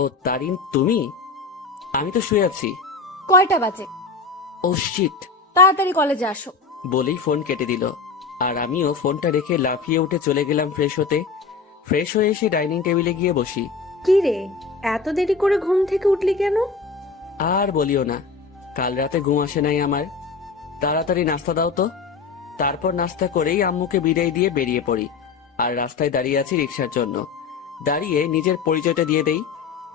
ও তারিন, তুমি? আমি তো শুয়ে আছি। কয়টা বাজে? ও শিট! তাড়াতাড়ি কলেজে আসো। বলেই ফোন কেটে দিল। আর আমিও ফোনটা রেখে লাফিয়ে উঠে চলে গেলাম ফ্রেশ হতে। ফ্রেশ হয়ে এসে ডাইনিং টেবিলে গিয়ে বসি। কি রে, এত দেরি করে ঘুম থেকে উঠলি কেন? আর বলিও না, কাল রাতে ঘুম আসে নাই আমার। তাড়াতাড়ি নাস্তা দাও তো। তারপর নাস্তা করেই আম্মুকে বিদায় দিয়ে বেরিয়ে পড়ি। আর রাস্তায় দাঁড়িয়ে আছি রিক্সার জন্য। দাঁড়িয়ে নিজের পরিচয়টা দিয়ে দেই।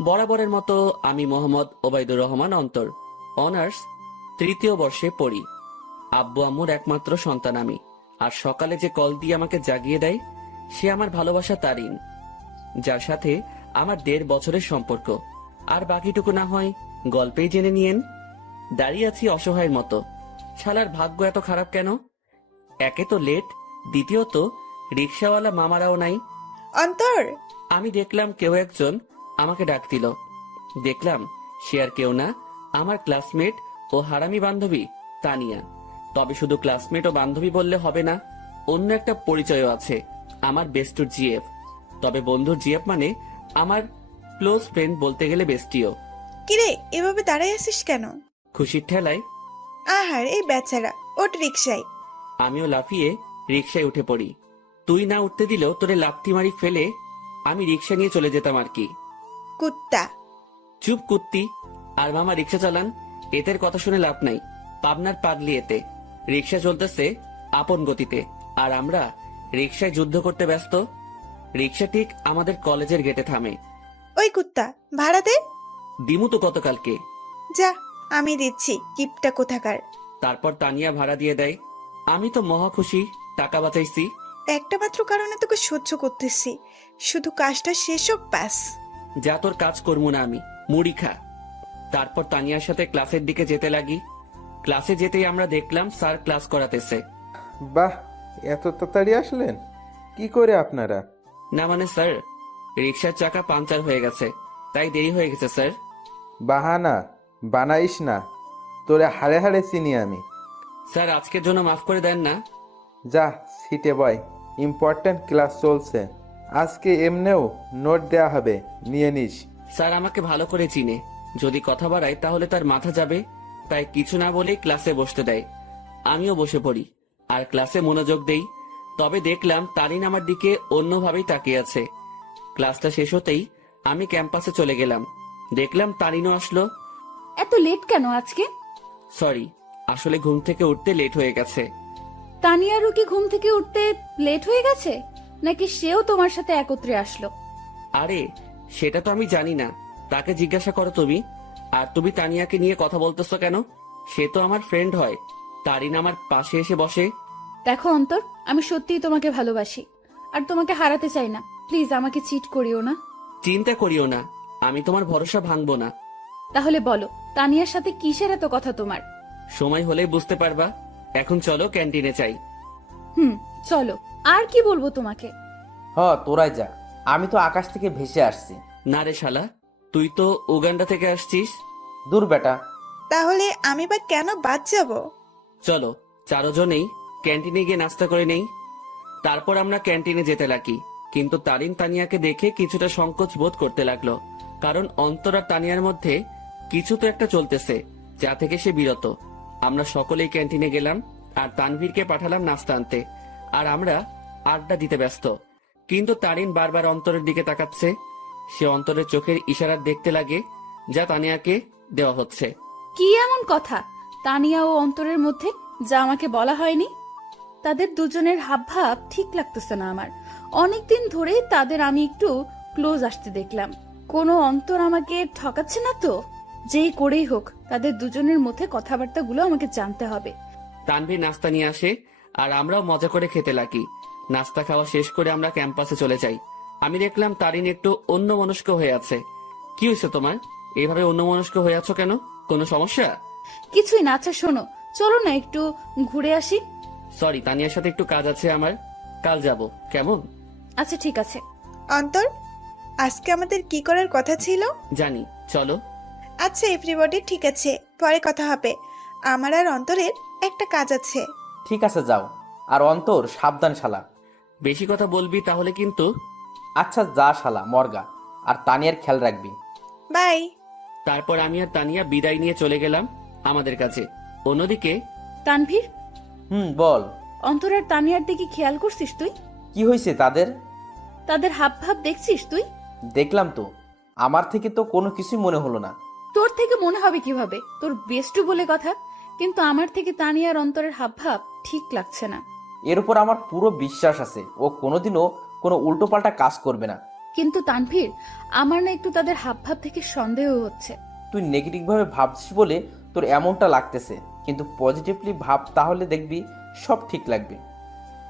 বরাবরের মতো আমি মোহাম্মদ ওবায়দুর রহমান অন্তর, অনার্স 3য় বর্ষে পড়ি। আব্বু আম্মুর একমাত্র সন্তান আমি। আর সকালে যে কল দিয়ে আমাকে জাগিয়ে দেয় সে আমার ভালোবাসা তারিন, যার সাথে আমার 1.5 বছরের সম্পর্ক। আর বাকিটুকু না হয় গল্পেই জেনে নিয়েন। দাঁড়িয়ে আছি অসহায়ের মতো। শালার ভাগ্য এত খারাপ কেন? একে তো লেট, দ্বিতীয়ত রিক্সাওয়ালা মামারাও নাই। অন্তর, আমি দেখলাম কেউ একজন আমাকে ডাক দিল। দেখলাম সে আর কেউ না, আমার ক্লাসমেট ও হারামি বান্ধবী তানিয়া। তবে শুধু ক্লাসমেট ও বান্ধবী বললে হবে না, অন্য একটা পরিচয়ও আছে, আমার বেস্টুর জিএফ। তবে বন্ধুর জিএফ মানে আমার ক্লোজ ফ্রেন্ড, বলতে গেলে বেস্টিও। কিরে এভাবে দাঁড়াই আছিস কেন? খুশির ঠেলায় আহার এই বেচারা, ওট রিক্সায়। আমিও লাফিয়ে রিক্সায় উঠে পড়ি। তুই না উঠতে দিলেও তোরে লাথি মারি ফেলে আমি রিক্সা নিয়ে চলে যেতাম আর কি। কুত্তা। চুপ কুত্তি। আর মামা রিক্সা চালান, এদের কথা শুনে লাভ নাই। পাবনার পাগলি এতে। রিক্সা চলতেছে আপন গতিতে, আর আমরা রিক্সায় যুদ্ধ করতে ব্যস্ত। রিক্সা ঠিক আমাদের কলেজের গেটে থামে। ওই কুত্তা, ভাড়া দে। দিমু তো গতকালকে। যা, আমি দিচ্ছি, কিপটা কোথাকার। তারপর তানিয়া ভাড়া দিয়ে দেয়। আমি তো মহা খুশি, টাকা বাঁচাইছি। একটা মাত্র কারণে তোকে সহ্য করতেছি, শুধু কাজটা শেষ হোক ব্যাস। যা তোর কাজ করবো না আমি, মুড়ি খা। তারপর তানিয়ার সাথে ক্লাসের দিকে যেতে লাগি। ক্লাসে যেতেই আমরা দেখলাম স্যার ক্লাস করাতেছে। বাহ, এত তাড়াতাড়ি আসলেন? কি করে আপনারা? না মানে স্যার, রিক্সার চাকা পাংচার হয়ে গেছে, তাই দেরি হয়ে গেছে স্যার। বাহানা বানাইস না, তোরে হাড়ে হাড়ে চিনি আমি। স্যার আজকের জন্য মাফ করে দেন না। যা সিটে বয়, ইম্পর্ট্যান্ট ক্লাস চলছে। আজকে এমনেও নোট দেয়া হবে, নিয়ে নিস। স্যার আমাকে ভালো করে চিনে, যদি কথা বাড়াই তাহলে তার মাথা যাবে, তাই কিছু না বলেই ক্লাসে বসতে দেয়। আমিও বসে পড়ি আর ক্লাসে মনোযোগ দেই। তবে দেখলাম তারিন আমার দিকে অন্যভাবেই তাকিয়ে আছে। ক্লাসটা শেষ হতেই আমি ক্যাম্পাসে চলে গেলাম। দেখলাম তারিনও আসলো। এত লেট কেন আজকে? সরি, আসলে ঘুম থেকে উঠতে লেট হয়ে গেছে। তানিয়ারও কি ঘুম থেকে উঠতে লেট হয়ে গেছে, নাকি সেও তোমার সাথে একত্রে আসলো? আরে সেটা তো আমি জানি না, তাকে জিজ্ঞাসা করো তুমি। আর তুমি তানিয়াকে নিয়ে কথা বলতেছো কেন? সে তো আমার ফ্রেন্ড হয়। তারিন আমার পাশে এসে বসে। দেখো অন্তর, আমি সত্যিই তোমাকে ভালোবাসি, আর তোমাকে হারাতে চাই না। প্লিজ আমাকে চিট করিও না। চিন্তা করিও না, আমি তোমার ভরসা ভাঙবো না। তাহলে বলো, তানিয়ার সাথে কিসের এত কথা তোমার? সময় হলেই বুঝতে পারবা। এখন চলো ক্যান্টিনে চাই। চলো। আর কি বলবো তোমাকে? তোরাই যা, আমি তো আকাশ থেকে ভেসে আসছি। না রে শালা, তুই তো উগান্ডা থেকে আসছিস। দূর বেটা। তাহলে আমি বা কেন বাদ যাব? চলো চারজনেই ক্যান্টিনে গিয়ে নাস্তা করে নেই। তারপর আমরা ক্যান্টিনে যেতে লাগি। কিন্তু তারিন তানিয়াকে দেখে কিছুটা সংকোচ বোধ করতে লাগলো, কারণ অন্তর আর তানিয়ার মধ্যে কিছু তো একটা চলতেছে, যা থেকে সে বিরত। আমরা সকলেই ক্যান্টিনে গেলাম আর তানভীরকে পাঠালাম নাস্তা আনতে। আর আমরা আড্ডা দিতে ব্যস্ত। কিন্তু তারিন বারবার অন্তরের দিকে তাকাচ্ছে। সে অন্তরের চোখের ইশারা দেখতে লাগে, যা তানিয়াকে দেওয়া হচ্ছে। কি এমন কথা তানিয়া ও অন্তরের মধ্যে, যা আমাকে বলা হয়নি? তাদের দুজনের হাবভাব ঠিক লাগতেছে না আমার। অনেকদিন ধরে তাদের আমি একটু ক্লোজ আসতে দেখলাম। কোনো অন্তর আমাকে ঠকাচ্ছে না তো? যেই করেই হোক, তাদের দুজনের মধ্যে কথাবার্তাগুলো আমাকে জানতে হবে। তানভীর নাস্তা নিয়ে আসে আর আমরাও মজা করে খেতে লাগি। নাস্তা খাওয়া শেষ করে আমরা ক্যাম্পাসে চলে যাই। আমি দেখলাম তারিন একটু অন্যমনস্ক হয়ে আছে। কি হয়েছে তোমার? এইভাবে অন্যমনস্ক হয়ে আছো কেন? কোনো সমস্যা? কিছুই না। আচ্ছা শোনো, চলো না একটু ঘুরে আসি। সরি, তানিয়ার সাথে একটু কাজ আছে আমার, কাল যাব, কেমন? আচ্ছা ঠিক আছে। অন্তর, আজকে আমাদের কি করার কথা ছিল? জানি, চলো। আচ্ছা এভরিবডি, ঠিক আছে, পরে কথা হবে। আমার আর অন্তরের একটা কাজ আছে। ঠিক আছে যাও। আর অন্তর সাবধান শালা। বেশি কথা বলবি তাহলে কিন্তু। আচ্ছা যা শালা মর্গা, আর তানিয়ার খেয়াল রাখবি। বাই। তারপর আমি আর তানিয়া বিদায় নিয়ে চলে গেলাম আমাদের কাছে। অন্যদিকে তানভীর, বল। অন্তর আর তানিয়ার দিকে খেয়াল করছিস তুই? কি হয়েছে তাদের? তাদের হাব ভাব দেখছিস তুই? দেখলাম তো, আমার থেকে তো কোনো কিছুই মনে হলো না। তোর থেকে মনে হবে কিভাবে? তোর বেস্টু বলে কথা, কিন্তু আমার থেকে তানিয়ার অন্তরের হাব ভাব ঠিক লাগছে না। এর উপর আমার পুরো বিশ্বাস আছে ও কোনোদিনও কোনো উল্টোপাল্টা কাজ করবে না। কিন্তু তানভীর, আমার না একটু তাদের হাব ভাব থেকে সন্দেহ হচ্ছে। তুই নেগেটিভভাবে ভাবছিস বলে তোর এমনটা লাগতেছে, কিন্তু পজিটিভলি ভাব, তাহলে দেখবি সব ঠিক লাগবে।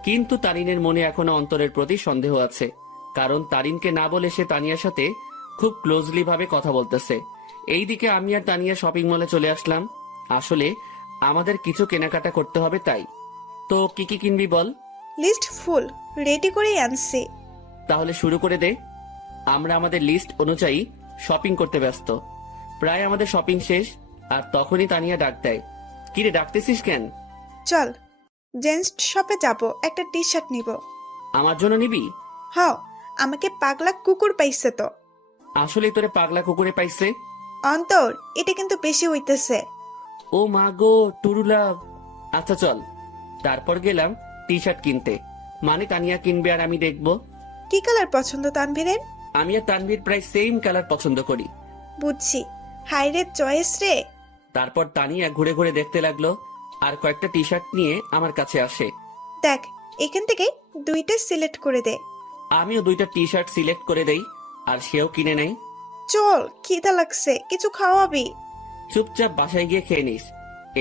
কিন্তু তারিনের মনে এখনো অন্তরের প্রতি সন্দেহ আছে, কারণ তারিনকে না বলে সে তানিয়ার সাথে খুব ক্লোজলি ভাবে কথা বলতেছে। এইদিকে আমি আর তানিয়া শপিং মলে চলে আসলাম। আসলে আমাদের কিছু কেনাকাটা করতে হবে, তাই। তো কি কি কিনবি বল? লিস্ট ফুল, রেডি করেই আনছি। তাহলে শুরু করে দে। আমরা আমাদের লিস্ট অনুযায়ী শপিং করতে ব্যস্ত। প্রায় আমাদের শপিং শেষ, আর তখনই তানিয়া ডাক দেয়। কিরে, ডাকতেছিস কেন? চল জেন্টস শপে যাব, একটা টি শার্ট নিব। আমার জন্য নিবি? হাও, আমাকে পাগলা কুকুর পাইছে তো। আসলে তোরে পাগলা কুকুরে পাইছে? অন্তর, এটা কিন্তু বেশি হইতেছে। ও মা গো, টুরুলা। আচ্ছা চল। তারপর গেলাম টি শার্ট কিনতে, মানে তানিয়া কিনবে আর আমি দেখবো। কি কালার পছন্দ তানভীরের? আমি আর তানভীর প্রায় সেম কালার পছন্দ করি। বুঝছি, হাই রে চয়েস রে। তারপর তানিয়া ঘুরে ঘুরে দেখতে লাগলো, আর কয়েকটা টি শার্ট নিয়ে আমার কাছে আসে। দেখ, এখান থেকে দুইটা সিলেক্ট করে দে। আমিও দুইটা টি শার্ট সিলেক্ট করে দেই, আর সেও কিনে নেয়। চল, খিদা লাগছে, কিছু খাওয়াবি? চুপচাপ বাসায় গিয়ে খেয়ে নিস,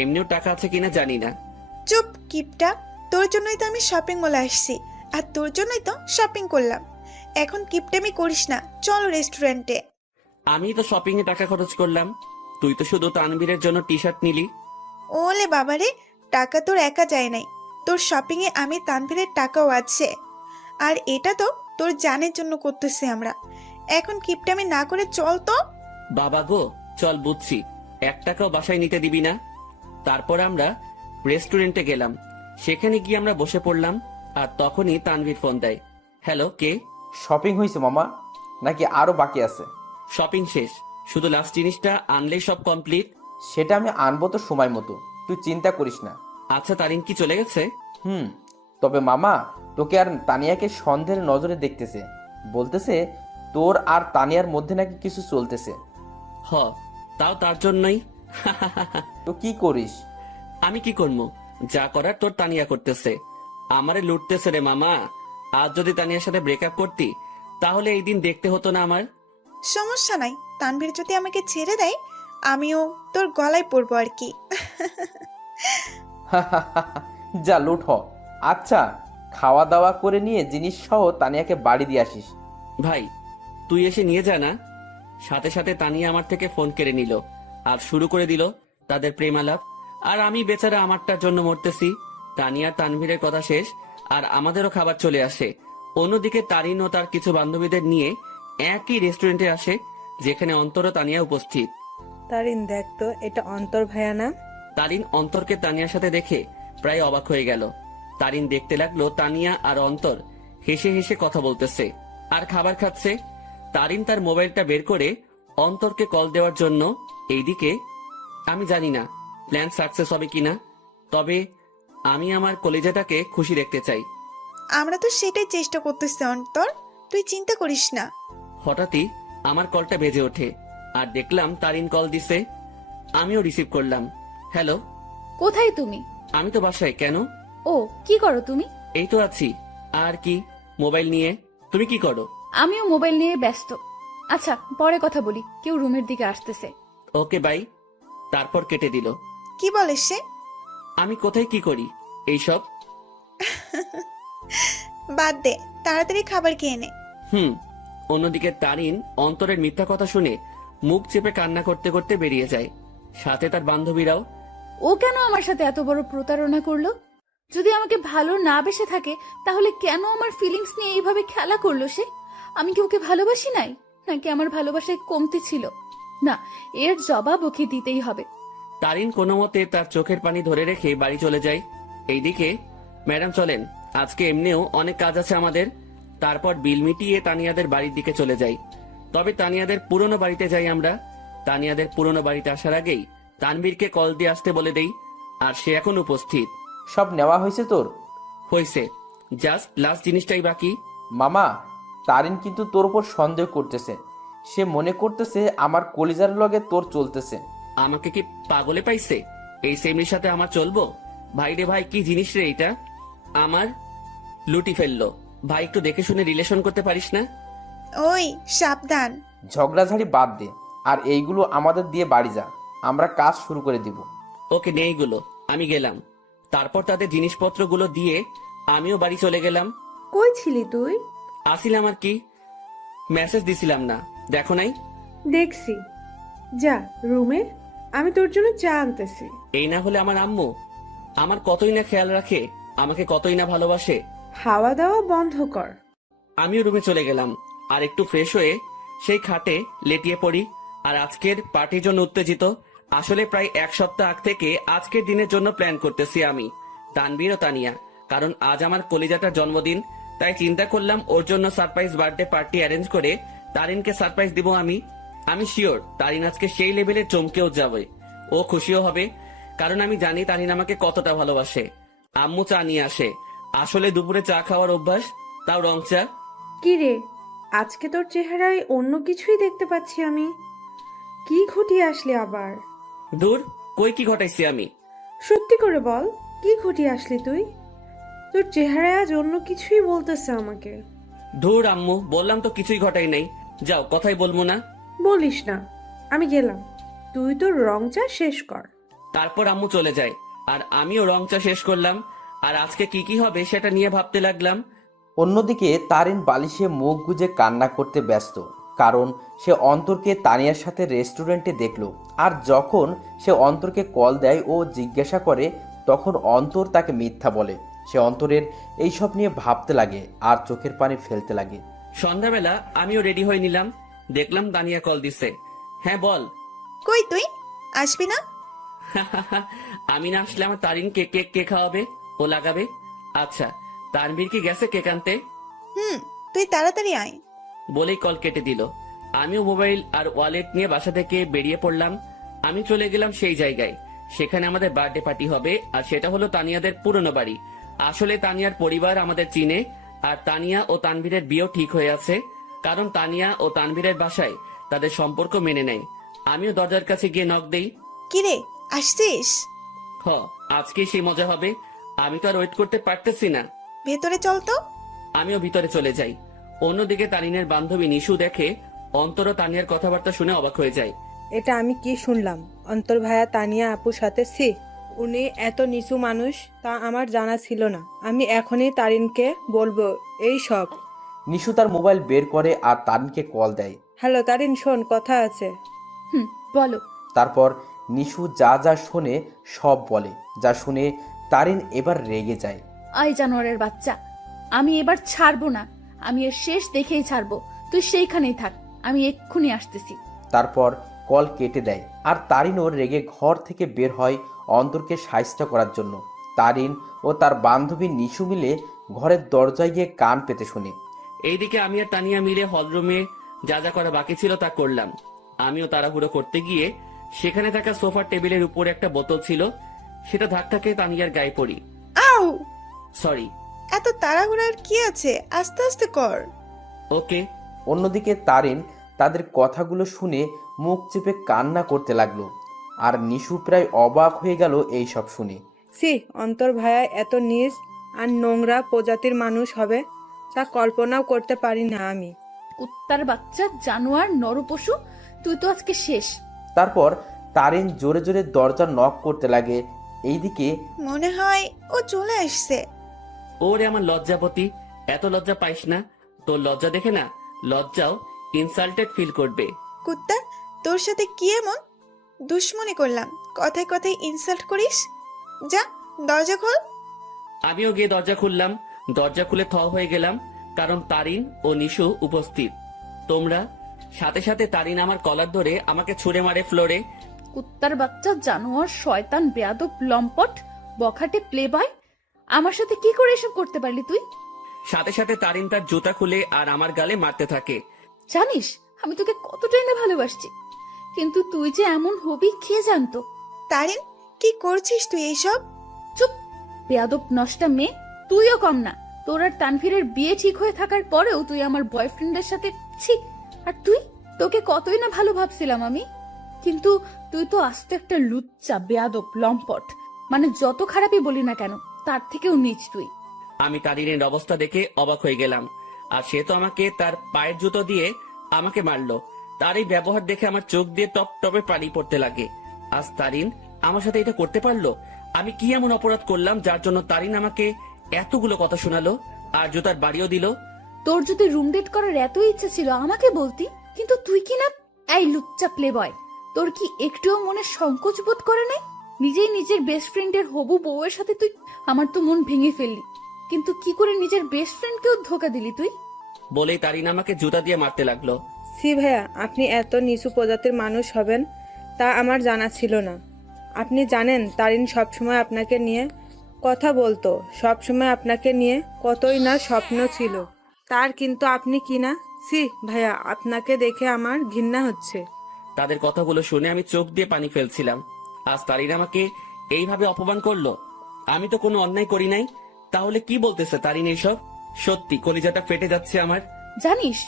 এমনিও টাকা আছে কিনা জানি না। চুপ কিপটা, তোর জন্যই তো আমি শপিং মলে আসছি, আর তোর জন্যই তো শপিং করলাম। এখন কিপটামি করিস না, চল রেস্টুরেন্টে। আমি তো শপিং এ টাকা খরচ করলাম, তুই তো শুধু তানভীরের জন্য টি শার্ট নিলি। ওলে বাবারে, টাকা তোর একা যায় নাই, তোর শপিং এ আমি তানভীরের টাকাও আছে। আর এটা তো তোর জানের জন্য করতেছি আমরা। এখন কিপটামি না করে চল তো। বাবা গো, চল বুঝছি, 1 টাকাও বাসায় নিতে দিবি না। তারপর আমরা রেস্টুরেন্টে গেলাম, সেখানে গিয়ে আমরা বসে পড়লাম, আর তখনই তানভীর ফোন দেয়। হ্যালো, কে? শপিং হয়েছে মামা, নাকি আরো বাকি আছে? শপিং শেষ, শুধু লাস্ট জিনিসটা আনলেই সব কমপ্লিট। সেটা আমি আনবো তো সময় মতো, তুই চিন্তা করিস না। আচ্ছা, তারিন কি চলে গেছে? তবে মামা, তোকে আর তানিয়াকে সন্দেহের নজরে দেখতেছে, বলতেছে তোর আর তানিয়ার মধ্যে নাকি কিছু চলতেছে। হ, তাও তার জন্যই। তো কি করিস? আমি কি করবো? যা করার তোর তানিয়া করতেছে, আমারে লুটতেছে রে মামা। আজ যদি তানিয়ার সাথে ব্রেকআপ করতি, তাহলে এই দিন দেখতে হতো না আমার। সমস্যা নাই, তানভীর যদি আমাকে ছেড়ে দেয়, আমিও তোর গলায় পড়বো আর কি। যা লুট হ। আচ্ছা, খাওয়া দাওয়া করে নিয়ে জিনিস সহ তানিয়াকে বাড়ি দিয়ে আসিস। ভাই, তুই এসে নিয়ে যা না। সাথে সাথে তানিয়া আমার থেকে ফোন কেড়ে নিল, আর শুরু করে দিল তাদের প্রেমালাপ। আর আমি বেচারা আমারটার জন্য মরতেছি। তানিয়া তানভীরের কথা শেষ, আর আমাদেরও খাবার চলে আসে। অন্যদিকে তারিন ও তার কিছু বান্ধবীদের নিয়ে একই রেস্টুরেন্টে আসে, যেখানে অন্তর ও তানিয়া উপস্থিত। তারিন, দেখ তো, এটা অন্তর ভাইয়া না? তারিন অন্তরকে তানিয়ার সাথে দেখে প্রায় অবাক হয়ে গেল। তারিন দেখতে লাগলো তানিয়া আর অন্তর হেসে হেসে কথা বলতেছে আর খাবার খাচ্ছে। তারিন তার মোবাইলটা বের করে অন্তরকে কল দেওয়ার জন্য। এইদিকে আমি জানি না প্ল্যান সাকসেস হবে কিনা, তবে আমি আমার কলেজাটাকে খুশি দেখতে চাই। আমরা তো সেটাই চেষ্টা করতেছি অন্তর, তুই চিন্তা করিস না। হঠাৎই আমার কলটা বেজে ওঠে, আর দেখলাম তারিন কল দিছে। আমিও রিসিভ করলাম। হ্যালো। কোথায় তুমি? আমি তো বাসায়। কেন? ও, কি করো তুমি? এই তো আছি। আর কি, মোবাইল নিয়ে। তুমি কি করো? আমিও মোবাইল নিয়ে ব্যস্ত। আচ্ছা, পরে কথা বলি, কেউ রুমের দিকে আসতেছে। Okay bye. তারপর কেটে দিল। কি বলে সে? আমি কোথায় কি করি এইসব? বাদ দে, তাড়াতাড়ি খাবার খেয়ে নে। অন্যদিকে তারিন অন্তরের মিথ্যা কথা শুনে মুখ চেপে কান্না করতে করতে বেরিয়ে যায়, সাথে তার বান্ধবীরাও। ও কেন আমার সাথে এত বড় প্রতারণা করলো? যদি আমাকে ভালো না বেসে থাকে, তাহলে কেন আমার ফিলিংস নিয়ে এইভাবে খেলা করলো সে? আমি কি ওকে ভালোবাসি নাই, নাকি আমার ভালোবাসায় কমতি ছিল? না, এর জবাব ওকে দিতেই হবে। তারিন কোনো মতে তার চোখের পানি ধরে রেখে বাড়ি চলে যায়। এইদিকে ম্যাডাম চলেন, আজকে এমনিও অনেক কাজ আছে আমাদের। তারপর বিল মিটিয়ে তানিয়াদের বাড়ির দিকে চলে যাই। তবে তানিয়াদের পুরনো বাড়িতে যাই আমরা। তানিয়াদের পুরনো বাড়িতে আসার আগেই তানবীরকে কল দিয়ে আসতে বলে দেই, আর সে এখন উপস্থিত। সব নেওয়া হয়েছে তোর? হয়েছে, জাস্ট লাস্ট জিনিসটাই বাকি। মামা, তারিন কিন্তু তোর উপর সন্দেহ করতেছে। সে মনে করতেছে আমার কলিজার লগে তোর চলতেছে। আমাকে কি পাগলে পাইছে? এই সেমরির সাথে আমার চলবো? ভাই রে ভাই, কি জিনিস রে এটা! আমার লুটি ফেললো। ভাই, একটু দেখে শুনে রিলেশন করতে পারিস না? ওই সাবধান। ঝগড়াঝাড়ি বাদ দে, আর এইগুলো আমাদের দিয়ে বাড়ি যা, আমরা কাজ শুরু করে দিব। ওকে, নেইগুলো, আমি গেলাম। তারপর তাদের জিনিসপত্রগুলো দিয়ে আমিও বাড়ি চলে গেলাম। কই ছিলি তুই? আসিলাম আর কি, মেসেজ দিছিলাম না, দেখো নাই? দেখছি। যা রুমে, আমি তোর জন্য চা আনতেছি। এই না হলে আমার আম্মু আমার কতই না খেয়াল রাখে, আমাকে কতই না ভালোবাসে। খাওয়া দাওয়া বন্ধ কর। আমিও রুমে চলে গেলাম আর একটু ফ্রেশ হয়ে সেই খাটে লেটিয়ে পড়ি। আর আজকের পার্টির জন্য উত্তেজিত। আসলে প্রায় এক সপ্তাহ আগ থেকে আজকের দিনের জন্য প্ল্যান করতেছি আমি, তানবীর ও তানিয়া। কারণ আজ আমার কলিজাটার জন্মদিন, তাই চিন্তা করলাম ওর জন্য সারপ্রাইজ বার্থডে পার্টি অ্যারেঞ্জ করে তারিনকে সারপ্রাইজ দিব আমি। আমি শিওর তারিন আজকে সেই লেভেলে চমকেও যাবে, ও খুশিও হবে। কারণ আমি জানি তারিন আমাকে কতটা ভালোবাসে। আম্মু চা নিয়ে আসে। আসলে দুপুরে চা খাওয়ার অভ্যাস, তাও রং চা। কি রে, আজকে তোর চেহারায় অন্য কিছুই দেখতে পাচ্ছি আমি। কি ঘটিয়ে আসলি আবার? দূর, কই কি ঘটাইছি আমি? সত্যি করে বল, কি ঘটিয়ে আসলি তুই? তোর চেহারায় আজ অন্য কিছুই বলতেছে আমাকে। ধুর আম্মু, বললাম তো কিছুই ঘটাই নাই। যাও, কথাই বলবো না। বলিস না, আমি গেলাম। তুই তোর রং চা শেষ কর। তারপর আম্মু চলে যায় আর আমিও রং চা শেষ করলাম। আর আজকে কি কি হবে সেটা নিয়ে ভাবতে লাগলাম। অন্যদিকে তারিন বালিশে মুখ গুজে কান্না করতে ব্যস্ত, কারণ সে অন্তরকে তানিয়ার সাথে রেস্টুরেন্টে দেখলো। আর যখন সে অন্তরকে কল দেয় ও জিজ্ঞাসা করে, তখন অন্তর তাকে মিথ্যা বলে। সে অন্তরের এইসব নিয়ে ভাবতে লাগে আর চোখের পানি ফেলতে লাগে। সন্ধ্যাবেলা আমিও রেডি হয়ে নিলাম, দেখলাম তানিয়া কল দিছে। হ্যাঁ বল। কই তুই আসবি না? আমি না আসলে আমার তারিনকে কেক কে খাওয়াবে, ও লাগাবে। আচ্ছা, তানবীর কি গেছে কেক আনতে? তুই তাড়াতাড়ি আয়। বলেই কল কেটে দিল। আমিও মোবাইল আর ওয়ালেট নিয়ে বাসা থেকে বেরিয়ে পড়লাম। আমি চলে গেলাম সেই জায়গায়, সেখানে আমাদের বার্থডে পার্টি হবে। আর সেটা হলো তানিয়াদের পুরনো বাড়ি। আসলে তানিয়ার পরিবার আমাদের চিনে, আর তানিয়া ও তানভীরের বিয়েও ঠিক হয়ে আছে। কারণ তানিয়া ও তানভীরের বাসায় তাদের সম্পর্ক মেনে নেয়। আমিও দরজার কাছে গিয়ে নক দেই। কিরে, আসছিস? হ, আজকেই সেই মজা হবে। আমি তো আর ওয়েট করতে পারতেছি না। ভেতরে চল তো। আমিও ভিতরে চলে যাই। অন্যদিকে তারিনের বান্ধবী নিশু দেখে অন্তর ও তানিয়ার কথাবার্তা শুনে অবাক হয়ে যায়। এটা আমি কি শুনলাম? অন্তর ভাইয়া তানিয়া আপুর সাথে উনি এত নিচু মানুষ তা আমার জানা ছিল না। আমি এখনই তারিনকে বলবো এই সব। নিশু তার মোবাইল বের করে আর তারিনকে কল দেয়। হ্যালো তারিন, শোন, কথা আছে। বলো। তারপর নিশু যা যা শোনে সব বলে। যা শুনে তারিন এবার রেগে যায়। আই জানোয়ারের বাচ্চা, আমি এবার ছাড়বো না। আমি এর শেষ দেখেই ছাড়বো। তুই সেইখানেই থাক, আমি এক্ষুনি আসতেছি। তারপর কল কেটে দেয় আর তারিনও রেগে ঘর থেকে বের হয় অন্তরকে সাহায্য করার জন্য। তারিন ও তার বান্ধবী নিশু মিলে ঘরের দরজায় গিয়ে কান পেতে শুনে। এইদিকে আমি আর তানিয়া মিলে হলরুমে যা যা করা বাকি ছিল তা করলাম। আমিও তাড়াহুড়ো করতে গিয়ে সেখানে থাকা সোফার টেবিলের উপরে একটা বোতল ছিল, সেটা ধাক্কা খেয়ে তানিয়ার গায়ে পড়ি। আউ! সরি। এত তাড়াহুড়ার কি আছে, আস্তে আস্তে কর। ওকে। অন্যদিকে তারিন তাদের কথাগুলো শুনে মুখ চেপে কান্না করতে লাগলো। আর নিশু প্রায় অবাক হয়ে গেল এই সব শুনে। অন্তর ভাইয়া এত নিজ আর নোংরা প্রজাতির মানুষ হবে তা কল্পনাও করতে পারি না আমি। কুত্তার বাচ্চা, জানোয়ার, নরপশু, তুই তো আজকে শেষ। তারপর তারিন জোরে জোরে দরজা নক করতে লাগে। এইদিকে মনে হয় ও চলে আসছে। ওরে আমার লজ্জাপতি, এত লজ্জা পাইস না। তোর লজ্জা দেখে না লজ্জাও ইনসাল্টেড ফিল করবে। কুত্তা, তোর সাথে কি এমন দুশ্মনী করলাম, কথায় কথায় ইনসাল্ট করিস? যা দরজা খোল। আমিও গিয়ে দরজা খুললাম। দরজা খুলে থ হয়ে গেলাম, কারণ তারিন ও নিশু উপস্থিত। তোমরা সাথে সাথে তারিন আমার কলার ধরে আমাকে ছুঁড়ে মারে ফ্লোরে। কুত্তার বাচ্চা, জানোয়ার, শয়তান, বেয়াদব, লম্পট, বখাটে প্লে বয়, আমার সাথে কি করে এসব করতে পারলি তুই? সাথে সাথে তারিন তার জুতা খুলে আর আমার গালে মারতে থাকে। জানিস আমি তোকে কতটাই না ভালোবাসছি, কিন্তু তুই যে এমন হবি কে জানতো। তারিন, কি করছিস তুই এইসব? চুপ, বেয়াদব নষ্টা মেয়ে। তুইও কম না। তোর আর তানভীরের বিয়ে ঠিক হয়ে থাকার পরেও তুই আমার বয়ফ্রেন্ডের সাথে ছি। আর তুই, তোকে কতই না ভালো ভাবছিলাম আমি, কিন্তু তুই তো আস্তে একটা লুচ্চা, বেয়াদব, লম্পট। মানে যত খারাপই বলি না কেন, তার থেকেও নিচ তুই। আমি তারিনের অবস্থা দেখে অবাক হয়ে গেলাম। আর সে তো আমাকে তার পায়ের জুতো দিয়ে আমাকে মারলো। তার এই ব্যবহার দেখে আমার চোখ দিয়ে টপ টপে পানি পড়তে লাগে। আজ তারিন আমার সাথে এটা করতে পারলো? আমি কি এমন অপরাধ করলাম যার জন্য তারিন আমাকে এতগুলো কথা শোনালো আর জুতার বাড়িও দিল? তোর যদি রুম ডেট করার এত ইচ্ছা ছিল আমাকে বলতি, কিন্তু তুই কি না। এই লুচ্চা প্লে বয়, তোর কি একটুও মনে সংকোচ বোধ করে নাই? নিজেই নিজের বেস্ট ফ্রেন্ডের হবু বউয়ের সাথে তুই। আমার তো মন ভেঙে ফেললি, কিন্তু কি করে নিজের বেস্ট ফ্রেন্ডকেও ধোকা দিলি তুই? বলেই তারিন আমাকে জুতা দিয়ে মারতে লাগলো। সি ভাইয়া, আপনি এত নিচু প্রজাতির মানুষ হবেন তা আমার জানা ছিল না। আপনি জানেন তারিন সবসময় আপনাকে নিয়ে কথা বলতো, সবসময় আপনাকে নিয়ে কতই না স্বপ্ন ছিল তার, কিন্তু আপনি কি না। সি ভাইয়া, আপনাকে দেখে আমার ঘৃণা হচ্ছে। তাদের কথাগুলো শুনে আমি চোখ দিয়ে পানি ফেলছিলাম। আজ তারিন আমাকে এইভাবে অপমান করলো। আমি তো কোনো অন্যায় করি নাই, তাহলে কি বলতেছে তারিন এইসব? সত্যি কলিজাটা ফেটে যাচ্ছে আমার। জানিস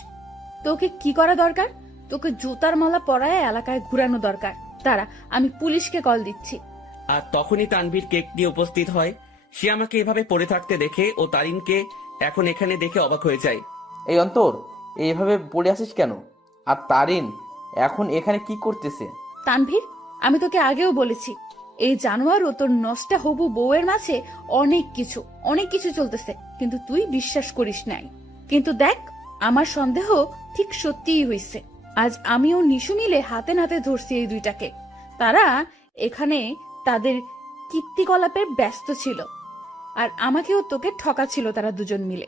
তোকে কি করা দরকার? তোকে জুতার মালা পরায় এলাকায় ঘুরানো দরকার। দাঁড়া, আমি পুলিশকে কল দিচ্ছি। আর তখনই তানভীর কেক নিয়ে উপস্থিত হয়। সে আমাকে এভাবে পড়ে থাকতে দেখে ও তারিনকে এখন এখানে দেখে অবাক হয়ে যায়। এই অন্তর, এইভাবে পড়ে আসিস কেন? আর তারিন এখন এখানে কি করতেছে? তানভীর, আমি তোকে আগেও বলেছি এই জানোয়ার ও তোর নষ্টা হবু বউয়ের মাঝে অনেক কিছু চলতেছে, কিন্তু তুই বিশ্বাস করিস নাই। কিন্তু দেখ, আমার সন্দেহ ঠিক সত্যিই হইছে। আজ আমিও নিশু মিলে হাতে নাতে ধরছি এই দুইটাকে। তারা এখানে তাদের কীর্তিকলাপে ব্যস্ত ছিল, আর আমাকেও তোকে ঠকাছিল তারা দুজন মিলে।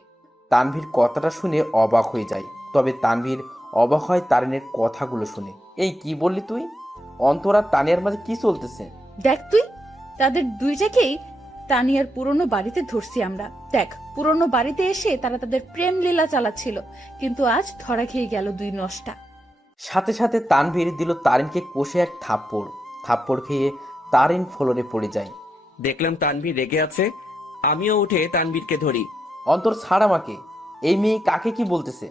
তানভীর কথাটা শুনে অবাক হয়ে যায়, তবে তানভীর অবাক হয় তারিনের কথাগুলো শুনে। এই কি বললি তুই? অন্তর আর তানিয়ার মাঝে কি চলতেছে? দেখ তুই, তাদের দুইটাকেই তানিয়ার পুরনো বাড়িতে ধরছি আমরা। দেখ, পুরনো বাড়িতে এসে তারা তাদের প্রেম লীলা চালাচ্ছিল, কিন্তু আজ ধরা খেয়ে গেল দুই নষ্টা। সাথে সাথে তানভীর দিল তারিনকে কষে এক থাপ্পড় খেয়ে তারিন ফ্লোরে পড়ে যায়। দেখলাম তানভীর রেগে আছে। আমিও উঠে তানভীরকে ধরি। অন্তর, ছাড় আমাকে। এই মেয়ে কাকে কি বলতেছে?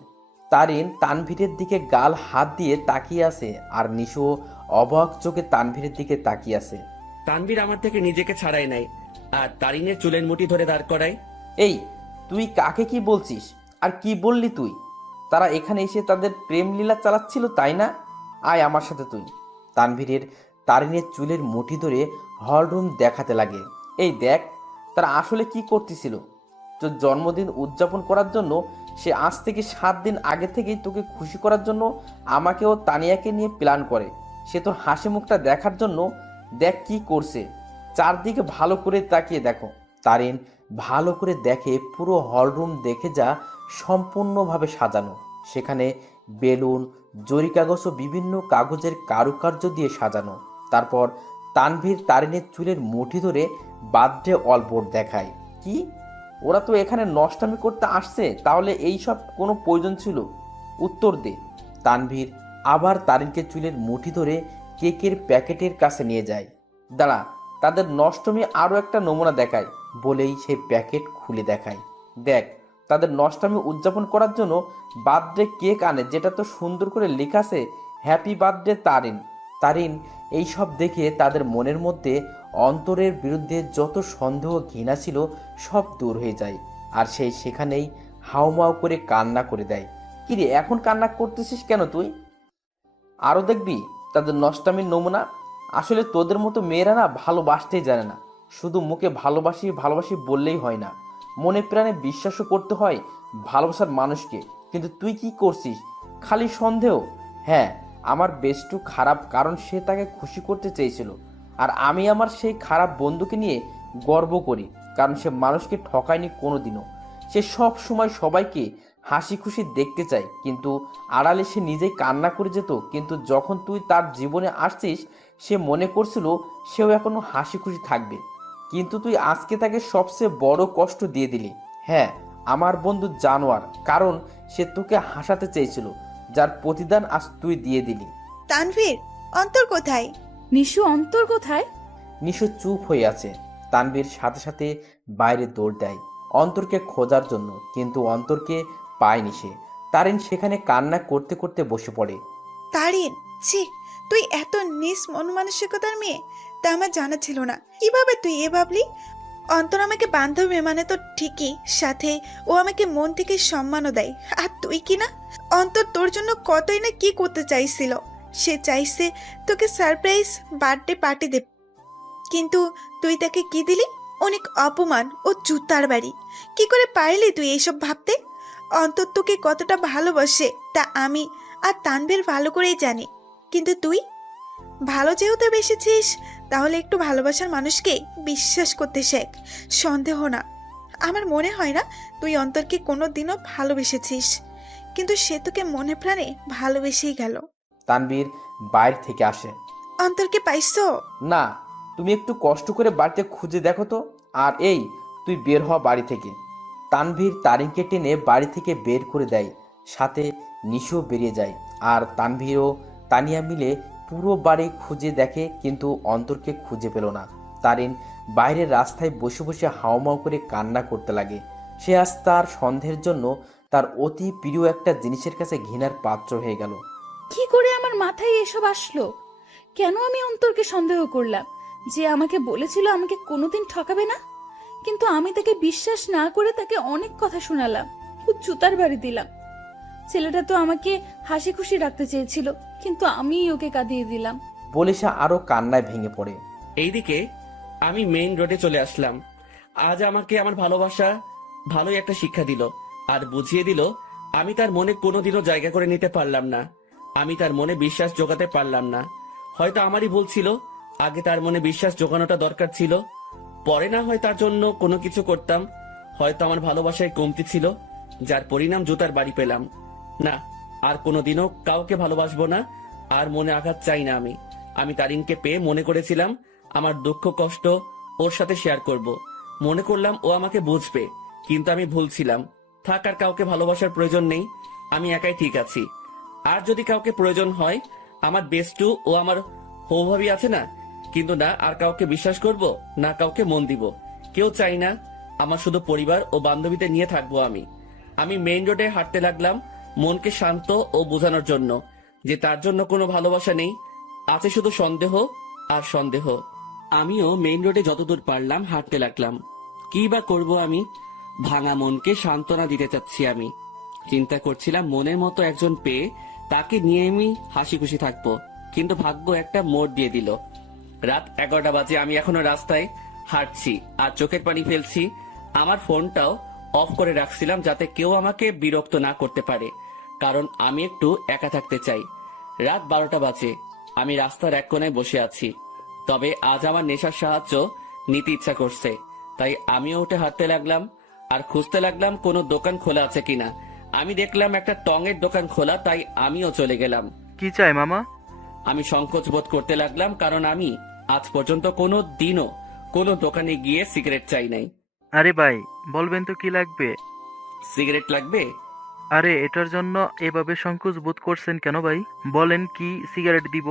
তারিন তানভীরের দিকে গাল হাত দিয়ে তাকিয়ে আছে, আর নিশু অবাক চোখে তানভীরের দিকে তাকিয়ে আছে। তানভীর আমার থেকে নিজেকে ছাড়াই নাই আর তারিনের চুলের মুঠি ধরে দাঁড় করায়। এই, তুই কাকে কি বলছিস? আর কি বললি তুই? তারা এখানে এসে তাদের প্রেম লীলা চালাচ্ছিল, তাই না? আয় আমার সাথে তুই। তারিনের চুলের মুঠি ধরে হলরুম দেখাতে লাগে। এই দেখ, তারা আসলে কি করতেছিল। তোর জন্মদিন উদযাপন করার জন্য সে আজ থেকে 7 দিন আগে থেকেই তোকে খুশি করার জন্য আমাকেও তানিয়াকে নিয়ে প্ল্যান করে। সে তোর হাসি মুখটা দেখার জন্য দেখ কি করছে। চারদিকে ভালো করে তাকিয়ে দেখো। তারিন ভালো করে দেখে পুরো হলরুম দেখে যা সম্পূর্ণভাবে সাজানো। সেখানে বেলুন, জরি কাগজ ও বিভিন্ন কাগজের কারুকার্য দিয়ে সাজানো। তারপর তানভীর তারিনের চুলের মুঠি ধরে বার্থডে অলবোর্ড দেখায়। কি, ওরা তো এখানে নষ্টামি করতে আসছে, তাহলে এই সব কোনো প্রয়োজন ছিল? উত্তর দে। তানভীর আবার তারিনকে চুলের মুঠি ধরে কেকের প্যাকেটের কাছে নিয়ে যায়। দাঁড়া, তাদের নষ্টমী আরও একটা নমুনা দেখায় বলেই সেই প্যাকেট খুলে দেখায়। দেখ, তাদের নষ্টামি উদযাপন করার জন্য বার্থডে কেক আনে, যেটা তো সুন্দর করে লেখা আছে হ্যাপি বার্থডে তারিন। তারিন এই সব দেখে তাদের মনের মধ্যে অন্তরের বিরুদ্ধে যত সন্দেহ ঘৃণা ছিল সব দূর হয়ে যায়, আর সেই সেখানেই হাউমাউ করে কান্না করে দেয়। কিরে, এখন কান্না করতেছিস কেন তুই? আরও দেখবি তাদের নষ্টামির নমুনা। আসলে তোদের মতো মেয়েরা না ভালোবাসতেই জানে না, শুধু মুখে ভালোবাসি ভালোবাসি বললেই হয় না, মনে প্রাণে বিশ্বাসও করতে হয় ভালোবাসার মানুষকে। কিন্তু তুই কি করছিস? খালি সন্দেহ। হ্যাঁ, আমার বেস্টু খারাপ, কারণ সে তাকে খুশি করতে চেয়েছিল, আর আমি আমার সেই খারাপ বন্ধুকে নিয়ে গর্ব করি, কারণ সে মানুষকে ঠকায়নি কোনো দিনও। সে সব সময় সবাইকে হাসি খুশি দেখতে চায়, কিন্তু আড়ালে সে নিজেই কান্না করে যেত। কিন্তু যখন তুই তার জীবনে আসছিস, সে মনে করছিল সেও এখনো হাসি খুশি থাকবে, কিন্তু তুই আজকে তাকে সবচেয়ে বড় কষ্ট দিয়ে দিলি। হ্যাঁ, আমার বন্ধু জানোয়ার, কারণ সে তোকে হাসাতে চেয়েছিল, যার প্রতিদান আজ তুই দিয়ে দিলি। তানভীর, অন্তর কোথায়? নিশু অন্তর কোথায়? নিশু চুপ হয়ে আছে। তানভীর সাথে সাথে বাইরে দৌড় দেয় অন্তরকে খোঁজার জন্য, কিন্তু অন্তরকে পায়নি সে। তারিন সেখানে কান্না করতে করতে বসে পড়ে। তারিন, ছি, তুই এত নিস মন মানসিকতার মেয়ে, তা আমার জানা ছিল না। কিভাবে তুই এ ভাবলি? অন্তর আমাকে বান্ধবী মানে তো ঠিকই, সাথে ও আমাকে মন থেকে সম্মানও দেয়। আর তুই কি না? অন্তর তোর জন্য কতই না কি করতে চাইছিল। সে চাইছে তোকে সারপ্রাইজ বার্থডে পার্টি দেব, কিন্তু তুই তাকে কি দিলি? অনেক অপমান ও জুতার বাড়ি। কি করে পারলি তুই এইসব ভাবতে? অন্তর তোকে কতটা ভালোবাসে তা আমি আর তানভীর ভালো করেই জানি, কিন্তু তুই ভালো যেহেতু বেসেছিস, তাহলে একটু ভালোবাসার মানুষকে বিশ্বাস করতে শেখ, সন্দেহ না। আমার মনে হয় না তুই অন্তরকে কোনো দিনও ভালোবেসেছিস, কিন্তু সে তোকে মনে প্রাণে ভালোবেসেই গেল। তানভীর বাইরে থেকে আসে। অন্তরকে পাইছো? না, তুমি একটু কষ্ট করে বাড়িতে খুঁজে দেখো তো। আর এই, তুই বের হ বাড়ি থেকে। তানভীর তারিনকে টেনে বাড়ি থেকে বের করে দেয়, সাথে নিশিও বেরিয়ে যায়। আর তানভীর ও তানিয়া মিলে পুরো বাড়ি খুঁজে দেখে, কিন্তু অন্তরকে খুঁজে পেল না। তারিন বাইরের রাস্তায় বসে বসে হাওমাও করে কান্না করতে লাগে। সে আজ তার সন্দেহের জন্য তার অতি প্রিয় একটা জিনিসের কাছে ঘৃণার পাত্র হয়ে গেল। কি করে আমার মাথায় এসব আসলো? কেন আমি অন্তরকে সন্দেহ করলাম? যে আমাকে বলেছিল আমাকে কোনোদিন ঠকাবে না, কিন্তু আমি তাকে বিশ্বাস না করে তাকে অনেক কথা শোনালাম, খুব জুতার বাড়ি দিলাম। ছেলেটা তো আমাকে হাসি খুশি রাখতে চেয়েছিল, কিন্তু আমিই ওকে কাঁদিয়ে দিলাম। বলে সে আরো কান্নায় ভেঙে পড়ে। এইদিকে আমি মেইন রোডে চলে আসলাম। আজ আমাকে আমার ভালোবাসা ভালোই একটা শিক্ষা দিল, আর বুঝিয়ে দিল আমি তার মনে কোনোদিনও জায়গা করে নিতে পারলাম না। আমি তার মনে বিশ্বাস জোগাতে পারলাম না। হয়তো আমারই ভুল ছিল, আগে তার মনে বিশ্বাস জোগানোটা দরকার ছিল। পরে না হয় তার জন্য কোনো কিছু করতাম। হয়তো আমার ভালোবাসায় কমতি ছিল, যার পরিণাম জুতার বাড়ি পেলাম। না, আর কোনোদিনও কাউকে ভালোবাসবো না, আর মনে আঘাত চাই না। আমি তারিনকে পেয়ে মনে করেছিলাম আমার দুঃখ কষ্ট ওর সাথে শেয়ার করব। মনে করলাম ও আমাকে বুঝবে, কিন্তু আমি ভুল ছিলাম। থাক, আর কাউকে ভালোবাসার প্রয়োজন নেই, আমি একাই ঠিক আছি। আর যদি কাউকে প্রয়োজন হয়, আমার বেস্টু ও আমার হৌভাবি আছে না, কিন্তু না আর কাউকে বিশ্বাস করব, না কাউকে মন দিব। কেউ চাই না, আমার শুধু পরিবার ও বান্ধবীদের নিয়ে থাকবো আমি মেইন রোডে হাঁটতে লাগলাম, মনকে শান্ত ও বোঝানোর জন্য যে তার জন্য কোনো ভালোবাসা নেই, আছে শুধু সন্দেহ আর সন্দেহ। আমিও মেইন রোডে যতদূর পারলাম হাঁটতে লাগলাম। কি বা করব আমি? ভাঙা মনকে সান্ত্বনা দিতে চাচ্ছি। আমি চিন্তা করছিলাম মনের মতো একজন পেয়ে তাকে নিয়ে আমি হাসি খুশি থাকবো, কিন্তু ভাগ্য একটা মোড় দিয়ে দিল। রাত 11টা বাজে, আমি এখনো রাস্তায় হাঁটছি আর চোখের পানি ফেলছি। আমার ফোনটাও অফ করে রাখছিলাম যাতে কেউ আমাকে বিরক্ত না করতে পারে, কারণ আমি একটু একা থাকতে চাই। রাত 12টা বাজে, আমি রাস্তার এক কোণায় বসে আছি। তবে আজ আমার নেশার সাহায্য নিতে ইচ্ছা করছে, তাই আমিও উঠে হাঁটতে লাগলাম আর খুঁজতে লাগলাম কোনো দোকান খোলা আছে কিনা। আমি দেখলাম একটা টঙের দোকান খোলা, তাই আমিও চলে গেলাম। কি চাই মামা? আমি সংকোচ বোধ করতে লাগলাম, কারণ আমি আজ পর্যন্ত কোনো দিনও কোনো দোকানে গিয়ে সিগারেট চাই নাই। আরে ভাই, বলবেন তো কি লাগবে? সিগারেট লাগবে? আরে এটার জন্য এভাবে সংকোচ বোধ করছেন কেন ভাই? বলেন, কি সিগারেট দিব?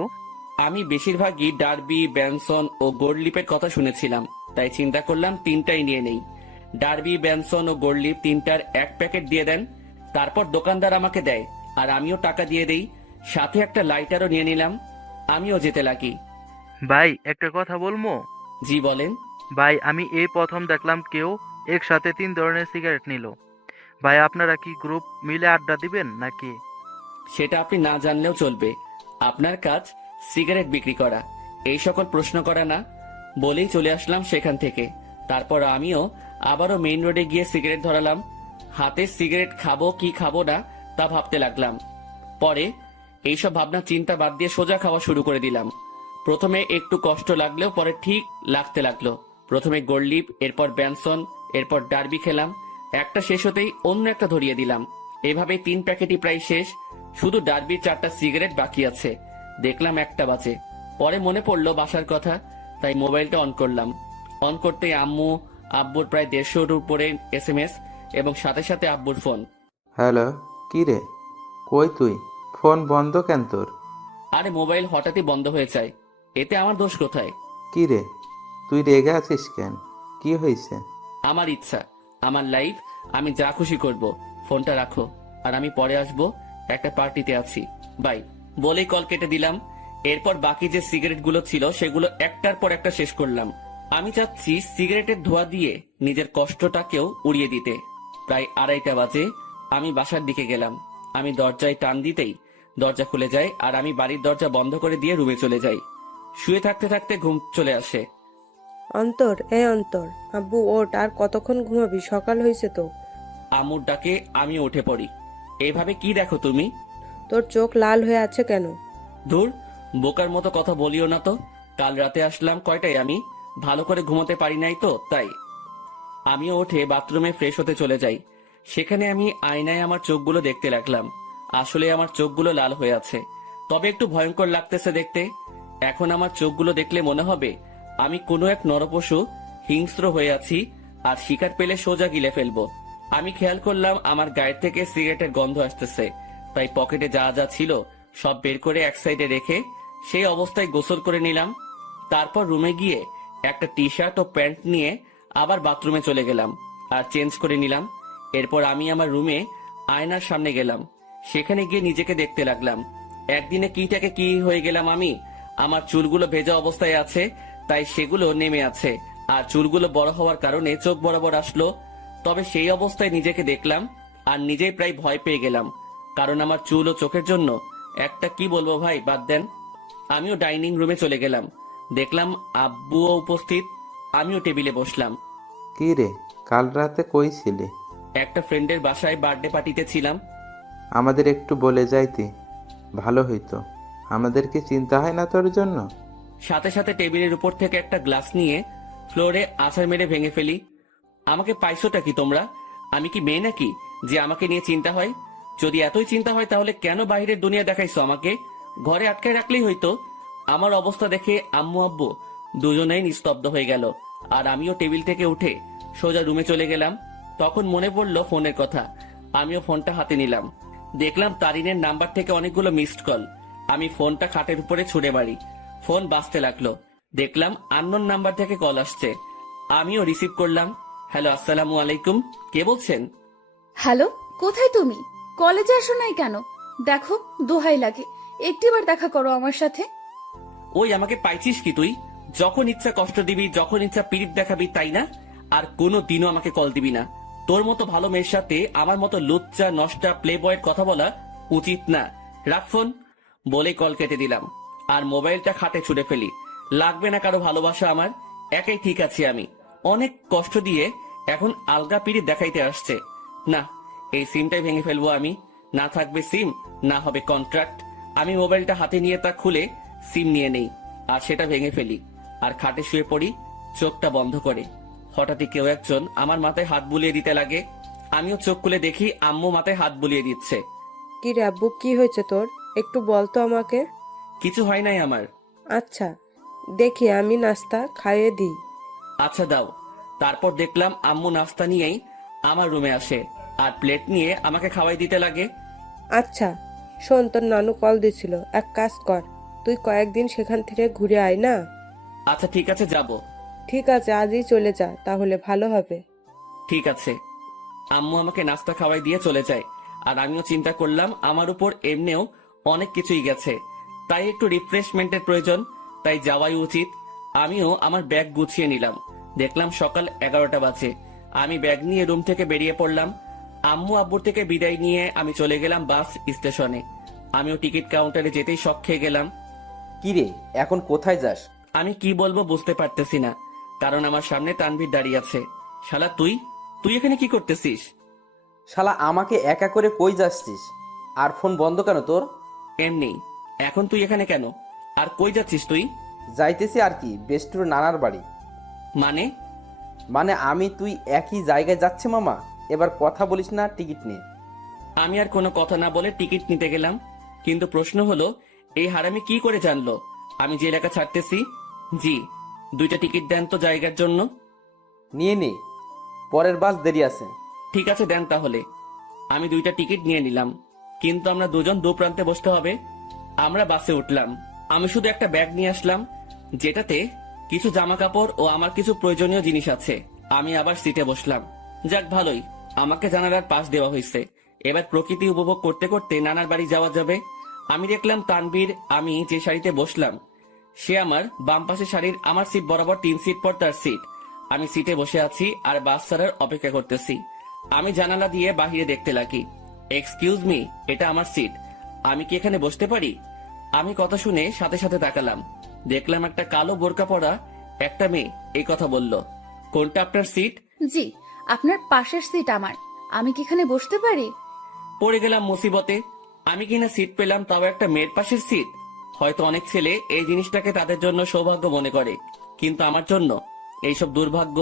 আমি বেশিরভাগই ডার্বি, ব্যানসন ও গোল্ডলিপের কথা শুনেছিলাম, তাই চিন্তা করলাম তিনটাই নিয়ে নেই। ডার্বি, ব্যানসন ও গোল্ডলিপ তিনটার এক প্যাকেট দিয়ে দেন। তারপর দোকানদার আমাকে দেয় আর আমিও টাকা দিয়ে দেই। সাথে একটা লাইটারও নিয়ে নিলাম। আমিও যেতে লাগি। ভাই একটা কথা বলবো? জি বলেন। ভাই আমি এই প্রথম দেখলাম কেউ একসাথে 3 ধরনের সিগারেট নিল। ভাই আপনারা কি গ্রুপ মিলে আড্ডা দিবেন নাকি? সেটা আপনি না জানলেও চলবে। আপনার কাজ সিগারেট বিক্রি করা, এই সকল প্রশ্ন করা না। বলেই চলে আসলাম সেখান থেকে। তারপর আমিও আবারও মেইন রোডে গিয়ে সিগারেট ধরালাম। হাতে সিগারেট খাবো কি খাবো না তা ভাবতে লাগলাম। পরে এইসব ভাবনা চিন্তা বাদ দিয়ে সোজা খাওয়া শুরু করে দিলাম। প্রথমে একটু কষ্ট লাগলেও পরে ঠিক লাগতে লাগলো। প্রথমে গোল্ডলিপ, এরপর ব্যানসন, এরপর ডার্বি খেলাম। একটা শেষ হতেই অন্য একটা ধরিয়ে দিলাম। এভাবে 3 প্যাকেটই প্রায় শেষ। শুধু ডার্বির 4টা সিগারেট বাকি আছে। দেখলাম 1টা বাজে। পরে মনে পড়লো বাসার কথা, তাই মোবাইলটা অন করলাম। অন করতেই আব্বুর প্রায় 150-র উপরে SMS। এবং সাথে সাথে আব্বুর ফোন। হ্যালো, কি রে? কই তুই? ফোন বন্ধ কেন তোর? আরে মোবাইল হঠাৎই বন্ধ হয়ে যায়, এতে আমার দোষ কোথায়? কি রে, তুই রেগে আছিস কেন? কি হয়েছে? আমার ইচ্ছা, আমার লাইফ, আমি যা খুশি করব। ফোনটা রাখো, আর আমি পরে আসবো, একটা পার্টিতে আছি, বাই। বলেই কল কেটে দিলাম। এরপর বাকি যে সিগারেটগুলো ছিল সেগুলো একটার পর একটা শেষ করলাম। আমি চাচ্ছি সিগারেটের ধোঁয়া দিয়ে নিজের কষ্টটাকেও উড়িয়ে দিতে। প্রায় 2:30 বাজে আমি বাসার দিকে গেলাম। আমি দরজায় টান দিতেই দরজা খুলে যায়, আর আমি বাড়ির দরজা বন্ধ করে দিয়ে রুমে চলে যাই। শুয়ে থাকতে থাকতে ঘুম চলে আসে। অন্তর, অন্তর, আব্বু ওঠ, আর কতক্ষণ ঘুমাবি? সকাল হয়েছে তো। আম্মুর ডাকে আমি উঠে পড়ি। এইভাবে কি দেখো তুমি? তোর চোখ লাল হয়ে আছে কেন? ধুর, বোকার মতো কথা বলিও না তো। কাল রাতে আসলাম কয়টায়, আমি ভালো করে ঘুমোতে পারি নাই তো তাই। আমিও উঠে বাথরুমে ফ্রেশ হতে চলে যাই। সেখানে আমি আয়নায় আমার চোখগুলো দেখতে লাগলাম। আসলে আমার চোখগুলো লাল হয়ে আছে, তবে একটু ভয়ঙ্কর লাগতেছে দেখতে। এখন আমার চোখগুলো দেখলে মনে হবে আমি কোনো এক নরপশু হিংস্র হয়ে আছি, আর শিকার পেলে সোজা গিলে ফেলবো। আমি খেয়াল করলাম আমার গায়ের থেকে সিগারেটের গন্ধ আসতেছে, তাই পকেটে যা যা ছিল সব বের করে এক সাইডে রেখে সেই অবস্থায় গোসল করে নিলাম। তারপর রুমে গিয়ে একটা টি শার্ট ও প্যান্ট নিয়ে আবার বাথরুমে চলে গেলাম আর চেঞ্জ করে নিলাম। এরপর আমি আমার রুমে আয়নার সামনে গেলাম। সেখানে গিয়ে নিজেকে দেখতে লাগলাম। একদিনে কি থেকে কি হয়ে গেলাম আমি। আমার চুলগুলো ভেজা অবস্থায় আছে, তাই সেগুলো নেমে আছে, আর চুলগুলো বড় হওয়ার কারণে চোখ বরাবর আসলো। তবে সেই অবস্থায় নিজেকে দেখলাম আর নিজেই প্রায় ভয় পেয়ে গেলাম, কারণ আমার চুল ও চোখের জন্য একটা কি বলবো ভাই, বাদ দেন। আমিও ডাইনিং রুমে চলে গেলাম। দেখলাম আব্বুও উপস্থিত। আমিও টেবিলে বসলাম। কি রে, কাল রাতে কই ছিলি? একটা ফ্রেন্ডের বাসায় বার্থডে পার্টিতে ছিলাম। আমাদের একটু বলে যাইতি, ভালো হইতো। আমাদের কি চিন্তা হয় না তোর জন্য? সাথে সাথে টেবিলের উপর থেকে একটা গ্লাস নিয়ে ফ্লোরে আছাড় মেরে ভেঙে ফেলি। আমাকে পাইছোটা কি তোমরা? আমি কি মেয়ে নাকি যে আমাকে নিয়ে চিন্তা হয়? যদি এতই চিন্তা হয় তাহলে কেন বাইরের দুনিয়া দেখাইছো আমাকে? ঘরে আটকায় রাখলেই হইতো। আমার অবস্থা দেখে আম্মু আব্বু দুজনেই নিস্তব্ধ হয়ে গেল, আর আমিও টেবিল থেকে উঠে সোজা রুমে চলে গেলাম। তখন মনে পড়লো ফোনের কথা। আমিও ফোনটা হাতে নিলাম। দেখলাম তারিনের নাম্বার থেকে অনেকগুলো মিসড কল। আমি ফোনটা খাটের উপরে ছুঁড়ে মারি। ফোন বাজতে লাগলো। দেখলাম আননোন নাম্বার থেকে কল আসছে। আমিও রিসিভ করলাম। হ্যালো, আসসালামু আলাইকুম, কে বলছেন? হ্যালো, কোথায় তুমি? কলেজে আসো নাই কেন? দেখো, দোহাই লাগে, একটিবার দেখা করো আমার সাথে। ওই আমাকে পাইছিস কি তুই? যখন ইচ্ছা কষ্ট দিবি, যখন ইচ্ছা পিরিত দেখাবি, তাই না? আর কোনো দিনও আমাকে কল দিবি না। তোর মতো ভালো মেয়ের সাথে আমার মতো লুচ্চা নষ্টা প্লে বয়ের কথা বলা উচিত না। রাখ ফোন। বলে কল কেটে দিলাম আর মোবাইলটা খাটে ছুঁড়ে ফেলি। লাগবে না কারো ভালোবাসা আমার, একাই ঠিক আছি আমি। অনেক কষ্ট দিয়ে এখন আলগা পিরিত দেখাইতে আসছে। না, এই সিমটাই ভেঙে ফেলবো আমি। না থাকবে সিম, না হবে কন্ট্রাক্ট। আমি মোবাইলটা হাতে নিয়ে তা খুলে সিম নিয়ে নেই আর সেটা ভেঙে ফেলি, আর খাটে শুয়ে পড়ি চোখটা বন্ধ করে। হঠাৎই কেউ একজন আমার মাথায় হাত বুলিয়ে দিতে লাগে। আমিও চোখ খুলে দেখি আম্মু মাথায় হাত বুলিয়ে দিচ্ছে। কি রে আব্বু, কি হয়েছে তোর? একটু বলতো আমাকে। কিছু হয় নাই আমার। আচ্ছা, দেখি আমি নাস্তা খাইয়ে দিই। আচ্ছা দাও। তারপর দেখলাম আম্মু নাস্তা নিয়েই আমার রুমে আসে আর প্লেট নিয়ে আমাকে খাওয়াই দিতে লাগে। আচ্ছা শোন, তোর নানু কল দিছিল, এক কাজ কর, তুই কয়েকদিন সেখান থেকে ঘুরে আয় না। আচ্ছা ঠিক আছে, যাব। ঠিক আছে, আজই চলে যা, তাহলে ভালো হবে। ঠিক আছে। আম্মু আমাকে নাস্তা খাওয়াই দিয়ে চলে যায়, আর আমিও চিন্তা করলাম আমার উপর এমনিও অনেক কিছুই গেছে, তাই একটু রিফ্রেশমেন্টের প্রয়োজন, তাই যাওয়াই উচিত। আমিও আমার ব্যাগ গুছিয়ে নিলাম। দেখলাম সকাল 11টা বাজে। আমি ব্যাগ নিয়ে রুম থেকে বেরিয়ে পড়লাম। আম্মু আব্বুর থেকে বিদায় নিয়ে আমি চলে গেলাম বাস স্টেশনে। আমিও টিকিট কাউন্টারে যেতেই শক খেয়ে গেলাম। কি রে, এখন কোথায় যাস? আমি কি বলবো বুঝতে পারতেছি না, কারণ আমার সামনে তানভীর দাঁড়িয়ে আছে। শালা তুই তুই এখানে কি করতেছিস? শালা আমাকে একা করে কই যাচ্ছিস? আর ফোন বন্ধ কেন তোর? এমনি। এখন তুই এখানে কেন? আর কই যাচ্ছিস তুই? যাইতেছি আর কি, বেস্টুর নানার বাড়ি। মানে? মানে আমি তুই একই জায়গায় যাচ্ছে মামা। এবার কথা বলিস না, টিকিট নে। আমি আর কোনো কথা না বলে টিকিট নিতে গেলাম, কিন্তু প্রশ্ন হলো এই হারামি কি করে জানলো আমি যে এলাকা ছাড়তেছি? জি, 2টা টিকিট দেন তো জায়গার জন্য। নিয়ে নে, পরের বাস দেরি আছে। ঠিক আছে দেন তাহলে। আমি 2টা টিকিট নিয়ে নিলাম, কিন্তু আমরা দুজন দু প্রান্তে বসতে হবে। আমরা বাসে উঠলাম। আমি শুধু একটা ব্যাগ নিয়ে আসলাম, যেটাতে কিছু জামা কাপড় ও আমার কিছু প্রয়োজনীয় জিনিস আছে। আমি আবার সিটে বসলাম। যাক ভালোই, আমাকে জানালার পাশ দেওয়া হয়েছে। এবার প্রকৃতি উপভোগ করতে করতে নানার বাড়ি যাওয়া যাবে। আমি দেখলাম তানভীর, আমি যে শাড়িতে বসলাম সে আমার বাম পাশের শাড়ির আমার সিট বরাবর 3 সিট পর তার সিট। আমি সিটে বসে আছি আর বাস ছাড়ার অপেক্ষা করতেছি। আমি জানালা দিয়ে বাহিরে দেখতে লাগি। এক্সকিউজ মি, এটা আমার সিট, আমি কি এখানে বসতে পারি? আমি কথা শুনে সাথে সাথে তাকালাম। দেখলাম একটা কালো বোরকা পরা একটা মেয়ে এই কথা বলল। কোনটা আপনার সিট? জি, আপনার পাশের সিট আমার। আমি কি এখানে বসতে পারি? পড়ে গেলাম মুসিবতে। আমি কিনা সিট পেলাম, তাও একটা মেয়ের পাশের সিট। হয়তো অনেক ছেলে এই জিনিসটাকে তাদের জন্য সৌভাগ্য মনে করে, কিন্তু আমার জন্য এইসব দুর্ভাগ্য।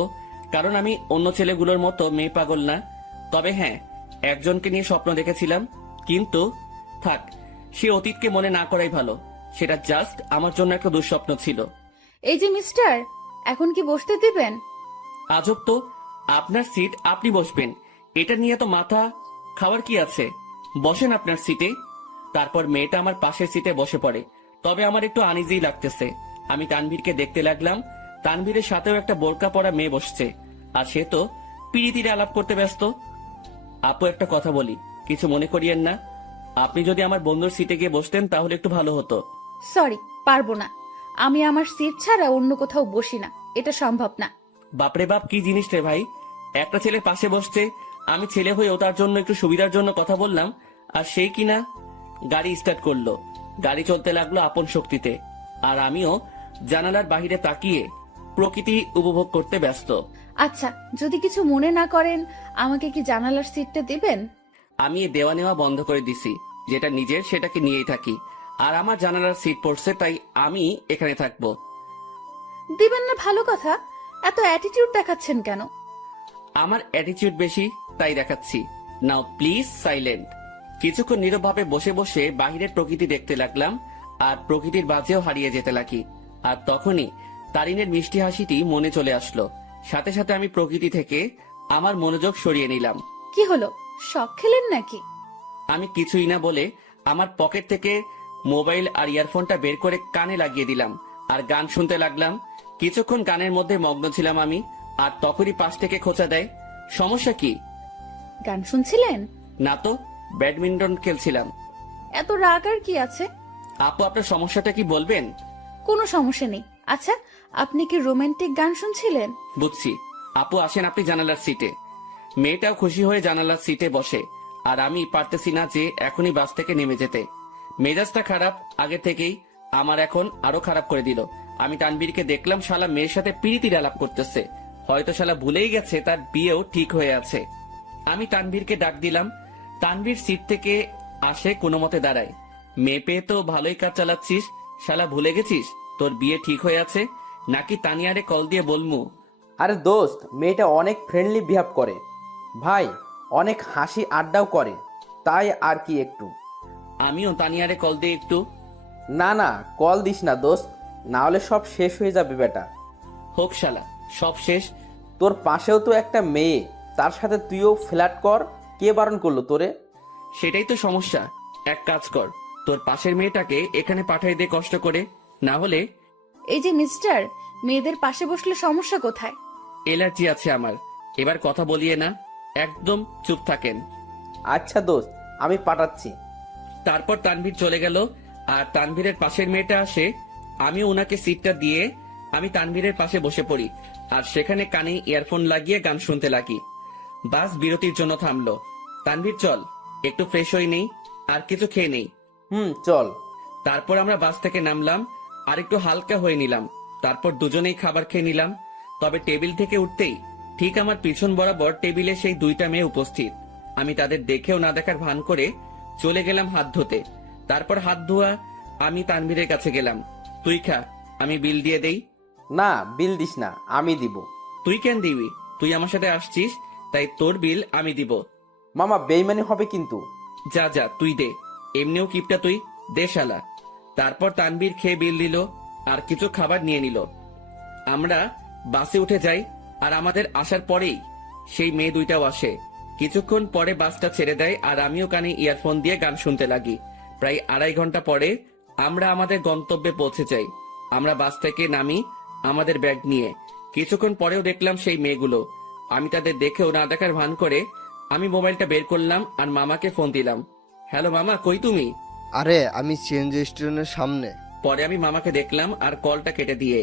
কারণ আমি অন্য ছেলেগুলোর মতো মেয়ে পাগল না। তবে হ্যাঁ, একজনকে নিয়ে স্বপ্ন দেখেছিলাম, কিন্তু থাক, সে অতীতকে মনে না করাই ভালো। সেটা জাস্ট আমার জন্য একটা দুঃস্বপ্ন ছিল। এই যে মিস্টার, এখন কি বসতে দিবেন? আজব তো, আপনার সিট আপনি বসবেন, এটা নিয়ে তো মাথা খাওয়ার কি আছে? বসেন আপনার সিটে। তারপর মেয়েটা আমার পাশের সিটে বসে পড়ে। তবে আমার একটু আনইজি লাগতেছে। আমি তানভীরকে দেখতে লাগলাম। তানভীরের সাথেও একটা বোরকা পরা মেয়ে বসছে, আর সে তো পিড়িতিরে আলাপ করতে ব্যস্ত। আপু, একটা কথা বলি, কিছু মনে করিয়েন না। আপনি যদি আমার বন্ধুর সিটে গিয়ে বসতেন তাহলে একটু ভালো হতো। সরি, পারবো না। আমি আমার সিট ছাড়া অন্য কোথাও বসি না, এটা সম্ভব না। বাপরে বাপ, কি জিনিস রে ভাই! একটা ছেলে পাশে বসছে, আমি ছেলে হয়েও তার জন্য একটু সুবিধার জন্য কথা বললাম, আর সেই কিনা গাড়ি স্টার্ট করলো। গাড়ি চলতে লাগলো আপন শক্তিতে, আর আমিও জানালার বাহিরে তাকিয়ে প্রকৃতি উপভোগ করতে ব্যস্ত। আচ্ছা, যদি কিছু মনে না করেন, আমাকে কি জানালার সিটটা দিবেন? আমি এ দেওয়া নেওয়া বন্ধ করে দিছি। যেটা নিজের সেটাকে নিয়েই থাকি, আর আমার জানালার সিট পড়ছে তাই আমি এখানে থাকবো। দিবেন না ভালো কথা, এত অ্যাটিটিউড দেখাচ্ছেন কেন? আমার অ্যাটিটিউড বেশি তাই দেখাচ্ছি। নাও প্লিজ সাইলেন্ট। কিছুক্ষণ নীরবভাবে বসে বসে বাহিরের প্রকৃতি দেখতে লাগলাম, আর প্রকৃতির বাজেও হারিয়ে যেতে লাগি। আর তখনই তারিনের মিষ্টি হাসিটি মনে চলে আসলো। সাথে সাথে আমি প্রকৃতি থেকে আমার মনোযোগ সরিয়ে নিলাম। কি হলো, শখ খেলেন নাকি? আমি কিছুই না বলে আমার পকেট থেকে মোবাইল আর ইয়ারফোনটা বের করে কানে লাগিয়ে দিলাম, আর গান শুনতে লাগলাম। কিছুক্ষণ গানের মধ্যে মগ্ন ছিলাম আমি, আর তখনই পাশ থেকে খোঁচা দেয়। সমস্যা কি? গান শুনছিলেন? না তো, ব্যাডমিন্টন খেলছিলাম। এত রাগ আর কি আছে? আপু, আপনার সমস্যাটা কি বলবেন? কোনো সমস্যা নেই। আচ্ছা, আপনি কি রোমান্টিক গান শুনছিলেন? বুঝছি। আপু আসেন আপনি জানালার সিটে। মেয়েটাও খুশি হয়ে জানালার সিটে বসে, আর আমি পারতেছি না যে এখনই বাস থেকে নেমে যেতে। মেজাজটা খারাপ আগে থেকেই, আমার এখন আরো খারাপ করে দিল। আমি তানবীরকে দেখলাম শালা মেয়ের সাথে পিরিতির আলাপ করতেছে। হয়তো শালা ভুলেই গেছে তার বিয়েও ঠিক হয়ে আছে। আমি তানবীরকে ডাক দিলাম। তানবীর সিট থেকে আসে, কোনো মতে দাঁড়ায়। মেয়ে পেয়ে তো ভালোই কাজ চালাচ্ছিস, শালা ভুলে গেছিস তোর বিয়ে ঠিক হয়ে আছে? নাকি তানিয়ারে কল দিয়ে বলমু? আরে দোস্ত, মেয়েটা অনেক ফ্রেন্ডলি বিহেভ করে ভাই, অনেক হাসি আড্ডাও করে, তাই আর কি একটু। আমিও তানিয়ারে কল দিয়ে একটু। না না, কল দিস না দোস্ত, না হলে সব শেষ হয়ে যাবে বেটা। হোক শালা, সব শেষ। তোর পাশেও তো একটা মেয়ে, তার সাথে তুইও ফ্ল্যাট কর, কে বারণ করলো তোরে? সেটাই তো সমস্যা। এক কাজ কর, তোর পাশের মেয়েটাকে এখানে পাঠাই দে কষ্ট করে, না হলে। এই যে মিস্টার, মেয়েদের পাশে বসলে সমস্যা কোথায়? এলার্জি আছে আমার। এবার কথা বলিয়ে না, একদম চুপ থাকেন। আচ্ছা দোস্ত, আমি পাঠাচ্ছি। তারপর তানভীর চলে গেল, আর তানভীরের পাশের মেয়েটা আসে। আমি ওনাকে সিটটা দিয়ে আমি তানভীরের পাশে বসে পড়ি, আর সেখানে কানে ইয়ারফোন লাগিয়ে গান শুনতে লাগি। বাস বিরতির জন্য থামলো। তানভীর চল, একটু ফ্রেশ হয়ে নেই, আর কিছু খেয়ে নেই। চল। তারপর আমরা বাস থেকে নামলাম, আর একটু হালকা হয়ে নিলাম। তারপর দুজনেই খাবার খেয়ে নিলাম। তবে টেবিল থেকে উঠতেই ঠিক আমার পিছন বরাবর টেবিলে সেই 2টা মেয়ে উপস্থিত। আমি তাদের দেখেও না দেখার ভান করে চলে গেলাম হাত ধুতে। তারপর হাত ধোয়া আমি তানভীরের কাছে গেলাম। তুই খা, আমি বিল দিয়ে দেই। না, বিল দিস না, আমি দিব। তুই কেন দিবি? তুই আমার সাথে আসছিস, তাই তোর বিল আমি দিব। মামা, বেইমানি হবে কিন্তু। যা যা, তুই দে। এমনিও কিপটা তুই, দে শালা। তারপর তানভীর খেয়ে বিল দিল, আর কিছু খাবার নিয়ে নিল। আমরা বাসে উঠে যাই, আর আমাদের আসার পরেই সেই মেয়ে 2টাও আসে। কিছুক্ষণ পরে বাসটা ছেড়ে দেয় আর আমিও কানে ইয়ারফোন দিয়ে গান শুনতে লাগি। প্রায় 2.5 ঘন্টা পরে আমরা আমাদের গন্তব্যে পৌঁছে যাই। আমরা বাস থেকে নামি আমাদের ব্যাগ নিয়ে। কিছুক্ষণ পরেও দেখলাম সেই মেয়েগুলো। আমি তাদের দেখেও না দেখার ভান করে আমি মোবাইলটা বের করলাম আর মামাকে ফোন দিলাম। হ্যালো মামা, কই তুমি? আরে আমি সিএনজি স্টেশনের সামনে। পরে আমি মামাকে দেখলাম আর কলটা কেটে দিয়ে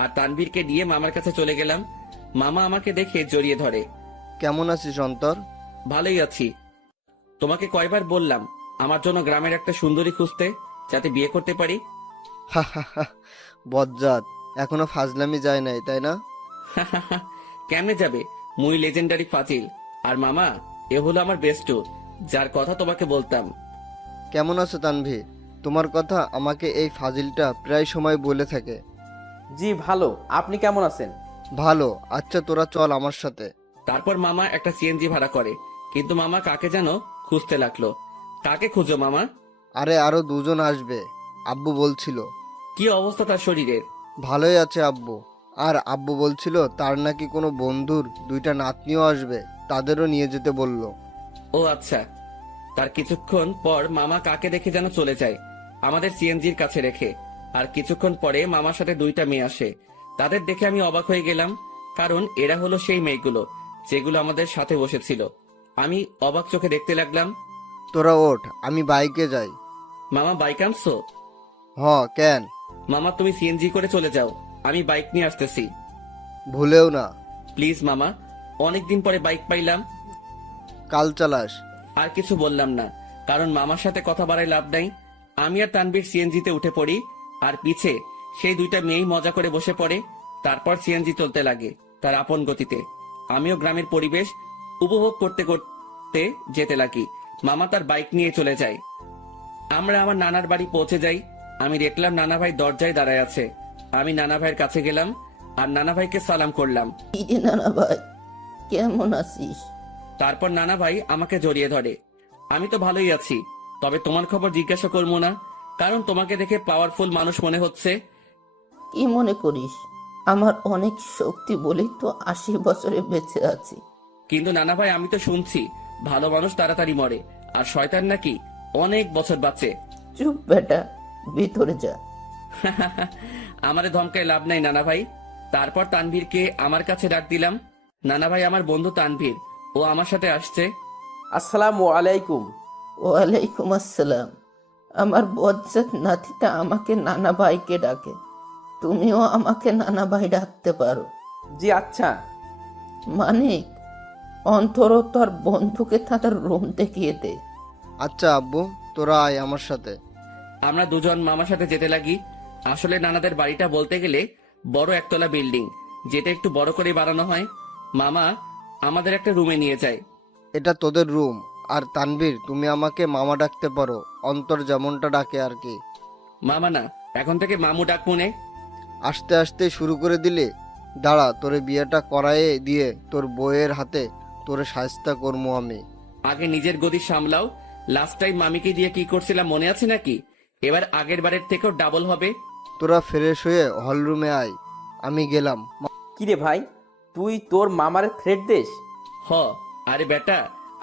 আর তানভীরকে নিয়ে মামার কাছে চলে গেলাম। মামা আমাকে দেখে জড়িয়ে ধরে। কেমন আছিস অন্তর? ভালোই আছি। তোমাকে কয়বার বললাম আমার জন্য গ্রামের একটা সুন্দরী খুঁজতে, যাতে বিয়ে করতে পারি? বজ্জাত, এখনো ফাজলামি যায় নাই তাই না? কেমনে যাবে? মুই লেজেন্ডারি ফাজিল। আর মামা, এ হলো আমার বেস্টু, যার কথা তোমাকে বলতাম। কেমন আছো তানভীর? তোমার কথা আমাকে এই ফাজিলটা প্রায় সময় বলে থাকে। জি ভালো, আপনি কেমন আছেন? ভালো। আচ্ছা তোরা চল আমার সাথে। তারপর মামা একটা সিএনজি ভাড়া করে, কিন্তু মামা কাকে যেন খুঁজতে লাগলো। কাকে খুঁজো মামা? আরে আরো দুজন আসবে, আব্বু বলছিল। কি অবস্থা তার শরীরের? ভালোই আছে আব্বু। আর আব্বু বলছিল তার নাকি কোনো বন্ধুর 2টা নাতনিও আসবে, তাদেরও নিয়ে যেতে বলল। ও আচ্ছা। তার কিছুক্ষণ পর মামা কাকে দেখে যেন চলে যায় আমাদের সিএনজির কাছে রেখে। আর কিছুক্ষণ পরে মামার সাথে 2টা মেয়ে আসে। তাদের দেখে আমি অবাক হয়ে গেলাম, কারণ এরা হলো সেই মেয়েগুলো যেগুলো আমাদের সাথে বসেছিল। আমি অবাক চোখে দেখতে লাগলাম। তোরা ওঠ, আমি বাইকে যাই। মামা বাইক আনছো? কেন? মামা তুমি সিএনজি করে চলে যাও, আমি বাইক নিয়ে আসতেছি। ভুলেও না। প্লিজ মামা, অনেকদিন পরে বাইক পাইলাম। কাল চালাস। আর কিছু বললাম না, কারণ মামার সাথে কথা বাড়ায় লাভ নাই। আমি আর তানভীর সিএনজিতে উঠে পড়ি আর পিছে সেই 2টা মেয়েই মজা করে বসে পড়ে। তারপর সিএনজি চলতে লাগে তার আপন গতিতে। আমিও গ্রামের পরিবেশ উপভোগ করতে করতে যেতে লাগি। মামা তার বাইক নিয়ে চলে যায়। আমরা আমার নানার বাড়ি পৌঁছে যাই। আমি দেখলাম নানা ভাই দরজায় দাঁড়ায় আছে। আমি নানা ভাইয়ের কাছে গেলাম আর নানা ভাইকে সালাম করলাম। কিরে নানা ভাই, কেমন আছিস? তারপর নানা ভাই আমাকে জড়িয়ে ধরে। আমি তো ভালোই আছি, তবে তোমার খবর জিজ্ঞাসা করবো না, কারণ তোমাকে দেখে পাওয়ারফুল মানুষ মনে হচ্ছে। কি মনে করিস? আমার অনেক শক্তি বলেই তো 80 বছরে বেঁচে আছি। কিন্তু নানা ভাই, আমি তো শুনছি ভালো মানুষ তাড়াতাড়ি মরে আর শয়তান নাকি অনেক বছর বাঁচে। চুপ বেটা, ভিতরে যা। আমারে ধমকায় লাভ নাই নানা ভাই। তারপর তানভীরকে আমার কাছে ডাক দিলাম। নানা ভাই, আমার বন্ধু তানভীর, ও আমার সাথে আসছে। আসসালামু আলাইকুম। ওয়ালাইকুম আসসালাম। আমার বজ্জাত নাতিটা আমাকে নানা ভাইকে ডাকে, তুমিও আমাকে নানা ভাই ডাকতে পারো। জি আচ্ছা। মানিক, অন্তর তোর বন্ধুকে তাদের রুম দেখিয়ে দে। আচ্ছা আব্বু, তোরা আয় আমার সাথে। আমরা দুজন মামার সাথে যেতে লাগি। আসলে নানাদের বাড়িটা বলতে গেলে বড় একতলা বিল্ডিং, যেটা একটু বড় করে বানানো হয়। মামা আমাদের একটা রুমে নিয়ে যায়। এটা তোদের রুম। আর তানভীর, তুমি আমাকে মামা ডাকতে পারো, অন্তর যেমনটা ডাকে আর কি। মামা না, এখন থেকে মামু ডাক মনে। আস্তে আস্তে শুরু করে দিলে। দাঁড়া, তোরে বিয়েটা করায়ে দিয়ে তোর বউয়ের হাতে তোরে শায়েস্তা করবো আমি। আগে নিজের গদি সামলাও। লাস্ট টাইম মামিকে দিয়ে কি করছিলাম মনে আছে নাকি? এবার আগের বারের থেকেও ডাবল হবে। তোরা ফ্রেশ হয়ে হলরুমে আয়, আমি গেলাম। কিরে ভাই, তুই তোর মামারে থ্রেট দিস? হ, আরে বেটা,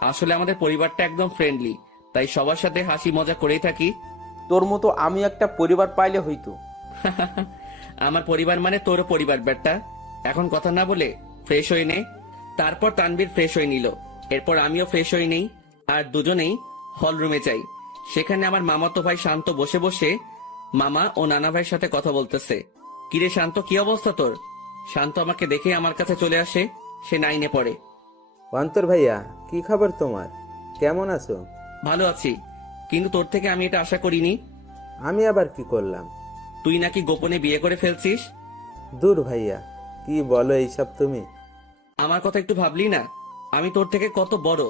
আসলে আমাদের পরিবারটা একদম ফ্রেন্ডলি, তাই সবার সাথে হাসি মজা করেই থাকি। তোর মতো আমি একটা পরিবার পাইলে হইতো। আমার পরিবার মানে তোরও পরিবার বেটা। এখন কথা না বলে ফ্রেশ হয়ে নে। তারপর তানভীর ফ্রেশ হয়ে নিল। এরপর আমিও ফ্রেশ হয়ে নেই আর দুজনেই হল রুমে যাই। সেখানে আমার মামাতো ভাই শান্ত বসে বসে মামা ও নানা ভাইয়ের সাথে কথা বলতেছে। কিরে শান্ত, কি অবস্থা তোর? শান্ত আমাকে দেখে আমার কাছে চলে আসে। সে 9-এ পড়ে। অন্তর ভাইয়া, কি খবর তোমার? কেমন আছো? ভালো আছি, কিন্তু তোর থেকে আমি এটা আশা করিনি। আমি আবার কি করলাম? তুই নাকি গোপনে বিয়ে করে ফেলছিস। দূর ভাইয়া, কি বলো এইসব তুমি? আমার কথা একটু ভাবলি না? আমি তোর থেকে কত বড়,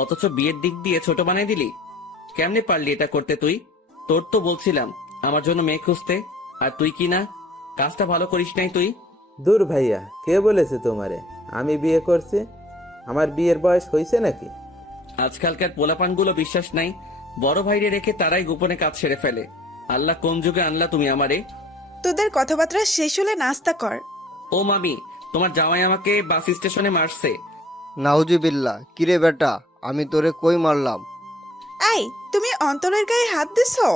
অথচ বিয়ের দিক দিয়ে ছোট বানাই দিলি। কেমনে পারলি এটা করতে তুই? তোর তো বলছিলাম আমার জন্য মেয়ে খুঁজতে, আর তুই কি না, কাজটা ভালো করিস নাই তুই। দূর ভাইয়া, কে বলেছে তোমারে আমি বিয়ে করছি? আমার বিয়ের বয়স হয়েছে নাকি? আজকালকার পোলাপানগুলো বিশ্বাস নাই, বড় ভাইরে রেখে তারাই গোপনে কাজ সেরে ফেলে। আল্লাহ কোন যুগে আনলা তুমি আমারে। তোদের কথাবার্তা শেষ হলে নাস্তা কর। ও মামি, তোমার জামাই আমাকে বাস স্টেশনে মারছে। নাউজুবিল্লা, কিরে বেটা, আমি তোরে কই মারলাম? এই, তুমি অন্তরের গায়ে হাত দিছো?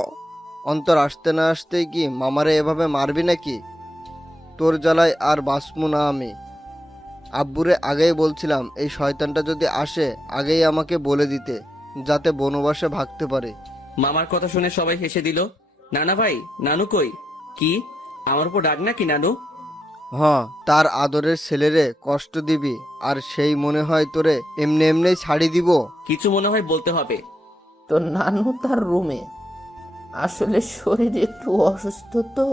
অন্তর আসতে না আসতেই কি মামারে এভাবে মারবি নাকি? তোর জ্বালায় আর বাঁচমু না আমি। আব্বুরে আগেই বলছিলাম এই শয়তানটা যদি আসে আগেই আমাকে বলে দিতে, যাতে বনবাসে ভাগতে পারে। মামার কথা শুনে সবাই হেসে দিল। নানা ভাই, নানু কই? কি আমার উপর রাগ নাকি নানু? হ্যাঁ, তার আদরের ছেলেরে কষ্ট দিবি আর সেই মনে হয় তোরে এমনি এমনি ছাড়ি দিব? কিছু মনে হয় বলতে হবে। তো নানু তার রুমে, আসলে শরীর একটু অসুস্থ তো,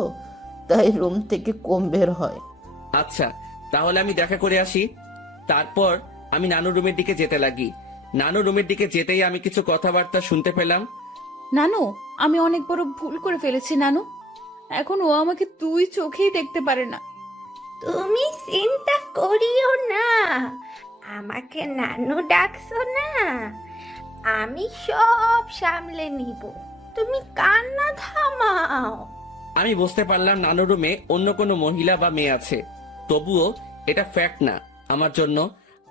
তাই রুম থেকে কম বের হয়। আচ্ছা, তাহলে আমি দেখা করে আসি। তারপর আমি নানুর রুমের দিকে যেতে লাগি। নানুর রুমের দিকে যেতেই আমি কিছু কথাবার্তা শুনতে পেলাম। নানু, আমি অনেক বড় ভুল করে ফেলেছি নানু। এখন ও আমাকে দুই চোখেই দেখতে পারে না। তুমি চিন্তা করিও না, আমাকে নানু ডাকছো না, আমি সব সামলে নিব, তুমি কান্না থামাও। আমি বুঝতে পারলাম নানুর রুমে অন্য কোনো মহিলা বা মেয়ে আছে। তবুও এটা ফ্যাক্ট না আমার জন্য।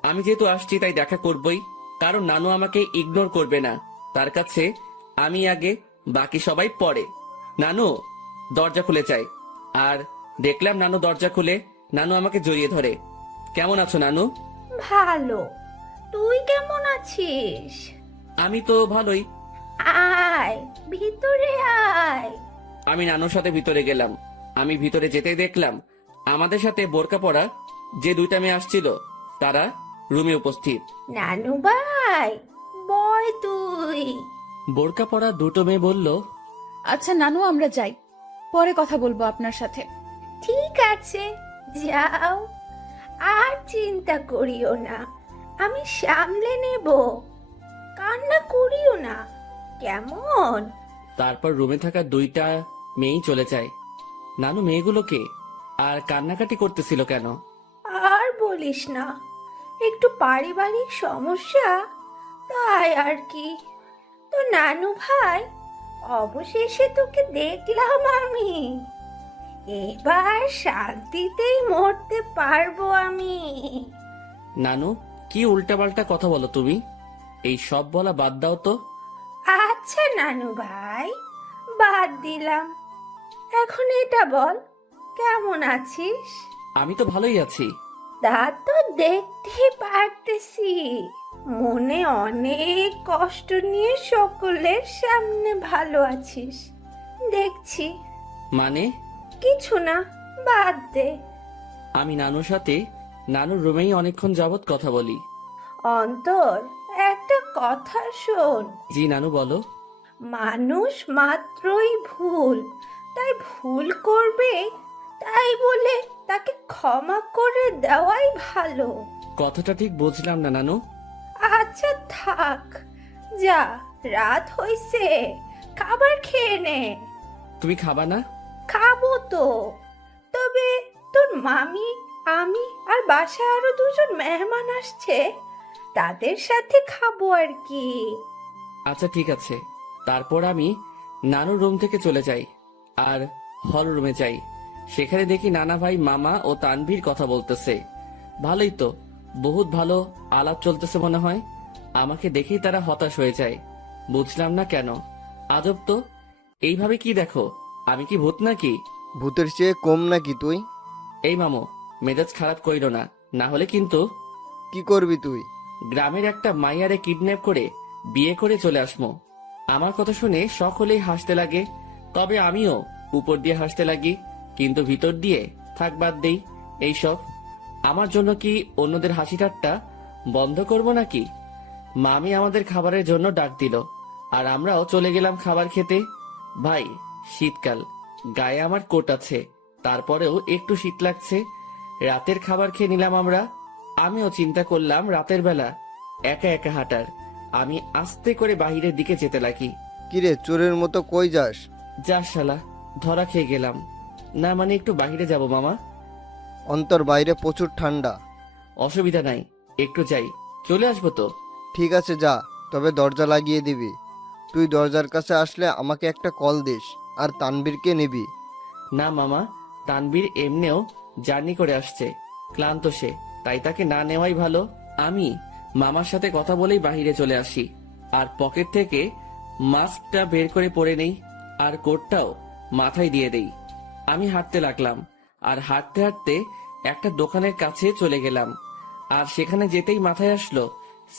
আমি যেহেতু আসছি তাই দেখা করবই, কারণ নানু আমাকে ইগনোর করবে না। তার কাছে আমি আগে, বাকি সবাই পরে। নানু, দরজা খুলে চাই। আর দেখলাম নানু দরজা খুলে নানু আমাকে জড়িয়ে ধরে। কেমন আছো নানু? ভালো, তুই কেমন আছিস? আমি তো ভালোই। আয় ভিতরে আয়। আমি নানুর সাথে ভিতরে গেলাম। আমি ভিতরে যেতেই দেখলাম আমাদের সাথে বোরকা পরা যে দুইটা মেয়ে আসছিল তারা রুমে উপস্থিত। নানু ভাই, বয় তুই। বোরকা পরা দুটো মেয়ে বলল, আচ্ছা নানু, আমরা যাই, পরে কথা বলবো আপনার সাথে। ঠিক আছে, যাও, আর চিন্তা করিও না, আমি সামলে নেব, কান্না করিও না, কেমন? তারপর রুমে থাকা দুইটা মেয়েই চলে যায়। নানু মেয়েগুলোকে আর কান্নাকাটি করতেছিল কেন? আর বলিস না, একটু পারিবারিক সমস্যা, তাই আর কি। তো নানু ভাই, অবশেষে তোকে দেখলাম আমি, এবার শান্তিতেই মরতে পারবো আমি। নানু, কি উল্টাপাল্টা কথা বলো তুমি? এই সব বলা বাদ দাও তো। আচ্ছা নানু ভাই, বাদ দিলাম, এখন এটা বল, কেমন আছিস? আমি তো ভালোই আছি। তা তো দেখতেই পারতেছি, মনে অনেক কষ্ট নিয়ে সকলের সামনে ভালো আছিস দেখছি। মানে? কিছু না, বাদ দে। আমি নানুর সাথে নানুর রুমেই অনেকক্ষণ যাবত কথা বলি। অন্তর, একটা কথা শোন। জি নানু, বলো। মানুষ মাত্রই ভুল, তাই ভুল করবে, তাই বলে তাকে ক্ষমা করে দেওয়াই ভালো। কথাটা ঠিক বুঝলাম না নানু। আচ্ছা থাক, যা, রাত হইছে, খাবার খেয়ে নে। তুমি খাবা না? খাবো তো, তবে তোর মামি, আমি আর বাসায় আরো দুজন মেহমান আসছে, তাদের সাথে খাবো আর কি। আচ্ছা ঠিক আছে। তারপর আমি নানুর রুম থেকে চলে যাই আর হল রুমে যাই। সেখানে দেখি নানা ভাই, মামা ও তানভীর কথা বলতেছে। ভালোই তো, বহুত ভালো আলাপ চলতেছে মনে হয়। আমাকে দেখেই তারা হতাশ হয়ে যায়। বুঝলাম না কেন। আজব তো, এইভাবে কি দেখো? আমি কি ভূত নাকি? ভূতের চেয়ে কম নাকি তুই? এই মামু, মেজাজ খারাপ কইরো না, না হলে কিন্তু কি করবি তুই? গ্রামের একটা মাইয়ারে কিডন্যাপ করে বিয়ে করে চলে আসমো। আমার কথা শুনে সকলেই হাসতে লাগে, তবে আমিও উপর দিয়ে হাসতে লাগি, কিন্তু ভিতর দিয়ে থাক বাদ দেই এইসব। আমার জন্য কি অন্যদের হাসি ঠাট্টা বন্ধ করব নাকি? মামি আমাদের খাবারের জন্য ডাক দিল আর আমরাও চলে গেলাম খাবার খেতে। ভাই, শীতকাল, গায়ে আমার কোট আছে, তারপরেও একটু শীত লাগছে। রাতের খাবার খেয়ে নিলাম আমরা। আমিও চিন্তা করলাম রাতের বেলা একা একা হাঁটার। আমি আস্তে করে বাহিরের দিকে যেতে লাগি। কিরে, চোরের মতো কই যাস? যা শালা, ধরা খেয়ে গেলাম। না মানে একটু বাহিরে যাব মামা। অন্তর, বাইরে প্রচুর ঠান্ডা। অসুবিধা নাই, একটু যাই, চলে আসবো তো। ঠিক আছে যা, তবে দরজা লাগিয়ে দিবি। তুই দরজার কাছে আসলে আমাকে একটা কল দিস, আর তানবীরকে নিবি। না মামা, তানবীর এমনিও জার্নি করে আসছে, ক্লান্ত সে, তাই তাকে না নেওয়াই ভালো। আমি মামার সাথে কথা বলেই বাহিরে চলে আসি আর পকেট থেকে মাস্কটা বের করে পরে নেই আর কোটটাও মাথায় দিয়ে দেই। আমি হাঁটতে লাগলাম আর হাঁটতে হাঁটতে একটা দোকানের কাছে চলে গেলাম। আর সেখানে যেতেই মাথায় আসলো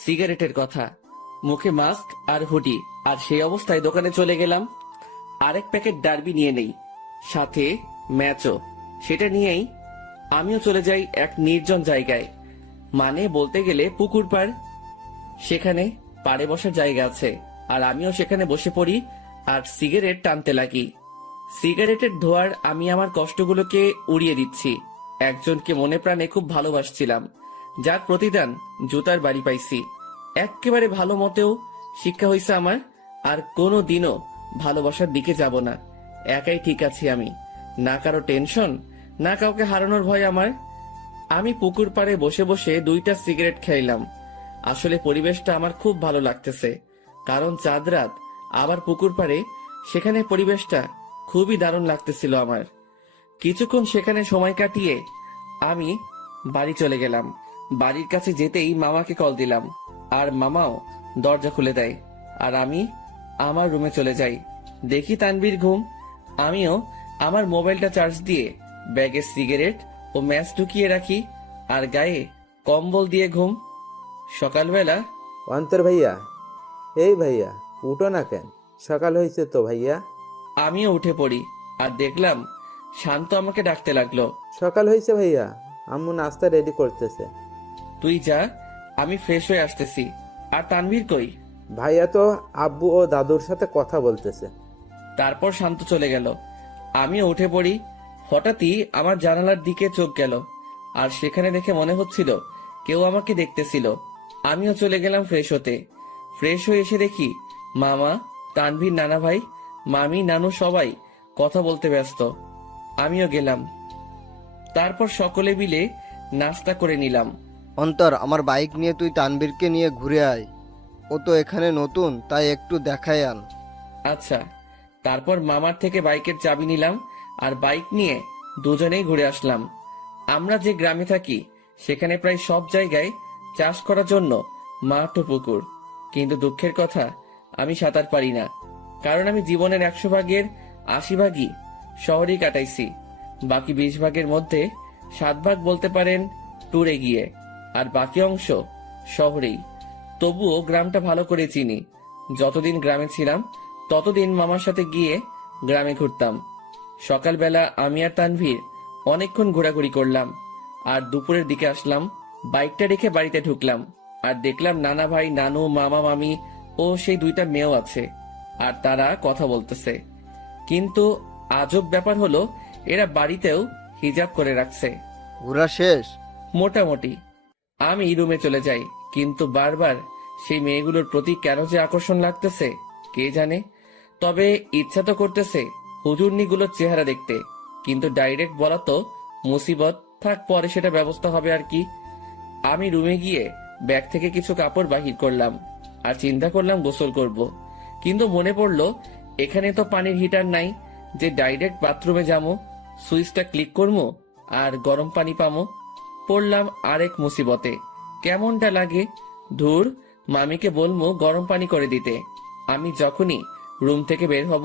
সিগারেটের কথা। মুখে মাস্ক আর হুডি, আর সেই অবস্থায় দোকানে চলে গেলাম। আরেক প্যাকেট ডার্বি নিয়ে নেই, সাথে ম্যাচও। সেটা নিয়েই আমিও চলে যাই এক নির্জন জায়গায়, মানে বলতে গেলে পুকুর পাড়। সেখানে পাড়ে বসার জায়গা আছে আর আমিও সেখানে বসে পড়ি আর সিগারেট টানতে লাগি। সিগারেটের ধোঁয়ার আমি আমার কষ্টগুলোকে উড়িয়ে দিচ্ছি। একজনকে মনে প্রাণে খুব ভালোবাসছিলাম, যার প্রতিদান জুতার বাড়ি পাইছি। একেবারে ভালো মতেও শিক্ষা হয়েছে আমার, আর কোনো দিনও ভালোবাসার দিকে যাব না। একাই ঠিক আছি আমি, না কারো টেনশন, না কাউকে হারানোর ভয় আমার। আমি পুকুর পাড়ে বসে বসে 2টা সিগারেট খাইলাম। আসলে পরিবেশটা আমার খুব ভালো লাগতেছে, কারণ চাঁদ রাত, আবার পুকুর পাড়ে, সেখানে পরিবেশটা খুবই দারুণ লাগতেছিল আমার। কিছুক্ষণ সেখানে সময় কাটিয়ে আমি বাড়ি চলে গেলাম। বাড়ির কাছে যেতেই মামাকে কল দিলাম আর মামাও দরজা খুলে দেয় আর আমি আমার রুমে চলে যাই। দেখি তানভীর ঘুম। আমিও আমার মোবাইলটা চার্জ দিয়ে ব্যাগে সিগারেট ও ম্যাচ ঢুকিয়ে রাখি আর গায়ে কম্বল দিয়ে ঘুম। সকালবেলা অন্তর ভাইয়া, এই ভাইয়া উঠো না কেন? সকাল হয়েছে তো ভাইয়া। আমিও উঠে পড়ি আর দেখলাম শান্ত আমাকে ডাকতে লাগলো। সকাল হয়েছে ভাইয়া, আম্মু নাস্তা রেডি করতেছে। তুই যা, আমি ফ্রেশ হয়ে আসতেছি। আর তানভীর কই? ভাইয়া তো আব্বু ও দাদুর সাথে কথা বলতেছে। তারপর শান্ত চলে গেল। আমিও উঠে পড়ি। হঠাৎই আমার জানালার দিকে চোখ গেল আর সেখানে দেখে মনে হচ্ছিল কেউ আমাকে দেখতেছিল। আমিও চলে গেলাম ফ্রেশ হতে। ফ্রেশ হয়ে এসে দেখি মামা, তানভীর, নানা ভাই, মামি, নানু সবাই কথা বলতে ব্যস্ত। আমিও গেলাম। তারপর সকলে মিলে নাস্তা করে নিলাম। অন্তর, আমার বাইক নিয়ে তুই তানবীরকে নিয়ে ঘুরে আয়। ও তো এখানে নতুন, তাই একটু দেখায় আন। আচ্ছা। তারপর মামার থেকে বাইকের চাবি নিলাম আর বাইক নিয়ে দুজনেই ঘুরে আসলাম। আমরা যে গ্রামে থাকি সেখানে প্রায় সব জায়গায় চাষ করার জন্য মাঠ ও পুকুর, কিন্তু দুঃখের কথা আমি সাঁতার পারি না, কারণ আমি জীবনের 100 ভাগের 80 ভাগই শহরেই কাটাইছি। বাকি 20 ভাগের মধ্যে 7 ভাগ বলতে পারেন ট্যুরে গিয়ে, আর বাকি অংশ শহরেই। তবুও গ্রামটা ভালো করে চিনি। যতদিন গ্রামে ছিলাম ততদিন মামার সাথে গিয়ে গ্রামে ঘুরতাম। সকালবেলা আমি আর তানভীর অনেকক্ষণ ঘোরাঘুরি করলাম আর দুপুরের দিকে আসলাম। বাইকটা রেখে বাড়িতে ঢুকলাম আর দেখলাম নানা ভাই, নানু, মামা, মামি ও সেই 2টা মেয়েও আছে আর তারা কথা বলতেছে। কিন্তু আজব ব্যাপার হলো, এরা বাড়িতেও হিজাব করে রাখছে। ঘোরা শেষ? মোটামুটি। আমি রুমে চলে যাই, কিন্তু বারবার সেই মেয়েগুলোর প্রতি কেন যে আকর্ষণ লাগতেছে কে জানে। তবে ইচ্ছা তো করতেছে হুজুরনিগুলোর চেহারা দেখতে, কিন্তু ডাইরেক্ট বলা তো মুসিবত। থাক, পরে সেটা ব্যবস্থা হবে আর কি। আমি রুমে গিয়ে ব্যাগ থেকে কিছু কাপড় বাহির করলাম আর চিন্তা করলাম গোসল করব, কিন্তু মনে পড়লো এখানে তো পানির হিটার নাই যে ডাইরেক্ট বাথরুমে যাবো, সুইচটা ক্লিক করবো আর গরম পানি পামো। পড়লাম আরেক মুসিবতে। কেমনটা লাগে, ধুর, মামিকে বলবো গরম পানি করে দিতে। আমি যখনই রুম থেকে বের হব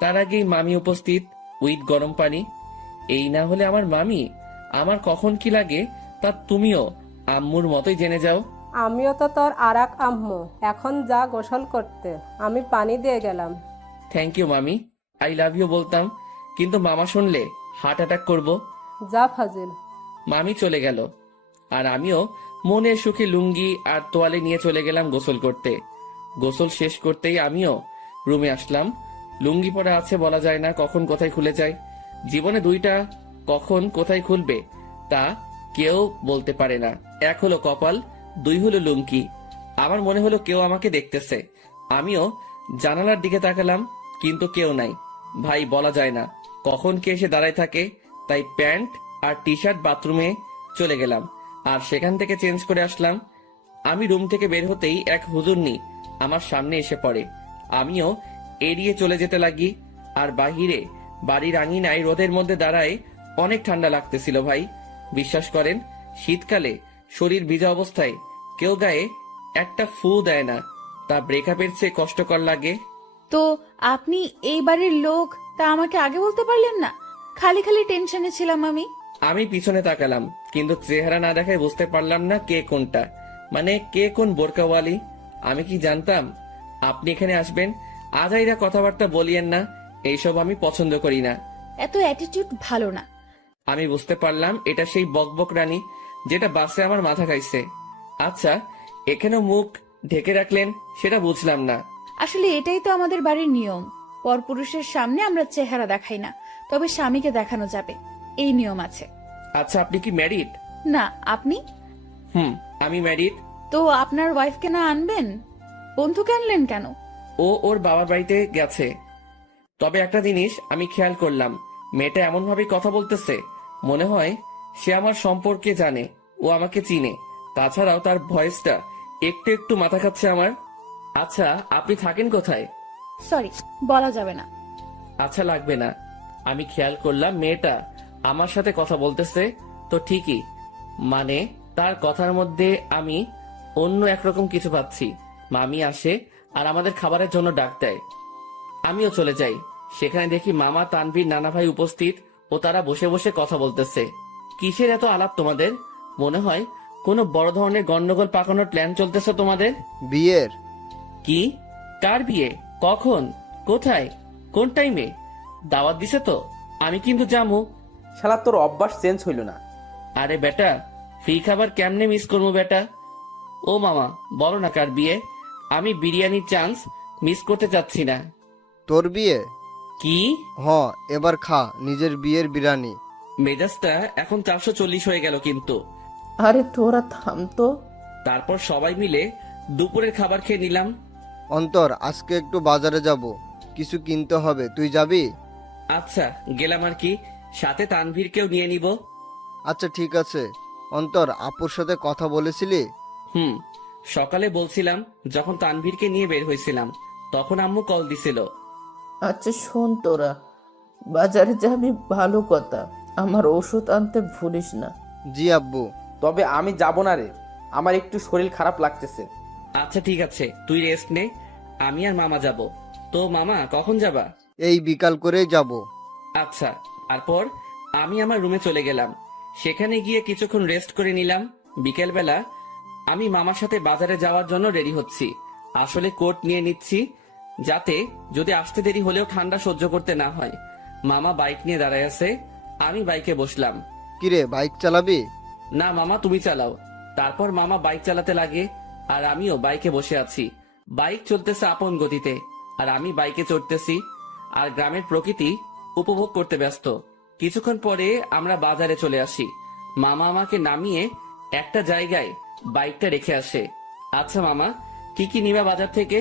তার আগেই মামি উপস্থিত উইথ গরম পানি। এই না হলে আমার মামি আমার কখন কি লাগে তা তুমিও আম্মুর মতোই জেনে যাও। আমিও তো তোর আরাক আম্মু, এখন যা গোসল করতে, আমি পানি দিয়ে গেলাম। থ্যাংক ইউ মামি, আই লাভ ইউ বলতাম, কিন্তু মামা শুনলে হার্ট অ্যাটাক করবো। যা ফাজিল। মামি চলে গেল আর আমিও মনের সুখে লুঙ্গি আর তোয়ালে নিয়ে চলে গেলাম গোসল করতে। গোসল শেষ করতেই আমিও রুমে আসলাম। লুঙ্গি পরা আছে, বলা যায় না কখন কোথায় খুলে যায়। জীবনে 2টা কখন কোথায় খুলবে তা কেউ বলতে পারে না। 1 হলো কপাল, 2 হলো লুঙ্গি। আমার মনে হলো কেউ আমাকে দেখতেছে। আমিও জানালার দিকে তাকালাম, কিন্তু কেউ নাই। ভাই, বলা যায় না কখন কে এসে দাঁড়ায় থাকে, তাই প্যান্ট আর টি শার্ট বাথরুমে চলে গেলাম আর সেখান থেকে চেঞ্জ করে আসলাম। আমি রুম থেকে বের হতেই এক হুজুরনি আমার সামনে এসে পড়ে। আমিও এড়িয়ে চলে যেতে লাগি আর বাহিরে বাড়ির আঙিনায় রোদের মধ্যে দাঁড়ায় অনেক ঠান্ডা লাগতেছিল ভাই। বিশ্বাস করেন, শীতকালে শরীর ভিজা অবস্থায় কেউ গায়ে একটা ফু দেয় না, তা ব্রেকআপের চেয়ে কষ্টকর লাগে। তো আপনি এই বাড়ির লোক, তা আমাকে আগে বলতে পারলেন না? খালি খালি টেনশনে ছিলাম আমি। আমি পিছনে তাকালাম, কিন্তু চেহারা না দেখায় বুঝতে পারলাম না কে কোনটা, মানে কে কোন বোরকাওয়ালি। আমি কি জানতাম আপনি এখানে আসবেন? আজাইরা কথাবার্তা বলিয়েন না, এইসব আমি পছন্দ করি না। এত অ্যাটিটিউড ভালো না। আমি বুঝতে পারলাম এটা সেই বকবক রানী যেটা বাসে আমার মাথা খাইছে। আচ্ছা, এখানেও মুখ ঢেকে রাখলেন সেটা বুঝলাম না। আসলে এটাই তো আমাদের বাড়ির নিয়ম। পরপুরুষের সামনে আমরা চেহারা দেখাই না, তবে স্বামীকে দেখানো যাবে, এই নিয়ম আছে। আচ্ছা, আপনি কি ম্যারিড? না, আপনি? আমি ম্যারিড। তো আপনার ওয়াইফকে না আনবেন? বন্ধুকে আনলেন কেন? ও ওর বাবার বাড়িতে গেছে। তবে একটা জিনিস আমি খেয়াল করলাম, মেয়েটা এমন ভাবে কথা বলতেছে মনে হয় সে আমার সম্পর্কে জানে, ও আমাকে চিনে। তাছাড়াও তার ভয়েসটা একটু একটু মাথা খাচ্ছে আমার। আচ্ছা, আপনি থাকেন কোথায়? সরি, বলা যাবে না। আচ্ছা, লাগবে না। আমি খেয়াল করলাম মেয়েটা আমার সাথে কথা বলতেছে তো ঠিকই, মানে তার কথার মধ্যে আমি অন্য একরকম কিছু পাচ্ছি। মামি আসে আর আমাদের খাবারের জন্য ডাক দেয়, আমিও চলে যাই। সেখানে দেখি মামা, তানভীর, নানা ভাই উপস্থিত ও তারা বসে বসে কথা বলতেছে। কিসের এত আলাপ তোমাদের? মনে হয় কোনো বড় ধরনের গন্ডগোল পাকানোর প্ল্যান চলতেছে তোমাদের। বিয়ের? কি? কার বিয়ে? কখন? কোথায়? কোন টাইমে? দাওয়াত দিছে তো? আমি কিন্তু যাবো। শালা তোর অভ্যাস চেঞ্জ হইল না। আরে বেটা, ফ্রি খাবার কেমনে মিস করবো বেটা? ও মামা, বলো না কার বিয়ে? আমি বিরিয়ানির চান্স মিস করতে চাচ্ছি না। তোর বিয়ে? কি? এবার খা নিজের বিয়ের বিরিয়ানি। মেজাজটা এখন 440 হয়ে গেল কিন্তু। আরে তোরা থাম তো। তারপর সবাই মিলে দুপুরের খাবার খেয়ে নিলাম। অন্তর, আজকে একটু বাজারে যাব, কিছু কিনতে হবে, তুই যাবি? আচ্ছা, গেলাম আর কি, সাথে তানভীরকেও নিয়ে নিব। আচ্ছা ঠিক আছে। অন্তর, আপুর সাথে কথা বলেছিলি? সকালে বলছিলাম, যখন তানভীরকে নিয়ে বের হয়েছিলাম তখন আম্মু কল দিছিল। আচ্ছা শোন, তোরা বাজারে যাবি ভালো কথা, আমার ওষুধ আনতে ভুলিস না। জি আব্বু। তবে আমি যাব না রে, আমার একটু শরীর খারাপ লাগতেছে। আচ্ছা ঠিক আছে, তুই রেস্ট নে, আমি আর মামা যাব। তো মামা কখন যাবা? এই বিকাল করেই যাব। আচ্ছা। তারপর আমি আমার রুমে চলে গেলাম, সেখানে গিয়ে কিছুক্ষণ রেস্ট করে নিলাম। বিকেলবেলা আমি মামার সাথে বাজারে যাওয়ার জন্য রেডি হচ্ছি। আসলে কোট নিয়ে নিচ্ছি, যাতে যদি আসতে দেরি হলেও ঠান্ডা সহ্য করতে না হয়। মামা বাইক নিয়ে দাঁড়ায় আছে, আমি বাইকে বসলাম। কিরে, বাইক চালাবি? না মামা, তুমি চালাও। তারপর মামা বাইক চালাতে লাগে আর আমিও বাইকে বসে আছি। বাইক চলতেছে আপন গতিতে আর আমি বাইকে চড়তেছি আর গ্রামের প্রকৃতি উপভোগ করতে ব্যস্ত। কিছুক্ষণ পরে আমরা বাজারে চলে আসি। মামা আমাকে নামিয়ে একটা জায়গায় বাইকটা রেখে আসে। আচ্ছা মামা, কি কি নিবা বাজার থেকে?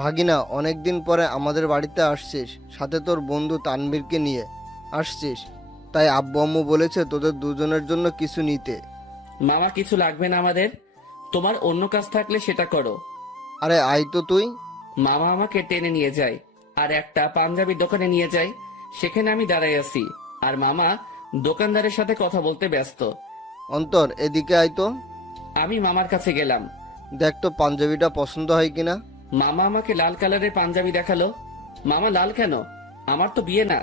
ভাগিনা, অনেকদিন পরে আমাদের বাড়িতে আসছিস, সাথে তোর বন্ধু তানভীরকে নিয়ে আসছিস, তাই আব্বু আম্মু বলেছে তোদের দুজনের জন্য কিছু নিতে। মামা, কিছু লাগবে না আমাদের, তোমার অন্য কাজ থাকলে সেটা করো। আরে আয় তো তুই। মামা আমাকে টেনে নিয়ে যায় আর একটা পাঞ্জাবির দোকানে নিয়ে যায়। সেখানে আমি দাঁড়াই আছি আর মামা দোকানদারের সাথে কথা বলতে ব্যস্ত। অন্তর, এদিকে আয় তো। আমি মামার কাছে গেলাম। দেখ তো পাঞ্জাবিটা পছন্দ হয় কিনা। মামা আমাকে লাল কালারের পাঞ্জাবি দেখালো। মামা, লাল কেন? আমার তো বিয়ে না।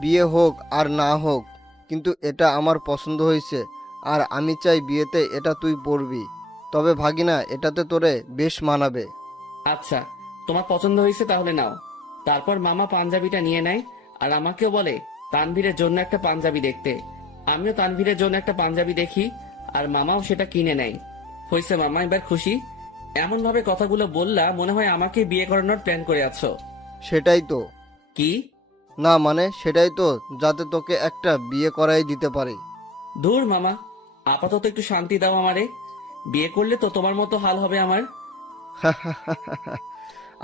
বিয়ে হোক আর না হোক, কিন্তু এটা আমার পছন্দ হয়েছে আর আমি চাই বিয়েতে এটা তুই পরবি। তবে ভাগিনা, এটাতে তোরে বেশ মানাবে। আচ্ছা, তোমার পছন্দ হয়েছে তাহলে নাও। তারপর মামা পাঞ্জাবিটা নিয়ে নেয় আর আমাকেও বলে তানভীরের জন্য একটা পাঞ্জাবি দেখতে। আমিও তানভীরের জন্য একটা পাঞ্জাবি দেখি আর মামাও সেটা কিনে নেয়। হয়েছে মামা, এবার খুশি? এমন ভাবে কথাগুলো বললা মনে হয় আমাকে বিয়ে করানোর প্ল্যান করে আছো। সেটাই তো। কি? না মানে সেটাই তো, যাতে তোকে একটা বিয়ে করাই দিতে পারি। ধুর মামা, আপাতত একটু শান্তি দাও আমারে। বিয়ে করলে তো তোমার মতো হাল হবে আমার।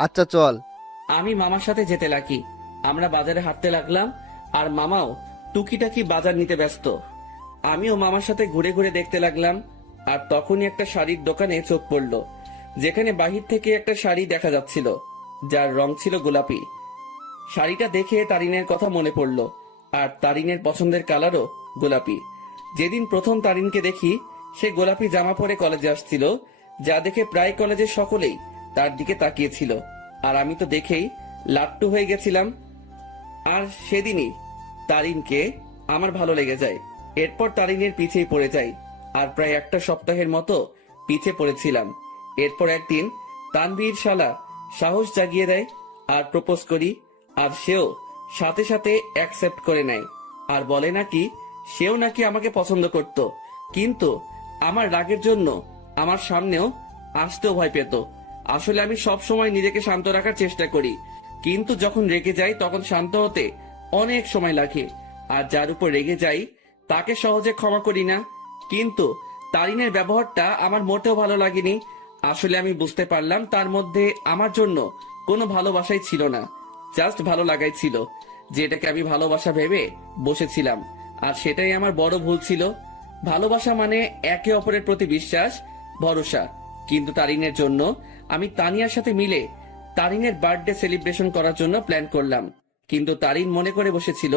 আচ্ছা চল। আমি মামার সাথে যেতে লাগি। আমরা বাজারে হাঁটতে লাগলাম আর মামাও টুকিটাকি বাজার নিতে ব্যস্ত। আমিও মামার সাথে ঘুরে ঘুরে দেখতে লাগলাম আর তখনই একটা শাড়ির দোকানে চোখ পড়ল, যেখানে বাহির থেকে একটা শাড়ি দেখা যাচ্ছিল যার রং ছিল গোলাপি। শাড়িটা দেখে তারিনের কথা মনে পড়ল আর তারিনের পছন্দের কালারও গোলাপি। যেদিন প্রথম তারিনকে দেখি সে গোলাপি জামা পরে কলেজে আসছিল, যা দেখে প্রায় কলেজের সকলেই তার দিকে তাকিয়েছিল। আর আমি তো দেখেই লাট্টু হয়ে গেছিলাম। আর সেদিনই তারিনকে আমার ভালো লেগে যায়। এরপর তারিনের পিছেই পড়ে যাই, আর প্রায় একটা সপ্তাহের মতো পিছে পড়েছিলাম। এরপর একদিন তানভীর শালা সাহস জাগিয়ে দেয় আর প্রপোজ করি, আর সেও সাথে সাথে অ্যাকসেপ্ট করে নেয় আর বলে নাকি সেও নাকি আমাকে পছন্দ করত, কিন্তু আমার রাগের জন্য আমার সামনেও আসতেও ভয় পেত। আসলে আমি সব সময় নিজেকে শান্ত রাখার চেষ্টা করি, কিন্তু যখন রেগে যাই তখন শান্ত হতে অনেক সময় লাগে। আর যার উপর রেগে যাই তাকে সহজে ক্ষমা করি না। কিন্তু তারিনের ব্যবহারটা আমার মোটেও ভালো লাগেনি। আসলে আমি বুঝতে পারলাম তার মধ্যে আমার জন্য কোনো ভালোবাসাই ছিল না, জাস্ট ভালো লাগাই ছিল, যেটাকে আমি ভালোবাসা ভেবে বসেছিলাম। আর সেটাই আমার বড় ভুল ছিল। ভালোবাসা মানে একে অপরের প্রতি বিশ্বাস, ভরসা। কিন্তু তারিনের জন্য আমি তানিয়ার সাথে মিলে তারিনের বার্থডে সেলিব্রেশন করার জন্য প্ল্যান করলাম। কিন্তু তারিন মনে করে বসেছিল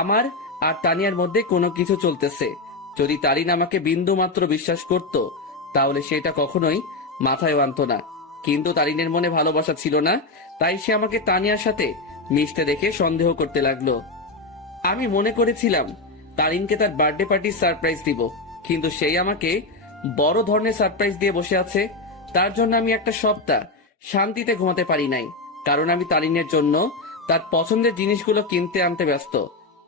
আমার আর তানিয়ার মধ্যে কোনো কিছু চলতেছে। যদি তারিন আমাকে বিন্দু মাত্র বিশ্বাস করত তাহলে সেটা কখনোই মাথায় আনতো না। কিন্তু তারিনের মনে ভালোবাসা ছিল না, তাই সে আমাকে তানিয়ার সাথে মিশতে দেখে সন্দেহ করতে লাগলো। আমি মনে করেছিলাম তারিনকে তার বার্থডে পার্টির সারপ্রাইজ দিব, কিন্তু সেই আমাকে বড় ধরনের সারপ্রাইজ দিয়ে বসে আছে। তার জন্য আমি একটা সপ্তাহ শান্তিতে ঘুমাতে পারি নাই, কারণ আমি তারিনের জন্য তার পছন্দের জিনিসগুলো কিনতে আনতে ব্যস্ত।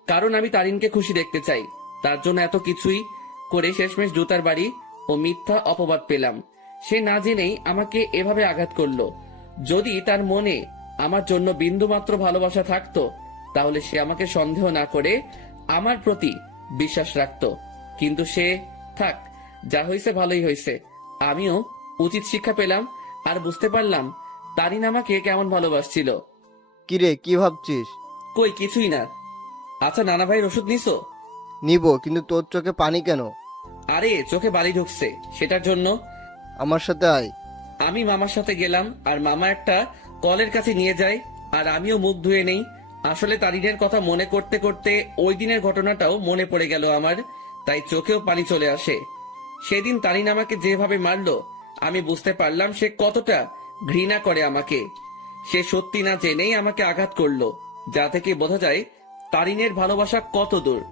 কারণ আমি তারিনকে খুশি দেখতে চাই। তার জন্য এত কিছুই করে শেষমেশ জুতার বাড়ি ও মিথ্যা অপবাদ পেলাম। সে না জেনেই আমাকে এভাবে আঘাত করলো। যদি তার মনে আমার জন্য বিন্দুমাত্র ভালোবাসা থাকতো তাহলে সে আমাকে সন্দেহ না করে আমার প্রতি বিশ্বাস রাখতো। কিন্তু সে থাক, যা হয়েছে ভালোই হয়েছে। আমিও উচিত শিক্ষা পেলাম আর বুঝতে পারলাম তারিন আমাকে কেমন ভালোবাসছিল। কিরে, কি ভাবছিস? কই কিছুই না। আচ্ছা নানা ভাইয়ের ওষুধ নিছো? নিব, কিন্তু তোর চোখে পানি কেন? আরে চোখে বালি ঢুকছে, সেটার জন্য। আমার সাথে আয়। আমি মামার সাথে গেলাম আর মামা একটা কলের কাছে নিয়ে যায় আর আমিও মুখ ধুয়ে নেই। আসলে তারিনের কথা মনে করতে করতে ওই দিনের ঘটনাটাও মনে পড়ে গেল আমার, তাই চোখেও পানি চলে আসে। সেদিন তারিন আমাকে যেভাবে মারলো আমি বুঝতে পারলাম সে কতটা ঘৃণা করে আমাকে। সে সত্যি না জেনেই আমাকে আঘাত করলো, যা থেকে বোঝা যায় তারিনের ভালোবাসা কত দূর।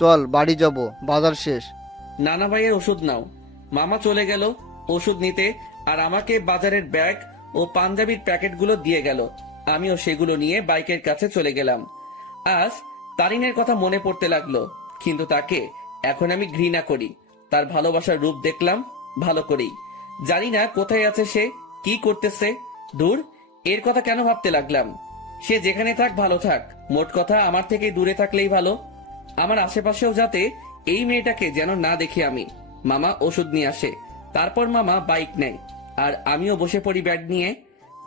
চল বাড়ি যাব, বাজার শেষ। নানা ভাইয়ের ওষুধ নাও। মামা চলে গেল ওষুধ নিতে আর আমাকে বাজারের ব্যাগ ও পাঞ্জাবির প্যাকেটগুলো দিয়ে গেল। আমিও সেগুলো নিয়ে বাইকের কাছে চলে গেলাম। আজ তারিনের কথা মনে পড়তে লাগলো, কিন্তু তাকে এখন আমি ঘৃণা করি। তার ভালোবাসার রূপ দেখলাম ভালো করেই। জানি না কোথায় আছে সে, কি করতেছে। দূর, এর কথা কেন ভাবতে লাগলাম? সে যেখানে থাক ভালো থাক, মোট কথা আমার থেকে দূরে থাকলেই ভালো। আমার আশেপাশেও যাতে এই মেয়েটাকে যেন না দেখি আমি। মামা ওষুধ নিয়ে আসে, তারপর মামা বাইক নেয় আর আমিও বসে পড়ি ব্যাগ নিয়ে।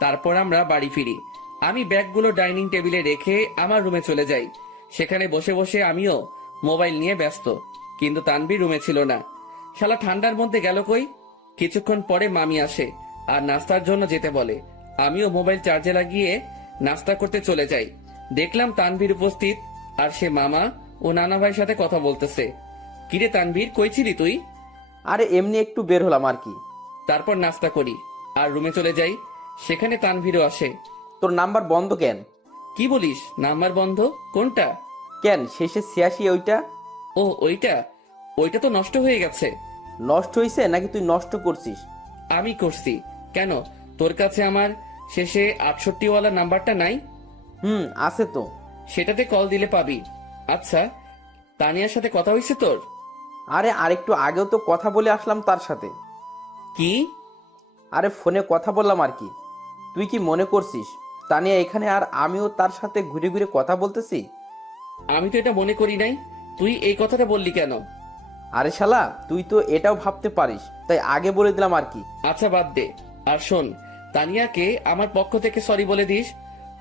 তারপর আমরা বাড়ি ফিরি। আমি ব্যাগগুলো ডাইনিং টেবিলে রেখে আমার রুমে চলে যাই। সেখানে বসে বসে আমিও মোবাইল নিয়ে ব্যস্ত, কিন্তু তানভীর রুমে ছিল না। শালা ঠান্ডার মধ্যে গেল কই? কিছুক্ষণ পরে মামি আসে আর নাস্তার জন্য যেতে বলে। আমিও মোবাইল চার্জে লাগিয়ে নাস্তা করতে চলে যাই। দেখলাম তানভীর উপস্থিত আর সে মামা ও নানা ভাইয়ের সাথে কথা বলতেছে। কিরে তানভীর, কই ছিলি তুই? আরে এমনি একটু বের হলাম আর কি। তারপর নাস্তা করি আর রুমে চলে যাই। সেখানে তানভীরও আসে। তোর নাম্বার বন্ধ কেন? কি বলিস, নাম্বার বন্ধ? কোনটা? কেন, শেষে 86 ওইটা? ও ওইটা? ওইটা তো নষ্ট হয়ে গেছে। নষ্ট হয়েছে নাকি তুই নষ্ট করছিস? আমি করছি। কেন, তোর কাছে আমার শেষে 68 ওয়ালা নাম্বারটা নাই? আছে তো। সেটাতে কল দিলে পাবি। আচ্ছা, তানিয়ার সাথে কথা হয়েছে তোর? আরে আরেকটু আগেও তো কথা বলে আসলাম তার সাথে। কি? আরে ফোনে কথা বললাম আর কি। তুই কি মনে করছিস তানিয়া এখানে আর আমিও তার সাথে ঘুরে ঘুরে কথা বলতেছি? আমি তো এটা মনে করি নাই। তুই এই কথাটা বললি কেন? আরে শালা, তুই তো এটাও ভাবতে পারিস, তাই আগে বলে দিলাম আর কি। আচ্ছা বাদ দে। আর শোন, তানিয়াকে আমার পক্ষ থেকে সরি বলে দিস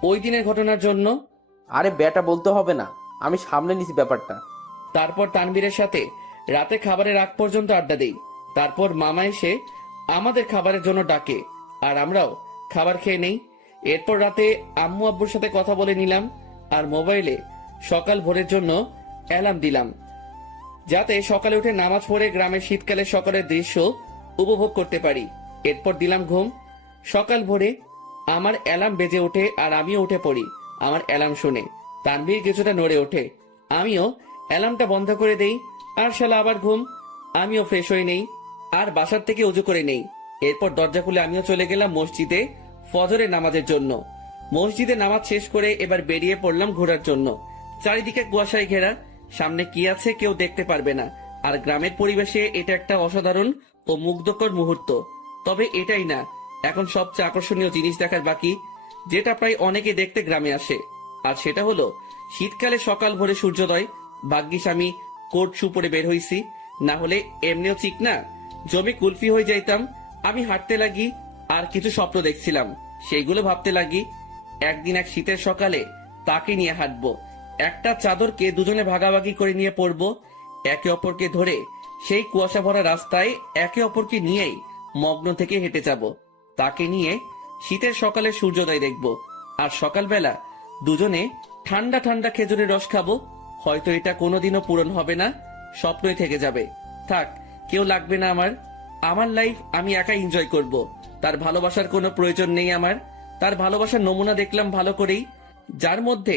ওই দিনের ঘটনার জন্য। আরে বেটা বলতে হবে না, আমি সামনে নিছি ব্যাপারটা। তারপর তানবীরের সাথে রাতে খাবারের আগ পর্যন্ত আড্ডা দেই। তারপর মামা এসে আমাদের খাবারের জন্য ডাকে আর আমরাও খাবার খেয়ে নেই। এরপর রাতে আম্মু আব্বুর সাথে কথা বলে নিলাম আর মোবাইলে সকাল ভোরের জন্য অ্যালার্ম দিলাম, যাতে সকালে উঠে নামাজ পড়ে গ্রামের শীতকালে সকালের দৃশ্য উপভোগ করতে পারি। এরপর দিলাম ঘুম। সকাল ভোরে আমার অ্যালার্ম বেজে ওঠে আর আমিও উঠে পড়ি আমার অ্যালার্ম শুনে। তানভীর কিছুটা নড়ে ওঠে, আমিও অ্যালার্মটা বন্ধ করে দেই। আর শালা আবার ঘুম। আমিও ফ্রেশ হয়ে নেই আর বাসার থেকে উজু করে নেই। এরপর দরজা খুলে আমিও চলে গেলাম মসজিদে ফজরের নামাজের জন্য। মসজিদে নামাজ শেষ করে এবার বেরিয়ে পড়লাম ঘোরার জন্য। চারিদিকে কুয়াশায় ঘেরা, সামনে কি আছে কেউ দেখতে পারবে না। আর গ্রামের পরিবেশে এটা একটা অসাধারণ ও মুগ্ধকর মুহূর্ত। তবে এটাই না, এখন সবচেয়ে আকর্ষণীয় জিনিস দেখার বাকি, যেটা প্রায় অনেকে দেখতে গ্রামে আসে। আর সেটা হলো শীতকালে সকাল ভোরে সূর্যোদয়। ভাগ্যিস আমি কোট শু পরে বের হইছি, না হলে এমনিও ঠিক না জমি কুলফি হয়ে যাইতাম। আমি হাঁটতে লাগি আর কিছু স্বপ্ন দেখছিলাম, সেইগুলো ভাবতে লাগি। একদিন এক শীতের সকালে তাকে নিয়ে হাঁটবো, একটা চাদরকে দুজনে ভাগাভাগি করে নিয়ে পড়বো, একে অপরকে ধরে সেই কুয়াশা ভরা রাস্তায় একে অপরকে নিয়েই মগ্ন থেকে হেঁটে যাব। তাকে নিয়ে শীতের সকালে সূর্যোদয় দেখব, আর সকালবেলা দুজনে ঠান্ডা ঠান্ডা খেজুরের রস খাবো। হয়তো এটা কোনোদিনও পূরণ হবে না, স্বপ্নই থেকে যাবে। থাক, কেউ লাগবে না আমার। আমার লাইফ আমি একাই এনজয় করব। তার ভালোবাসার কোনো প্রয়োজন নেই আমার। তার ভালোবাসার নমুনা দেখলাম ভালো করেই। যার মধ্যে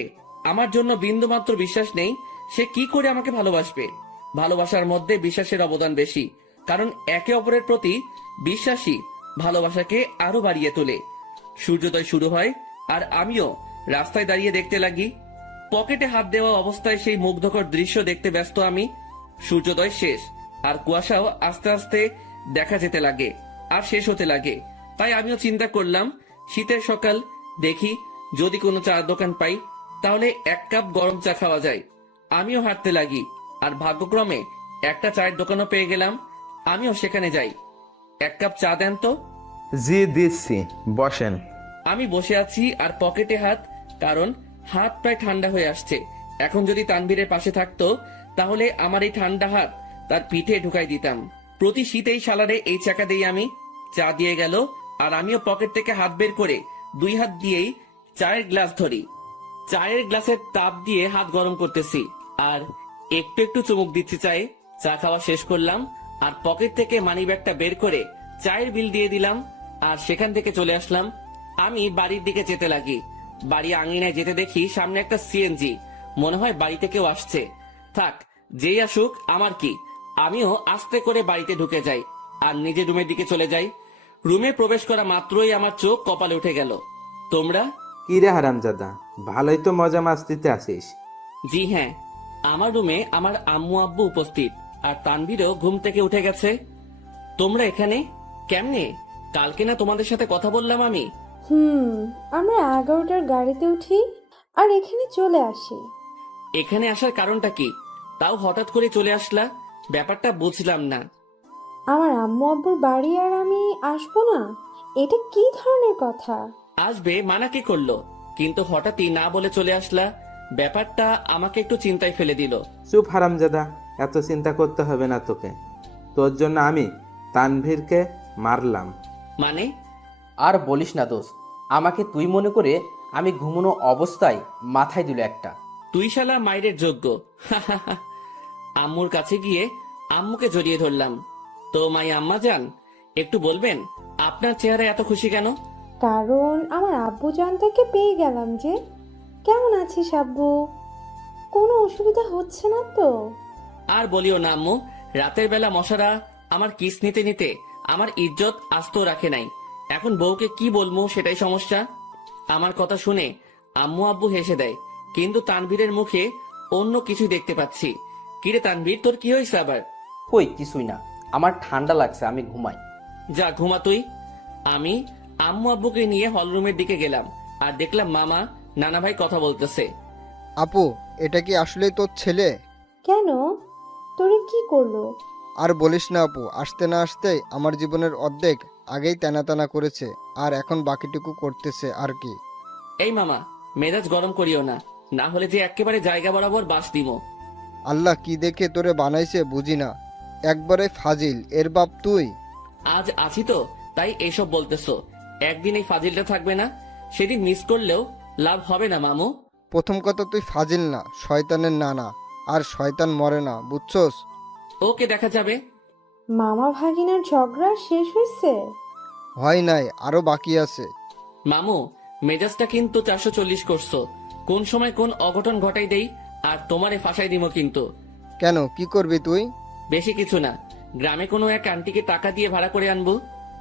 আমার জন্য বিন্দুমাত্র বিশ্বাস নেই, সে কি করে আমাকে ভালোবাসবে? ভালোবাসার মধ্যে বিশ্বাসের অবদান বেশি, কারণ একে অপরের প্রতি বিশ্বাসী ভালোবাসাকে আরো বাড়িয়ে তোলে। সূর্যোদয় শুরু হয় আর আমিও রাস্তায় দাঁড়িয়ে দেখতে লাগি। পকেটে হাত দেওয়া অবস্থায় সেই মুগ্ধকর দৃশ্য দেখতে ব্যস্ত আমি। সূর্যোদয় শেষ আর কুয়াশাও আস্তে আস্তে দেখা যেতে লাগে আর শেষ হতে লাগে। তাই আমিও চিন্তা করলাম, শীতের সকাল, দেখি যদি কোনো চার দোকান পাই তাহলে এক কাপ গরম চা খাওয়া যায়। আমিও হাঁটতে লাগি আর ভাগ্যক্রমে একটা চায়ের দোকানও পেয়ে গেলাম। আমিও সেখানে যাই। এক কাপ চা দেন তো। জি দিচ্ছি, বসেন। আমি বসে আছি আর পকেটে হাত, কারণ হাত প্রায় ঠান্ডা হয়ে আসছে। এখন যদি তানভীরের পাশে থাকতো তাহলে আমার এই ঠান্ডা হাত তার পিঠে ঢুকাই দিতাম। প্রতি শীতেই শালারে এই চাকা দেই আমি। চা দিয়ে গেল আর আমিও পকেট থেকে হাত বের করে দুই হাত দিয়েই চায়ের গ্লাস ধরি। চায়ের গ্লাসের তাপ দিয়ে হাত গরম করতেছি আর একটু একটু চুমুক দিচ্ছি চায়ে। চা খাওয়া শেষ করলাম আর পকেট থেকে মানি ব্যাগটা বের করে চায়ের বিল দিয়ে দিলাম আর সেখান থেকে চলে আসলাম। আমি বাড়ির দিকে যেতে লাগি। বাড়ি আঙিনায় যেতে দেখি সামনে একটা সিএনজি। মনে হয় বাড়িতে কেউ আসছে। থাক, যেই আসুক আমার কি। আমিও আস্তে করে বাড়িতে ঢুকে যাই আর নিজের রুমের দিকে চলে যাই। রুমে প্রবেশ করা মাত্রই আমার চোখ কপালে উঠে গেল। তোমরা? কি রে হারামজাদা, ভালোই তো মজা মাস্তিতে আসিস। জি হ্যাঁ, আমার রুমে আমার আম্মু আব্বু উপস্থিত আর তানভীরও ঘুম থেকে উঠে গেছে। তোমরা এখানে কেমনে? কালকে না তোমাদের সাথে কথা বললাম আমি? আমরা 11টার গাড়িতে উঠি আর এখানে চলে আসি। এখানে আসার কারণটা কি? তাও হঠাৎ করে চলে আসলা, ব্যাপারটা বুঝলাম না। আমার আম্মু আব্বুর বাড়ি আর আমি আসবো না, এটা কি ধরনের কথা? আসবে মানা কে করলো? কিন্তু হঠাৎই না বলে চলে আসলা, ব্যাপারটা আমাকে একটু চিন্তায় ফেলে দিল। চুপ হারামজাদা, এত চিন্তা করতে হবে না তোকে। তোর জন্য আমি তানভীরকে মারলাম। মানে? আর বলিস না দোস্ত, আমাকে তুই মনে করে আমি ঘুমানো অবস্থায় মাথায় দিল একটা। তুই শালা মাইরের যোগ্য। আম্মুর কাছে গিয়ে আম্মুকে জড়িয়ে ধরলাম। তো মাই আম্মা যান, একটু বলবেন আপনার চেহারা এত খুশি কেন? কারণ আমার আব্বু জানটাকে পেয়ে গেলাম যে। কেমন আছিস আব্বু? কোনো অসুবিধা হচ্ছে না তো? আর বলিও না আম্মু, রাতের বেলা মশারা আমার কিস নিতে নিতে আমার ইজ্জত আস্ত রাখে নাই। এখন বউকে কি বলবো সেটাই সমস্যা। আমার কথা শুনে আম্মু আব্বু হেসে দেয়, কিন্তু তানভীরের মুখে অন্য কিছু দেখতে পাচ্ছি। কিরে তানভীর, তোর কি হয়েছে আবার? কই কিছুই না, আমার ঠান্ডা লাগছে, আমি ঘুমাই। যা ঘুমা তুই। আমি আম্মু আব্বুকে নিয়ে হলরুমের দিকে গেলাম আর দেখলাম মামা নানা ভাই কথা বলতেছে। আপু, এটা কি আসলেই তোর ছেলে? কেন? তোরে কি করলো? আর বলিস না আপু, আসতে না আসতেই আমার জীবনের অর্ধেক আগেই টানা টানা করেছে, আর এখন বাকিটুকু করতেছে আর কি। এই মামা, মেজাজ গরম করিও না, না হলে যে একেবারে জায়গা বরাবর বাস দিমো। আল্লাহ কি দেখে তোরে বানাইছে বুঝি না, একবারে ফাজিল এর বাপ তুই। আজ আছি তো তাই এসব বলতেছো, একদিন এই ফাজিলটা থাকবে না, সেদিন মিস করলেও লাভ হবে না মামু। প্রথম কথা তুই ফাজিল না, শয়তানের নানা, আর শয়তান মরে না, বুঝছস? ওকে দেখা যাবে। মামা ভাগিনার ঝগড়া শেষ হয়েছে? হয় নাই, আরো বাকি আছে। মামু, মেজাজটা কিন্তু 440 করছো। কোন সময় কোন অঘটন ঘটাই দেই আর তোমারে ফাঁসাই দিমো কিন্তু। কেন, কি করবি তুই? বেশি কিছু না, গ্রামে কোনো এক আন্টিকে টাকা দিয়ে ভাড়া করে আনবো।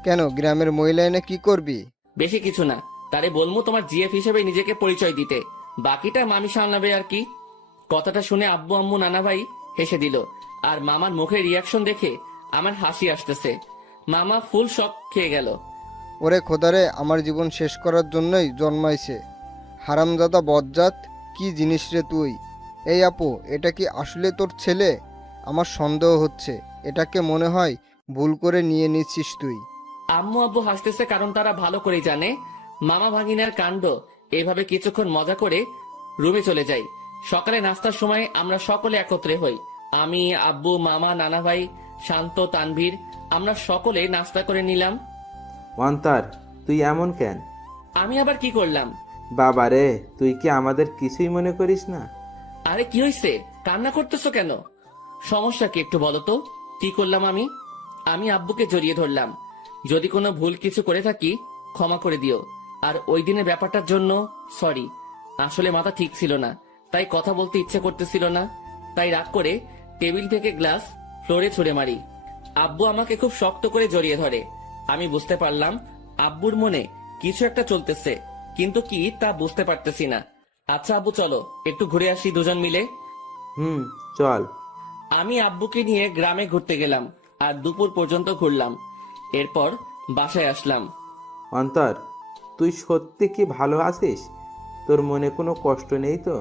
কেন, গ্রামের মহিলা এনে কি করবি? বেশি কিছু না, তারে বলবো তোমার জিএফ হিসেবে নিজেকে পরিচয় দিতে, বাকিটা মামি সামলাবে আর কি। কথাটা শুনে আব্বু আম্মু নানা ভাই হেসে দিল, আর মামার মুখের রিয়াকশন দেখে আমার হাসি আসতেছে। মামা ফুল শক খেয়ে গেল। ওরে খোদারে, আমার জীবন শেষ করার জন্যই জন্মাইছে। হারামজাদা বজ্জাত, কি জিনিস রে তুই? এই আপু, এটা কি আসলে তোর ছেলে? আমার সন্দেহ হচ্ছে, এটাকে মনে হয় ভুল করে নিয়ে নিচ্ছিস তুই। আম্মু আব্বু হাসতেছে কারণ তারা ভালো করে জানে মামা ভাগিনার কাণ্ড। এইভাবে কিছুক্ষণ মজা করে রুমে চলে যাই। সকালে নাস্তার সময় আমরা সকলে একত্রে হই। আমি, আব্বু, মামা, নানা ভাই, শান্ত, তানভীর, আমরা সকলে নাস্তা করে নিলাম। অন্তর, তুই এমন কেন? আমি আবার কি করলাম? বাবা রে, তুই কি আমাদের কিছুই মনে করিস না? আরে কি হয়েছে, কান্না করতেছো কেন? সমস্যা কি একটু বলো তো, কি করলাম আমি? আমি আব্বুকে জড়িয়ে ধরলাম। যদি কোনো ভুল কিছু করে থাকি ক্ষমা করে দিও। আর ওই দিনের ব্যাপারটার জন্য সরি। আসলে মাথা ঠিক ছিল না, তাই কথা বলতে ইচ্ছে করতেছিল না। তাই রাগ করে টেবিল থেকে গ্লাস ফ্লোরে ছুঁড়ে মারি। আব্বু আমাকে খুব শক্ত করে জড়িয়ে ধরে। আমি বুঝতে পারলাম আব্বুর মনে কিছু একটা চলতেছে, কিন্তু কি তা বুঝতে পারতেছি না। আচ্ছা আব্বু, চলো একটু ঘুরে আসি দুজন মিলে। চল। আমি আব্বুকে নিয়ে গ্রামে ঘুরতে গেলাম আর দুপুর পর্যন্ত ঘুরলাম। এরপর বাসায় আসলাম। অন্তর, তুই সত্যি কি ভালো আছিস? তোর মনে কোনো কষ্ট নেই তো?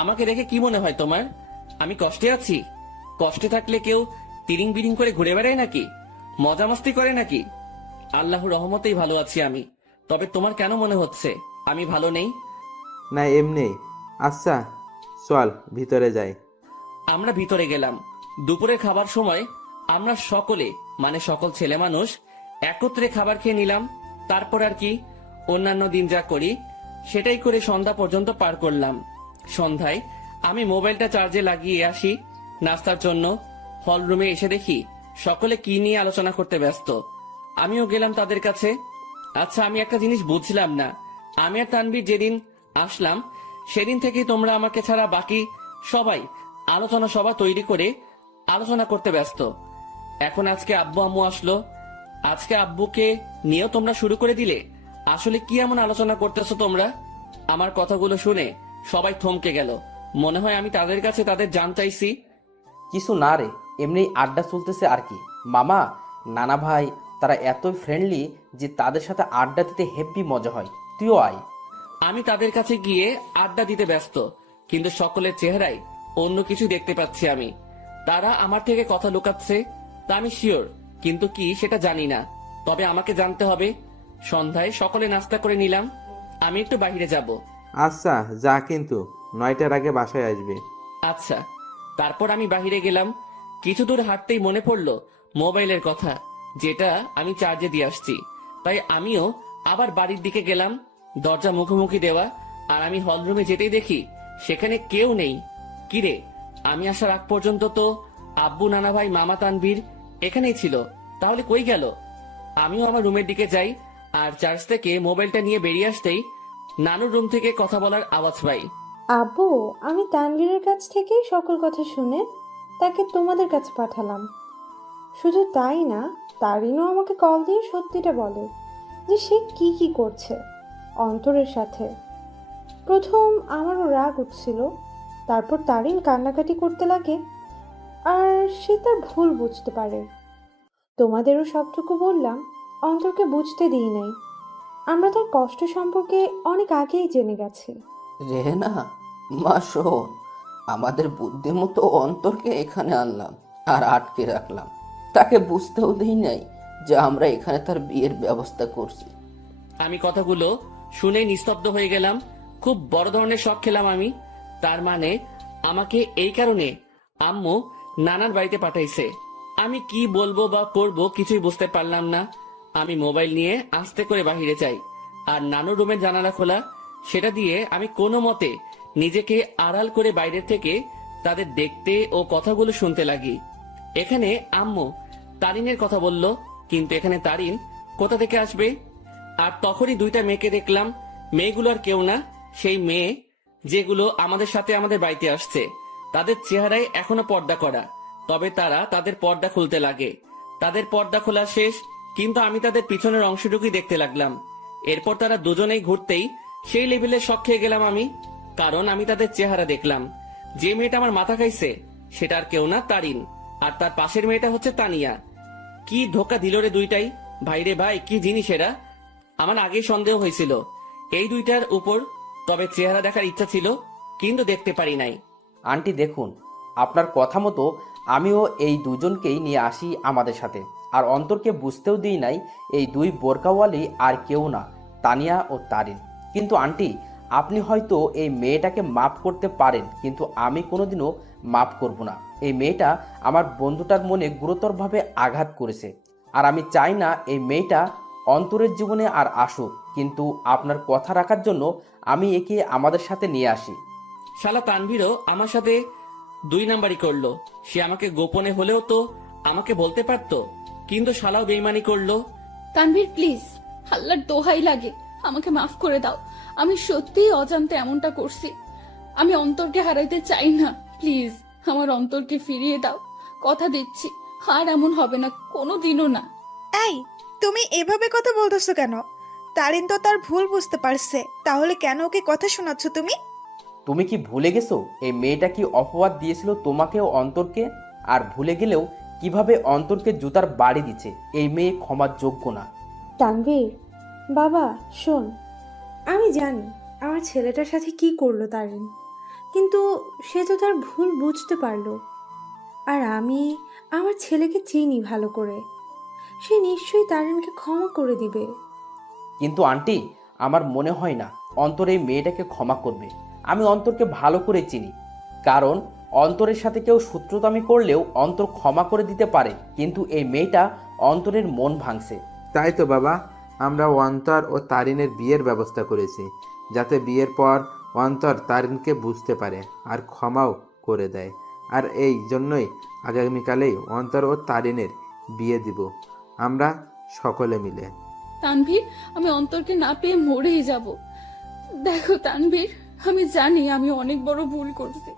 আমাকে দেখে কি মনে হয় তোমার আমি কষ্টে আছি? কষ্টে থাকলে কেউ তিরিং বিরিং করে ঘুরে বেড়ায় নাকি? মজা মস্তি করে নাকি? আল্লাহর রহমতেই ভালো আছি আমি। তবে তোমার কেন মনে হচ্ছে আমি ভালো নেই? না, এমনি। আচ্ছা চল ভিতরে যাই। আমরা ভিতরে গেলাম। দুপুরে খাবার সময় আমরা সকলে মানে সকল ছেলে মানুষ একত্রে খাবার খেয়ে নিলাম। তারপর আর কি, অন্যান্য দিন যা করি সেটাই করে সন্ধ্যা পর্যন্ত পার করলাম। সন্ধ্যায় আমি মোবাইলটা চার্জে লাগিয়ে আসি নাস্তার জন্য। হল রুমে এসে দেখি সকলে কি নিয়ে আলোচনা করতে ব্যস্ত। আমিও গেলাম তাদের কাছে। আচ্ছা, আমি একটা জিনিস বুঝলাম না। আমি আর তানভীর যেদিন আসলাম সেদিন থেকেই তোমরা আমাকে ছাড়া বাকি সবাই আলোচনা সভা তৈরি করে আলোচনা করতে ব্যস্ত। এখন আজকে আব্বু আম্মু আসলো, আজকে আব্বুকে নিয়েও তোমরা শুরু করে দিলে। আসলে কি এমন আলোচনা করতেছো তোমরা? আমার কথাগুলো শুনে সবাই থমকে গেল। মনে হয় আমি তাদের কাছে তাদের জান চাইছি। কিছু না রে, এমনি আড্ডা চলতেছে আর কি। মামা, নানা ভাই তারা এতই ফ্রেন্ডলি যে তাদের সাথে আড্ডা দিতে হেব্বি মজা হয়। তুইও আয়। আমি তাদের কাছে গিয়ে আড্ডা দিতে ব্যস্ত, কিন্তু সকলের চেহারায় অন্য কিছু দেখতে পাচ্ছি আমি। তারা আমার থেকে কথা লুকাচ্ছে তা আমি শিওর, কিন্তু কি সেটা জানি না। তবে আমাকে জানতে হবে। সন্ধ্যায় সকলে নাস্তা করে নিলাম। আমি একটু বাইরে যাব। আচ্ছা যা, কিন্তু 9টার আগে বাসায় আসবে। আচ্ছা। তারপর আমি বাইরে গেলাম। কিছু দূর হাঁটতেই মনে পড়লো মোবাইলের কথা, যেটা আমি চার্জে দিয়ে আসছি। তাই আমিও আবার বাড়ির দিকে গেলাম। দরজা মুখোমুখি দেওয়া, আর আমি হলরুমে যেতেই দেখি সেখানে কেউ নেই। কিরে, আমি আসার আগ পর্যন্ত তো আব্বু, নানা ভাই, মামা, তানভীর এখানেই ছিল, তাহলে কই গেল? আমিও আমার রুমের দিকে যাই, আর চার্জ থেকে মোবাইলটা নিয়ে বেরিয়ে আসতেই নানুর রুম থেকে কথা বলার আওয়াজ পাই। আব্বু, আমি তানভীরের কাছ থেকেই সকল কথা শুনে তাকে তোমাদের কাছে পাঠালাম। শুধু তাই না, তারিনও আমাকে কল দিয়ে সত্যিটা বলে যে সে কি কি করছে অন্তরের সাথে। প্রথম আমারও রাগ উঠছিল, তারপর তারিন কান্নাকাটি করতে লাগে আর সে তার ভুল বুঝতে পারে। তোমাদেরও সবটুকু বললাম, অন্তরকে বুঝতে দিই নাই। আমরা তার কষ্ট সম্পর্কে অনেক আগেই জেনে গেছি। রেহেনা, মা শোন, আমাদের বুদ্ধিমতো অন্তরকে এখানে আনলাম আর আটকে রাখলাম। তাকে বুঝতেও দিই নাই যে আমরা এখানে তার বিয়ের ব্যবস্থা করছি। আমি কথাগুলো শুনে নিস্তব্ধ হয়ে গেলাম। খুব বড় ধরনের শখ খেলাম আমি। তার মানে আমাকে এই কারণে আম্মু নানার বাড়িতে পাঠাইছে। আমি কি বলবো বা করবো কিছুই বুঝতে পারলাম না। আমি মোবাইল নিয়ে আস্তে করে বাহিরে যাই, আর নানুর রুমের জানালা খোলা, সেটা দিয়ে আমি কোনো মতে নিজেকে আড়াল করে বাইরের থেকে তাদের দেখতে ও কথাগুলো শুনতে লাগি। এখানে আম্মু তারিনের কথা বলল, কিন্তু এখানে তারিন কোথা থেকে আসবে? আর তখনই দুইটা মেয়েকে দেখলাম। মেয়েগুলো আর কেউ না, সেই মেয়ে যেগুলো আমাদের সাথে আমাদের বাড়িতে আসছে। তাদের চেহারায় এখনো পর্দা করা, তবে তারা তাদের পর্দা খুলতে লাগে। তাদের পর্দা খোলা শেষ, কিন্তু আমি তাদের পিছনের অংশটুকুই দেখতে লাগলাম। এরপর তারা দুজনেই ঘুরতেই সেই লেভেলে শক খেয়ে গেলাম আমি, কারণ আমি তাদের চেহারা দেখলাম। যে মেয়েটা আমার মাথা খাইছে সেটা আর কেউ না, তারিন। আর তার পাশের মেয়েটা হচ্ছে তানিয়া। কি ধোকা দিল রে দুইটাই! ভাইরে ভাই, কি জিনিস এরা! আমার আগেই সন্দেহ হয়েছিল এই দুইটার উপর, তবে চেহারা দেখার ইচ্ছা ছিল, কিন্তু দেখতে পারি নাই। আন্টি দেখুন, আপনার কথা মতো আমিও এই দুজনকেই নিয়ে আসি আমাদের সাথে, আর অন্তরকে বুঝতেও দিই নাই এই দুই বোরকাওয়ালি আর কেউ না, তানিয়া ও তারিন। কিন্তু আন্টি, আপনি হয়তো এই মেয়েটাকে মাফ করতে পারেন, কিন্তু আমি কোনোদিনও মাফ করব না। এই মেয়েটা আমার বন্ধুটার মনে গুরুতরভাবে আঘাত করেছে, আর আমি চাই না এই মেয়েটা অন্তরের জীবনে আর আসুক। কিন্তু আপনার কথা রাখার জন্য আমি একে আমাদের সাথে নিয়ে আসি। শালা তানভীরও আমার সাথে 2 নাম্বারই করলো। সে আমাকে গোপনে হলেও তো আমাকে বলতে পারতো, কিন্তু শালাও বেইমানি করলো। তানভীর প্লিজ, আল্লাহর দোহাই লাগে, আমাকে মাফ করে দাও। আমি সত্যিই অজান্তে এমনটা করছি। আমি অন্তরকে হারাইতে চাই না। প্লিজ আমার অন্তরকে ফিরিয়ে দাও। কথা দিচ্ছি আর এমন হবে না, কোনোদিনও না। এই, তুমি এভাবে কথা বলতেছো কেন? তারিন তো তার ভুল বুঝতে পারছে, তাহলে কেন ওকে কথা শোনাচ্ছ তুমি? তুমি কি ভুলে গেছো এই মেয়েটা কি অপবাদ দিয়েছিল তোমাকে ও অন্তরকে? আর ভুলে গেলেও কিভাবে অন্তরকে জুতার বাড়ি দিচ্ছে। এই মেয়ে ক্ষমার যোগ্য না। তানভীর বাবা শোন, আমি জানি আমার ছেলেটার সাথে কি করলো তারিন, কিন্তু সে তো তার ভুল বুঝতে পারলো। আর আমি আমার ছেলেকে চিনি ভালো করে, সে নিশ্চয়ই তারিনকে ক্ষমা করে দিবে। কিন্তু আন্টি, আমার মনে হয় না অন্তর এই মেয়েটাকে ক্ষমা করবে। আমি অন্তরকে ভালো করে চিনি, কারণ অন্তরের সাথে কেউ শত্রুতামি করলেও অন্তর ক্ষমা করে দিতে পারে, কিন্তু এই মেয়েটা অন্তরের মন ভাঙছে। তাই তো বাবা, আমরা অন্তর ও তারিনের বিয়ের ব্যবস্থা করেছি, যাতে বিয়ের পর অন্তর তারিনকে বুঝতে পারে আর ক্ষমাও করে দেয়। আর এই জন্যই আগামীকালেই অন্তর ও তারিনের বিয়ে দিব আমরা সকলে মিলে। তানভীর, আমি অন্তরকে না পেয়ে মরেই যাব। দেখো তানভীর, আমি জানি আমি অনেক বড় ভুল করছি,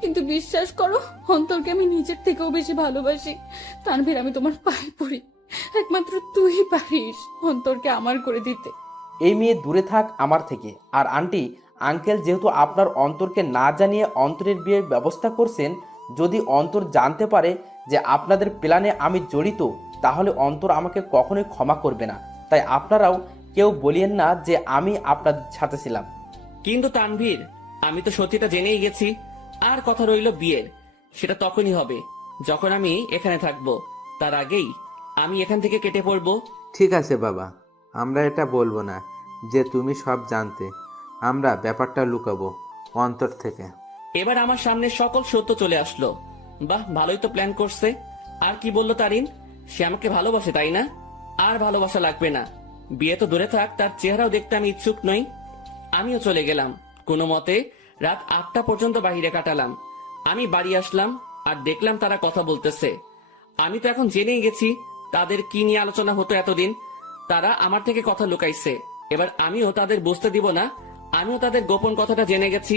কিন্তু বিশ্বাস করো অন্তরকে আমি নিজের থেকেও বেশি ভালোবাসি। তানভীর, আমি তোমার পায়ে পড়ি, একমাত্র তুই পারিস অন্তরকে আমার করে দিতে। এই মেয়ে দূরে থাক আমার থেকে। আর আন্টি আঙ্কেল যেহেতু আপনার অন্তরকে না জানিয়ে অন্তরের বিয়ের ব্যবস্থা করছেন, যদি অন্তর জানতে পারে যে আপনাদের প্ল্যানে আমি জড়িত, তাহলে অন্তর আমাকে কখনোই ক্ষমা করবে না। তাই আপনারাও কেউ বলিয়েন না যে আমি আপনার সাথে ছিলাম। কিন্তু তানভীর, আমি তো সত্যিটা জেনেই গেছি। আর কথা রইল বিয়ের, সেটা তখনই হবে যখন আমি এখানে থাকবো। তার আগেই আমি এখান থেকে কেটে পড়বো। ঠিক আছে বাবা, আমরা এটা বলবো না যে তুমি সব জানতে। আমরা ব্যাপারটা লুকাবো অন্তর থেকে। এবার আমার সামনে সকল সত্য চলে আসলো। বাহ, ভালোই তো প্ল্যান করছে। আর কি বললো তারিন? সে আমাকে ভালোবাসে, তাই না? আর ভালোবাসা লাগবে না, বিয়ে তো দূরে থাক, তার চেহারাও দেখতে আমি ইচ্ছুক নই। আমিও চলে গেলাম। কোনো মতে রাত 8টা পর্যন্ত বাইরে কাটালাম। আমি বাড়ি আসলাম আর দেখলাম তারা কথা বলতেছে। আমি তো এখন জেনেই গেছি তাদের কি নিয়ে আলোচনা হতো এতদিন। তারা আমার থেকে কথা লুকাইছে, এবার আমিও তাদের বুঝতে দিব না আমিও তাদের গোপন কথাটা জেনে গেছি।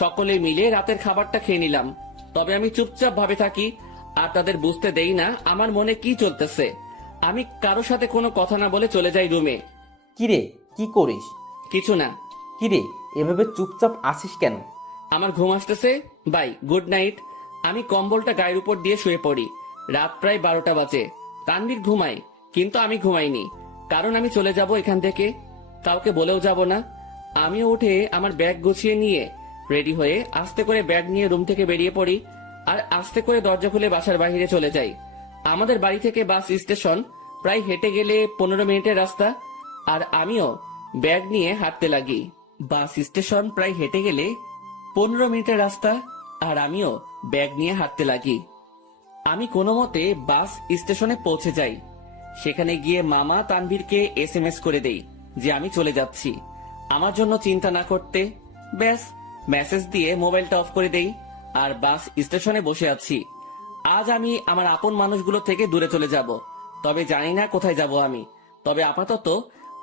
সকলে মিলে রাতের খাবারটা খেয়ে নিলাম, তবে আমি চুপচাপ ভাবে থাকি আর তাদের বুঝতে দেই না আমার মনে কি চলতেছে। আমি কারোর সাথে কোনো কথা না বলে চলে যাই রুমে। কিরে, কি করিস? কিছু না। কিরে, এভাবে চুপচাপ আসিস কেন? আমার ঘুম আসতেছে। Bye, good night. আমি কম্বলটা গায়ের উপর দিয়ে শুয়ে পড়ি। রাত প্রায় 12টা বাজে। তানভীর ঘুমায়, কিন্তু আমি ঘুমাইনি, কারণ আমি চলে যাব এখান থেকে, কাউকে বলেও যাব না। আমিও উঠে আমার ব্যাগ গুছিয়ে নিয়ে রেডি হয়ে আস্তে করে ব্যাগ নিয়ে রুম থেকে বেরিয়ে পড়ি আর আস্তে করে দরজা খুলে বাসার বাইরে চলে যাই। আমাদের বাড়ি থেকে বাস স্টেশন প্রায় হেঁটে গেলে 15 মিনিটের রাস্তা, আর আমিও ব্যাগ নিয়ে হাঁটতে লাগি। বাস স্টেশন প্রায় হেঁটে গেলে 15 মিনিটের রাস্তা, আর আমিও ব্যাগ নিয়ে হাঁটতে লাগি। আমি কোনো মতে বাস স্টেশনে পৌঁছে যাই। সেখানে গিয়ে মামা তানভীরকে SMS করে দেই যে আমি চলে যাচ্ছি, আমার জন্য চিন্তা না করতে। ব্যাস, মেসেজ দিয়ে মোবাইলটা অফ করে দেই আর বাস স্টেশনে বসে আছি। আজ আমি আমার আপন মানুষগুলো থেকে দূরে চলে যাব, তবে জানি না কোথায় যাব আমি। তবে আপাতত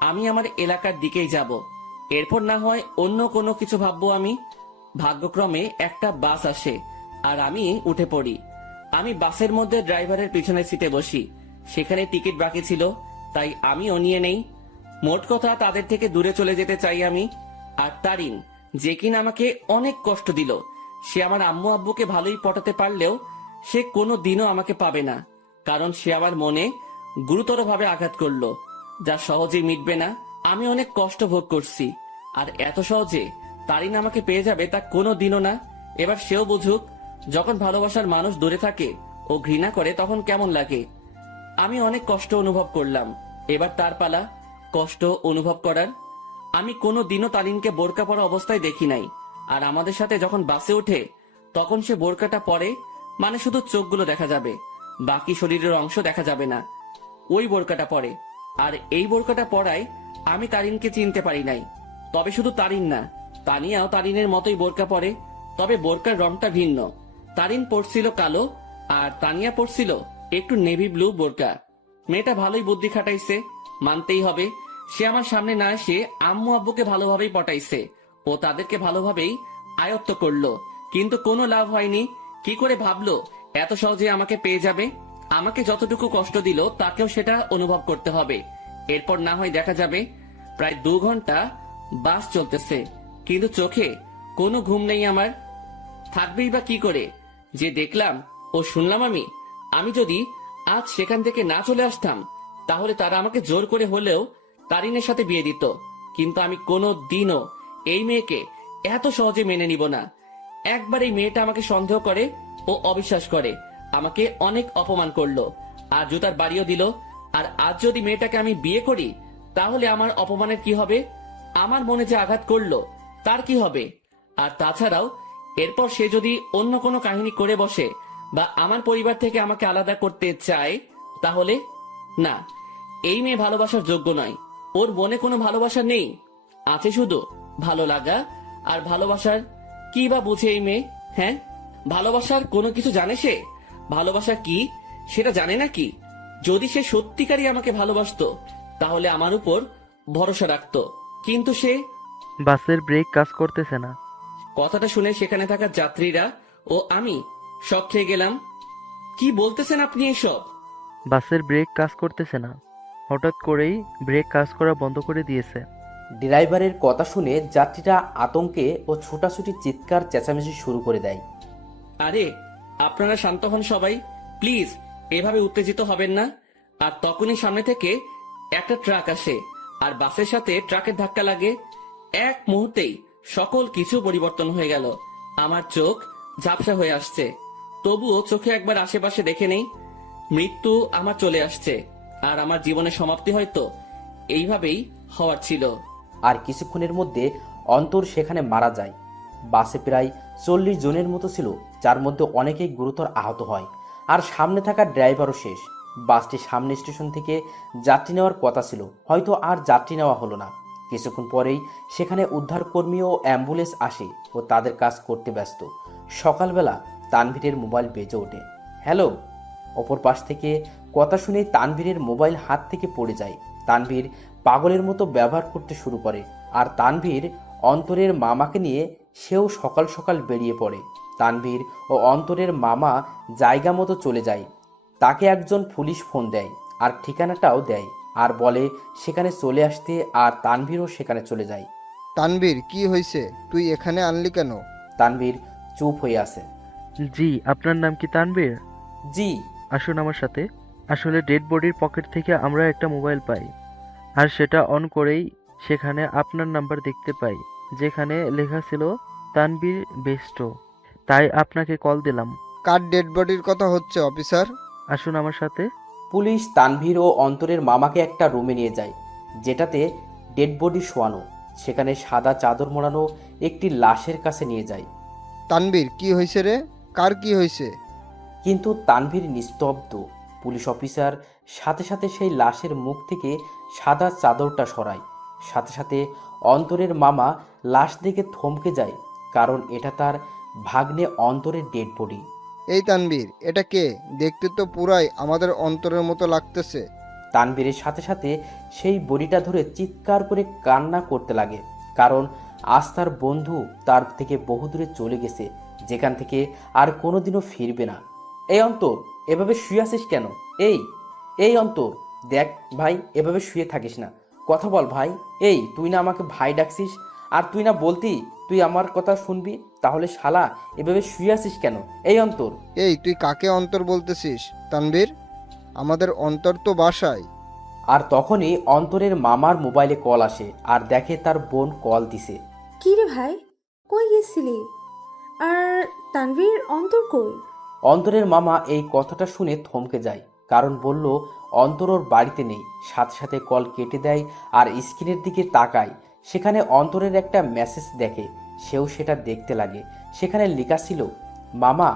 আমি আমার এলাকার দিকেই যাব, এরপর না হয় অন্য কোনো কিছু ভাববো আমি। ভাগ্যক্রমে একটা বাস আসে আর আমি উঠে পড়ি। আমি বাসের মধ্যে ড্রাইভারের পিছনের সিটে বসি। সেখানে টিকিট বাকি ছিল, তাই আমিও নিয়ে নেই। মোট কথা তাদের থেকে দূরে চলে যেতে চাই আমি। আর তারিন, যে কিনা আমাকে অনেক কষ্ট দিল, সে আমার আম্মু আব্বুকে ভালোই পটাতে পারলেও সে কোনো দিনও আমাকে পাবে না, কারণ সে আমার মনে গুরুতরভাবে আঘাত করলো, যা সহজেই মিটবে না। আমি অনেক কষ্ট ভোগ করছি, আর এত সহজে তারিন আমাকে পেয়ে যাবে তা কোনো দিনও না। এবার সেও বুঝুক, যখন ভালোবাসার মানুষ দূরে থাকে ও ঘৃণা করে তখন কেমন লাগে। আমি অনেক কষ্ট অনুভব করলাম, এবার তার পালা কষ্ট অনুভব করার। আমি কোনো দিনও তারিনকে বোরকা পরা অবস্থায় দেখি নাই, আর আমাদের সাথে যখন বাসে ওঠে তখন সে বোরকাটা পরে, মানে শুধু চোখগুলো দেখা যাবে, বাকি শরীরের অংশ দেখা যাবে না। ওই বোরকাটা পরে, আর এই বোরকাটা পরায় আমি তারিনকে চিনতে পারি নাই। তবে শুধু তারিন না, তানিয়াও তারিনের মতোই বোরকা পরে, তবে বোরকার রংটা ভিন্ন। তারিন পরছিল কালো আর তানিয়া পরছিল একটু নেভি ব্লু বোরকা। মেয়েটা ভালোই বুদ্ধি খাটাইছে, মানতেই হবে। সে আমার সামনে না এসে আম্মু আব্বুকে ভালোভাবেই পটাইছে ও তাদেরকে ভালোভাবেই আয়ত্ত করলো, কিন্তু কোনো লাভ হয়নি। কি করে ভাবলো এত সহজে আমাকে পেয়ে যাবে? আমাকে যতটুকু কষ্ট দিল তাকেও সেটা অনুভব করতে হবে। এরপর না হয় দেখা যাবে। প্রায় 2 ঘন্টা বাস চলতেছে, কিন্তু চোখে কোনো ঘুম নেই আমার। থাকবেই বা কি করে? যে দেখলাম ও শুনলাম আমি যদি আজ সেখান থেকে না চলে আসতাম, তাহলে তারা আমাকে জোর করে হলেও তারিনের সাথে বিয়ে দিত। কিন্তু আমি কোনো দিনও এই মেয়েকে এত সহজে মেনে নিব না। একবার এই মেয়েটা আমাকে সন্দেহ করে ও অবিশ্বাস করে, আমাকে অনেক অপমান করলো আর জুতার বাড়িও দিল। আর আজ যদি মেয়েটাকে আমি বিয়ে করি, তাহলে আমার অপমানের কি হবে? আমার মনে যে আঘাত করলো তার কি হবে? আর তাছাড়াও এরপর সে যদি অন্য কোনো কাহিনী করে বসে বা আমার পরিবার থেকে আমাকে আলাদা করতে চায়, তাহলে না, এই মেয়ে ভালোবাসার যোগ্য নয়। ওর মনে কোনো ভালোবাসা নেই, আছে শুধু ভালো লাগা। আর ভালোবাসার কি বা বুঝে এই মেয়ে? হ্যাঁ, ভালোবাসার কোনো কিছু জানে সে? ভালোবাসা কি সেটা জানে নাকি? যদি সে সত্যিকারই আমাকে ভালোবাসতো তাহলে আমার উপর ভরসা রাখতো, কিন্তু সে। বাসের ব্রেক কাজ করতেছে না। কথাটা শুনে সেখানে থাকা যাত্রীরা ও আমি শক খেয়ে গেলাম। কি বলতেছেন আপনি এসব? বাসের ব্রেক কাজ করতেছে না, হঠাৎ করেই ব্রেক কাজ করা বন্ধ করে দিয়েছে। ড্রাইভারের কথা শুনে যাত্রীরা আতঙ্কে ও ছোটাছুটি চিৎকার চেঁচামেচি শুরু করে দেয়। আরে আপনারা শান্ত হন সবাই, প্লিজ এভাবে উত্তেজিত হবেন না। আর তখনই সামনে থেকে একটা ট্রাক আসে আর বাসের সাথে ট্রাকের ধাক্কা লাগে। এক মুহূর্তেই সকল কিছু পরিবর্তন হয়ে গেল। আমার চোখ ঝাপসা হয়ে আসছে, তবুও চোখে একবার আশেপাশে দেখে নেই। মৃত্যু আমার চলে আসছে, আর আমার জীবনের সমাপ্তি হয়তো এইভাবেই হওয়ার ছিল। আর কিছুক্ষণের মধ্যে অন্তর সেখানে মারা যায়। বাসে প্রায় 40 জনের মতো ছিল, যার মধ্যে অনেকেই গুরুতর আহত হয়। আর সামনে থাকা ড্রাইভারও শেষ। বাসটি সামনে স্টেশন থেকে যাত্রী নেওয়ার কথা ছিল, হয়তো আর যাত্রী নেওয়া হলো না। কিছুক্ষণ পরেই সেখানে উদ্ধারকর্মী ও অ্যাম্বুলেন্স আসে ও তাদের কাজ করতে ব্যস্ত। সকালবেলা তানভীরের মোবাইল বেজে ওঠে। হ্যালো। অপর পাশ থেকে কথা শুনে তানভীরের মোবাইল হাত থেকে পড়ে যায়। তানভীর পাগলের মতো ব্যবহার করতে শুরু করে, আর তানভীর অন্তরের মামাকে নিয়ে সেও সকাল সকাল বেরিয়ে পড়ে। তানভীর ও অন্তরের মামা জায়গা মতো চলে যায়। তাকে একজন পুলিশ ফোন দেয় আর ঠিকানাটাও দেয়, আর বলে সেখানে চলে আসতে, আর তানভীরও সেখানে চলে যায়। তানভীর, কি হয়েছে? তুই এখানে আনলি কেন? তানভীর চুপ হয়ে আছে। জি, আপনার নাম কি তানভীর? জি। আসুন আমার সাথে। আসলে ডেড বডির পকেট থেকে আমরা একটা মোবাইল পাই, আর সেটা অন করেই সেখানে আপনার নাম্বার দেখতে পাই, যেখানে লেখা ছিল তানভীর বেস্ট। তাই আপনাকে কল দিলাম। কার ডেড বডির কথা হচ্ছে অফিসার? আসুন আমার সাথে। পুলিশ তানভীর ও অন্তরের মামাকে একটা রুমে নিয়ে যায়, যেটাতে ডেড বডি শোয়ানো। সেখানে সাদা চাদর মোড়ানো একটি লাশের কাছে নিয়ে যায়। তানভীর, কি হয়েছে রে? কার কি হয়েছে? কিন্তু তানভীর নিস্তব্ধ। পুলিশ অফিসার সাথে সাথে সেই লাশের মুখ থেকে সাদা চাদরটা সরায়। সাথে সাথে অন্তরের মামা লাশ দেখে থমকে যায়, কারণ এটা তার ভাগ্নে অন্তরের ডেড বডি। এই তানবীর, এটা কে? দেখতে তো পুরাই আমাদের অন্তরের মতো লাগতেছে। তানবীরের সাথে সাথে সেই বড়িটা ধরে চিৎকার করে কান্না করতে লাগে, কারণ আজ তার বন্ধু তার থেকে বহুদূরে চলে গেছে, যেখান থেকে আর কোনোদিনও ফিরবে না। এই অন্তর, এভাবে শুয়ে আছিস কেন? এই এই অন্তর, দেখ ভাই, এভাবে শুয়ে থাকিস না, কথা বল ভাই। এই তুই না আমাকে ভাই ডাকছিস, আর তুই না বলতি তুই আমার কথা শুনবি, তাহলে শালা এভাবে শুয়ে আছিস কেন? এই অন্তর। এই তুই কাকে অন্তর বলতেছিস তানবীর? আমাদের অন্তর তো বাসায়। আর তখনই অন্তরের মামার মোবাইলে কল আসে আর দেখে তার বোন কল দিছে। কি রে ভাই, কই গেছিলি? আর তানভীর, অন্তর কই? অন্তরের মামা এই কথাটা শুনে থমকে যায়, কারণ বলল অন্তর ওর বাড়িতে নেই। সাথে সাথে কল কেটে দেয় আর স্ক্রিনের দিকে তাকায়। সেখানে অন্তরের একটা মেসেজ দেখে, সেও সেটা দেখতে লাগে। সেখানে লেখা ছিল, মামা,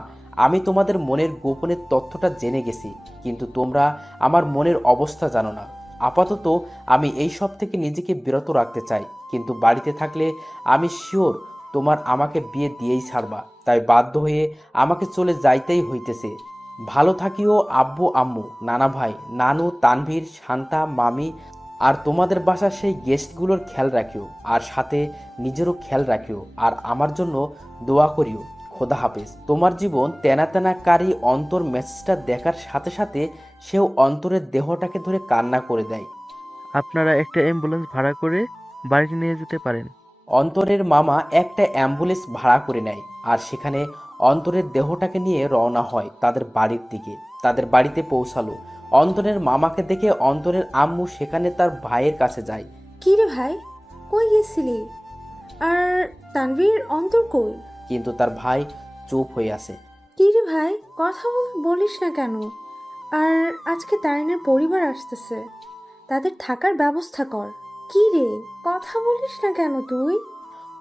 আমি তোমাদের মনের গোপনের তথ্যটা জেনে গেছি, কিন্তু তোমরা আমার মনের অবস্থা জানো না। আপাতত আমি এই সব থেকে নিজেকে বিরত রাখতে চাই, কিন্তু বাড়িতে থাকলে আমি শিওর তোমার আমাকে বিয়ে দিয়েই ছাড়বা, তাই বাধ্য হয়ে আমাকে চলে যাইতেই হইতেছে। ভালো থাকিও আব্বু আম্মু, নানা ভাই, নানু, তানভীর, শান্তা, মামি, আর তোমাদের বাসার সেই গেস্টগুলোর খেয়াল রাখিও, আর সাথে নিজেরও খেয়াল রাখিও, আর আমার জন্য দোয়া করিও। খোদা হাফেজ। তোমার জীবন তেনা তেনা কারি। অন্তর মেসেজটা দেখার সাথে সাথে সেও অন্তরের দেহটাকে ধরে কান্না করে দেয়। আপনারা একটা অ্যাম্বুলেন্স ভাড়া করে বাড়িতে নিয়ে যেতে পারেন। অন্তরের মামা একটা অ্যাম্বুলেন্স ভাড়া করে নেয়, আর সেখানে অন্তরের দেহটাকে নিয়ে রওনা হয় তাদের বাড়ির দিকে। তাদের বাড়িতে পৌঁছালো। অন্তরের মামাকে দেখে অন্তরের আম্মু সেখানে তার ভাইয়ের কাছে যায়। কি রে ভাই, কই গেছিলি? আর তানভীর, অন্তর কই? কিন্তু তার ভাই চুপ হয়ে আছে। কি রে ভাই, কথা বলিস না কেন? আর আজকে তারিনের পরিবার আসতেছে, তাদের থাকার ব্যবস্থা কর। কি রে, কথা বলিস না কেন তুই?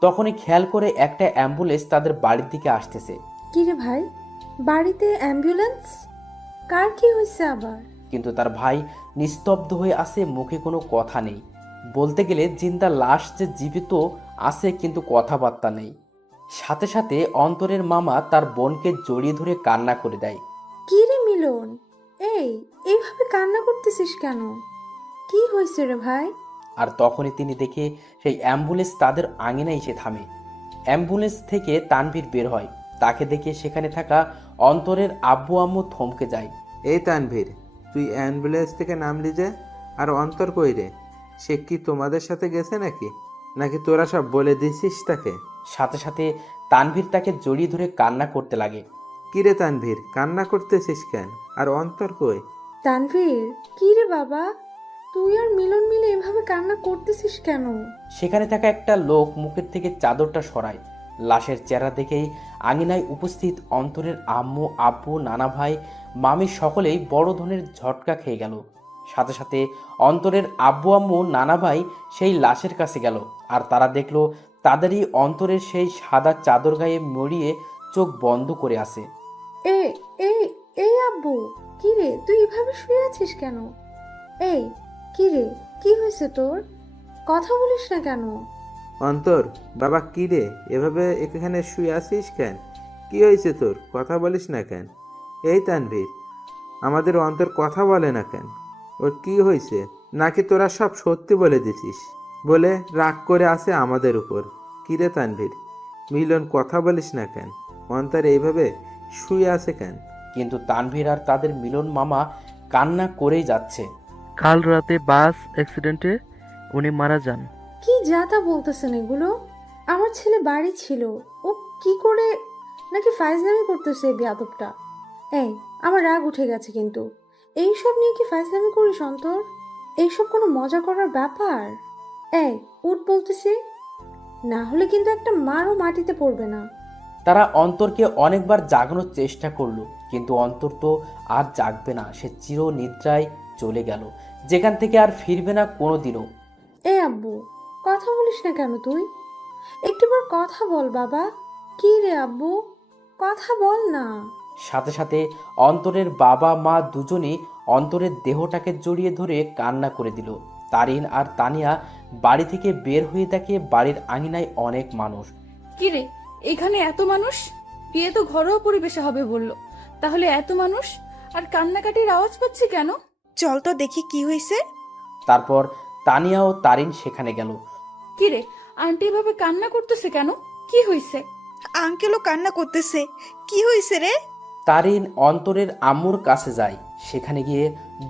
তখনই খেয়াল করে একটা অ্যাম্বুলেন্স তাদের বাড়ির দিকে আসতেছে। কি রে ভাই, বাড়িতে অ্যাম্বুলেন্স? কার কি হয়েছে আবার? কিন্তু তার ভাই নিস্তব্ধ হয়ে আছে, মুখে কোনো কথা নেই। বলতে গেলে জিন্দা লাশ যে জীবিত আছে, কিন্তু কথাবার্তা নেই। সাথে সাথে অন্তরের মামা তার বোনকে জড়িয়ে ধরে কান্না করে দেয়। কি রে মিলন, এইভাবে কান্না করতেছিস কেন? কি হয়েছে রে ভাই? আর তখনই তিনি দেখে সেই অ্যাম্বুলেন্স তাদের আঙিনায় এসে থামে। অ্যাম্বুলেন্স থেকে তানভীর বের হয়। তাকে দেখে সেখানে থাকা অন্তরের আব্বু আম্মু থমকে যায়। এই তানভীর, তুই অ্যাম্বুলেন্স থেকে নামলি যে? আর অন্তর কই রে? সে কি তোমাদের সাথে গেছে নাকি? নাকি তোরা সব বলে দিছিস তাকে? সাথে সাথে তানভীর তাকে জড়িয়ে ধরে কান্না করতে লাগে। কি রে তানভীর, কান্না করতেছিস কেন? আর অন্তর কই? তানভীর, কি রে বাবা, তুই আর মিলন মিলে এভাবে কান্না করতেছিস কেন? সেখানে থাকা একটা লোক মুখের থেকে চাদরটা সরায়। লাশের চেহারা দেখেই আঙিনায় উপস্থিত অন্তরের আম্মু, আব্বু, নানা ভাই, মামি সকলেই বড় ধরনের ঝটকা খেয়ে গেল। সাথে সাথে অন্তরের আব্বু আম্মু, নানা ভাই সেই লাশের কাছে গেল, আর তারা দেখলো তাদেরই অন্তরের সেই সাদা চাদর গায়ে মরিয়ে চোখ বন্ধ করে আছে। এই এই এই আব্বু, কি রে, তুই এভাবে শুয়ে আছিস কেন? এই, কি রে, কি হয়েছে তোর? কথা বলিস না কেন? অন্তর, বাবা, কি রে, এভাবে এখানে শুয়ে আছিস কেন? কি হয়েছে তোর? কথা বলিস না কেন? এই তানভীর, আমাদের অন্তর কথা বলে না কেন? ওর কি হয়েছে? নাকি তোরা সব সত্যি বলে দিছিস বলে রাগ করে আছে আমাদের উপর? কি রে তানভীর, মিলন, কথা বলিস না কেন? অন্তর এইভাবে শুয়ে আছে কেন? কিন্তু তানভীর আর তাদের মিলন মামা কান্না করেই যাচ্ছে। কাল রাতে বাস অ্যাক্সিডেন্টে উনি মারা যান। কি যাতা বলতেছেন এগুলো? আমার ছেলে বাড়ি ছিল, ও কি করে নাকি ফাইজলামি করতেছে এই বেয়াদবটা। এই, আমার রাগ উঠে গেছে, কিন্তু এইসব নিয়ে কি ফাইজলামি করিস অন্তর? এইসব কোনো মজা করার ব্যাপার? এই, উঠ বলতেছি, না হলে কিন্তু একটা মারও মাটিতে পড়বে না। তারা অন্তরকে অনেকবার জাগানোর চেষ্টা করলো, কিন্তু অন্তর তো আর জাগবে না। সে চির নিদ্রায় চলে গেল, যেখান থেকে আর ফিরবে না কোনোদিনও। এ আব্বু, কথা বলিস না কেন তুই? একটিবার কথা বল বাবা। কি রে আব্বু, কথা বল না। সাথে সাথে অন্তরের বাবা মা দুজনেই অন্তরের দেহটাকে জড়িয়ে ধরে কান্না করে দিল। তারিন আর তানিয়া বাড়ি থেকে বের হয়ে দেখে বাড়ির আঙিনায় অনেক মানুষ। কি রে, এখানে এত মানুষ? বিয়ে তো ঘরোয়া পরিবেশে হবে বললো, তাহলে এত মানুষ আর কান্নাকাটির আওয়াজ পাচ্ছি কেন? চল তো দেখি কি হয়েছে। তারপর তানিয়া ও তারিন সেখানে গেল। কি রে, আন্টি এভাবে কান্না করতেছে কেন? কি হয়েছে? আঙ্কেলও কান্না করতেছে। কি হয়েছে রে? তারিন অন্তরের আম্মুর কাছে যায়। সেখানে গিয়ে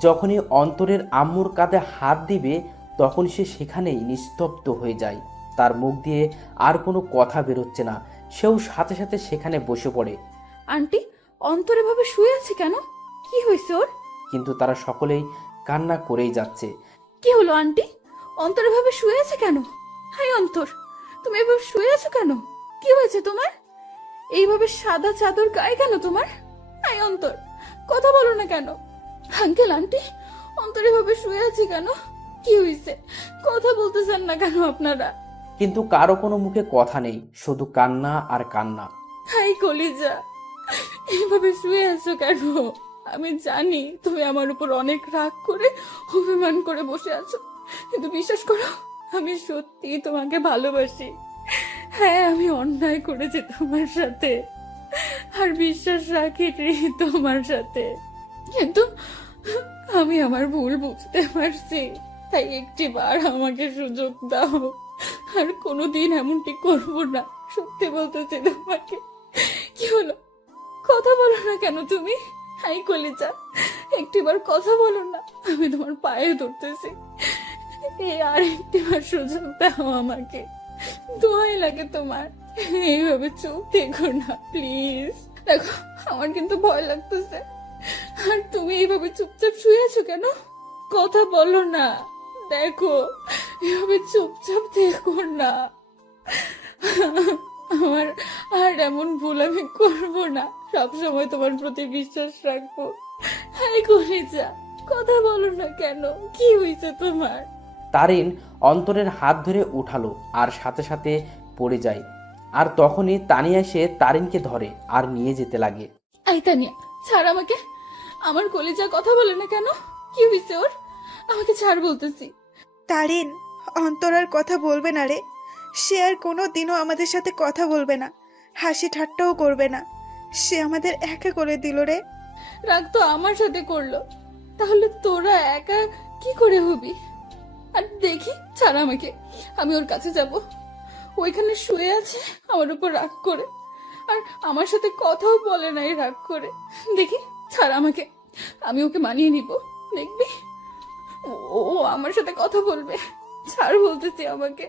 যখনই অন্তরের আম্মুর কাঁধে হাত দিবে তখন সে সেখানেই নিস্তব্ধ হয়ে যায়। তার মুখ দিয়ে আর কোনো কথা বেরোচ্ছে না। সেও সাথে সাথে সেখানে বসে পড়ে। আন্টি অন্তর এভাবে শুয়ে আছে কেন? কি হয়েছে ওর? কিন্তু তারা সকলেই কান্না করেই যাচ্ছে। কি হলো আন্টি? অন্তর এভাবে শুয়ে আছে কেন? হাই অন্তর, তুমি এভাবে শুয়ে আছো কেন? কি হয়েছে তোমার? এইভাবে সাদা চাদর গায়ে কেন তোমার? হাই অন্তর, কথা বলো না কেন? আঙ্কেল আন্টি, অন্তর এভাবে শুয়ে আছে কেন? কি হয়েছে? কথা বলতেছেন না কেন আপনারা? কিন্তু কারো কোনো মুখে কথা নেই, শুধু কান্না আর কান্না। হাই কলিজা, এইভাবে শুয়ে আছো কেন? আমি জানি তুমি আমার উপর অনেক রাগ করে অভিমান করে বসে আছো, কিন্তু বিশ্বাস করো আমি সত্যি তোমাকে ভালোবাসি। হ্যাঁ, আমি অন্যায় করেছি তোমার সাথে আর বিশ্বাস রাখি তোমার সাথে, কিন্তু আমি আমার ভুল বুঝতে পারছি। তাই একটিবার আমাকে সুযোগ দাও, আর কোনোদিন এমনটি করব না। সত্যি বলতেছি তোমাকে। কি হলো, কথা বলো না কেন তুমি? হাই কলিজা, একটিবার কথা বলো না, আমি তোমার পায়ে ধরতেছি। এই আর একটিবার সুযোগ দাও আমাকে, দোয়াই লাগে তোমার। এইভাবে চুপ থেকো না প্লিজ। দেখো আমার কিন্তু ভয় লাগতেছে, আর তুমি এইভাবে চুপচাপ শুয়ে আছো কেন? কথা বলো না। দেখো এভাবে চুপচাপ থেকো না। আমার আর এমন ভুল আমি করবো না, সবসময় তোমার প্রতি বিশ্বাস রাখবো। হাই কলিজা, কথা বলো না কেন? কি হয়েছে তোমার? তারিন অন্তরের হাত ধরে উঠালো আর সাথে সাথে পড়ে যায়। আর তখনই তানিয়া এসে তারিনকে ধরে আর নিয়ে যেতে লাগে। আই তানিয়া, ছাড় আমাকে। আমার কলিজা কথা বলে না কেন? কি হয়েছে ওর? আমাকে ছাড় বলতেছি। তারিন, অন্তর আর কথা বলবে না রে। সে আর কোনো দিনও আমাদের সাথে কথা বলবে না, হাসি ঠাট্টাও করবে না। সে আমাদের একা করে দিল রে। রাগ তো আমার সাথে করলো, তাহলে তোরা একা কি করে হবি? আর দেখি, ছাড় আমাকে, আমি ওর কাছে যাব। ওইখানে শুয়ে আছে আমার উপর রাগ করে, আর আমার সাথে কথাও বলে নাই রাগ করে। দেখি, ছাড় আমাকে, আমি ওকে মানিয়ে নিব। দেখবি ও ও আমার সাথে কথা বলবে। ছাড় বলতেছি আমাকে।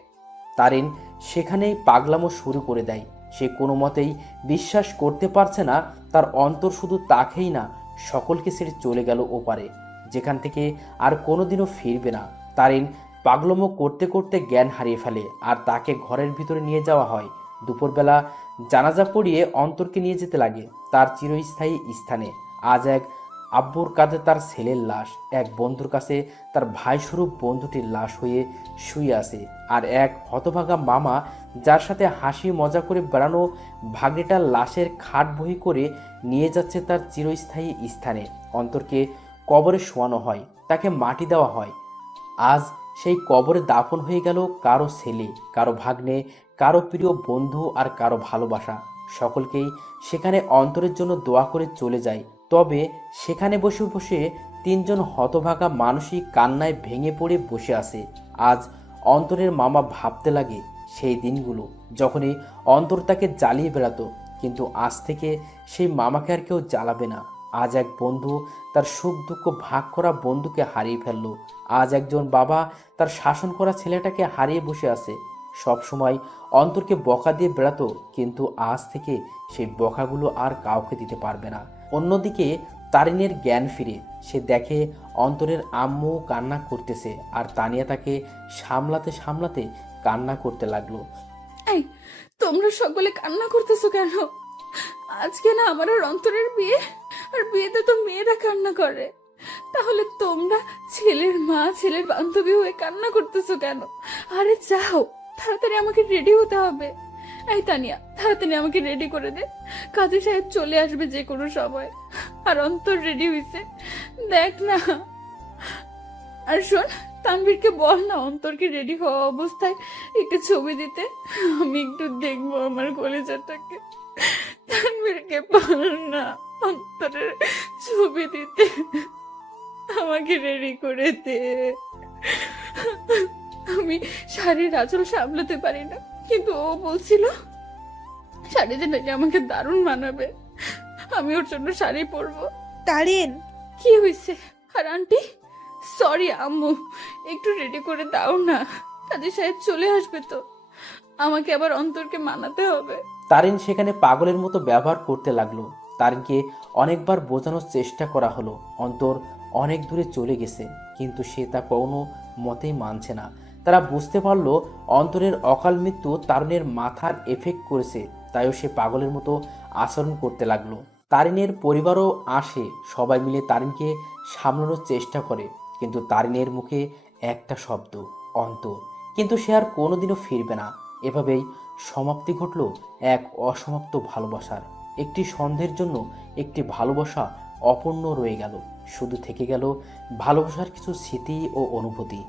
তারিন সেখানেই পাগলামো শুরু করে দেয়। সে কোনো মতেই বিশ্বাস করতে পারছে না তার অন্তর শুধু তাকেই না, সকলকে ছেড়ে চলে গেল ওপারে, যেখান থেকে আর কোনোদিনও ফিরবে না। তারিন পাগলামো করতে করতে জ্ঞান হারিয়ে ফেলে আর তাকে ঘরের ভিতরে নিয়ে যাওয়া হয়। দুপুরবেলা জানাজা পড়িয়ে অন্তরকে নিয়ে যেতে লাগে তার চিরস্থায়ী স্থানে। আজ এক আব্বুর কাঁধে তার ছেলের লাশ, এক বন্ধুর কাছে তার ভাইস্বরূপ বন্ধুটির লাশ হয়ে শুয়ে আছে, আর এক হতভাগা মামা যার সাথে হাসি মজা করে বেড়ানো ভাগ্নেটার লাশের খাট বহি করে নিয়ে যাচ্ছে তার চিরস্থায়ী স্থানে। অন্তরকে কবরে শোয়ানো হয়, তাকে মাটি দেওয়া হয়। আজ সেই কবরে দাফন হয়ে গেল কারো ছেলে, কারো ভাগ্নে, কারো প্রিয় বন্ধু আর কারো ভালোবাসা। সকলকেই সেখানে অন্তরের জন্য দোয়া করে চলে যায়। তবে সেখানে বসে বসে তিনজন হতভাগা মানসিক কান্নায় ভেঙে পড়ে বসে আছে। আজ অন্তরের মামা ভাবতে লাগে সেই দিনগুলো যখনই অন্তর তাকে জ্বালিয়ে বেড়াতো, কিন্তু আজ থেকে সেই মামাকে আর কেউ জ্বালাবে না। আজ এক বন্ধু তার সুখ দুঃখ ভাগ করা বন্ধুকে হারিয়ে ফেলল। আজ একজন বাবা তার শাসন করা ছেলেটাকে হারিয়ে বসে আছে। সব সময় অন্তরকে বকা দিয়ে বেড়াতো, কিন্তু আজ থেকে সেই বকাগুলো আর কাউকে দিতে পারবে না। অন্যদিকে তারিনের জ্ঞান ফিরে, সে দেখে অন্তরের আম্মু কান্না করতেছে আর তানিয়া তাকে সামলাতে সামলাতে কান্না করতে লাগলো। এই, তোমরা সকলে কান্না করতেছো কেন? আজকে না আমার আর অন্তরের বিয়ে, আর বিয়েতে তো মেয়েরা কান্না করে, তাহলে তোমরা ছেলের মা ছেলের বান্ধবী হয়ে কান্না করতেছো কেন? আরে যাও, তাড়াতাড়ি আমাকে রেডি হতে হবে। এই তানিয়া, তাড়াতাড়ি আমাকে রেডি করে দে, কাজী সাহেব চলে আসবে যে কোনো সময়। আর অন্তর রেডি হয়েছে, দেখ না। আর শোন, তানভীরকে বল না অন্তরকে রেডি হওয়া অবস্থায় একটু ছবি দিতে, আমি একটু দেখবো আমার কলেজাটাকে। তানভীরকে বল না। অন্তরের ছবি দিতে আমাকে রেডি করে দে। আমি শাড়ির আঁচল সামলাতে পারি না, কিন্তু ও বলছিল শাড়িতে নাকি আমাকে দারুণ মানাবে, আমি ওর জন্য শাড়ি পরবো। তারিন, কি হয়েছে? আর আন্টি, সরি আম্মু, একটু রেডি করে দাও না, কাজী সাহেব চলে আসবে তো, আমাকে আবার অন্তরকে মানাতে হবে। তারিন সেখানে পাগলের মতো ব্যবহার করতে লাগলো। তারিনকে অনেকবার বোঝানোর চেষ্টা করা হলো অন্তর অনেক দূরে চলে গেছে, কিন্তু সে তা কোনো মতেই মানছে না। তারা বুঝতে পারলো অন্তরের অকাল মৃত্যু তারুণের মাথার এফেক্ট করেছে, তাইও সে পাগলের মতো আচরণ করতে লাগলো। তারিনের পরিবারও আসে, সবাই মিলে তারিনকে সামলানোর চেষ্টা করে, কিন্তু তারিনের মুখে একটা শব্দ, অন্তর। কিন্তু সে আর কোনোদিনও ফিরবে না। এভাবেই সমাপ্তি ঘটল এক অসমাপ্ত ভালোবাসার। একটি সন্ধ্যের জন্য একটি ভালোবাসা অপূর্ণ রয়ে গেল, শুধু থেকে গেল ভালোবাসার কিছু স্মৃতি ও অনুভূতি।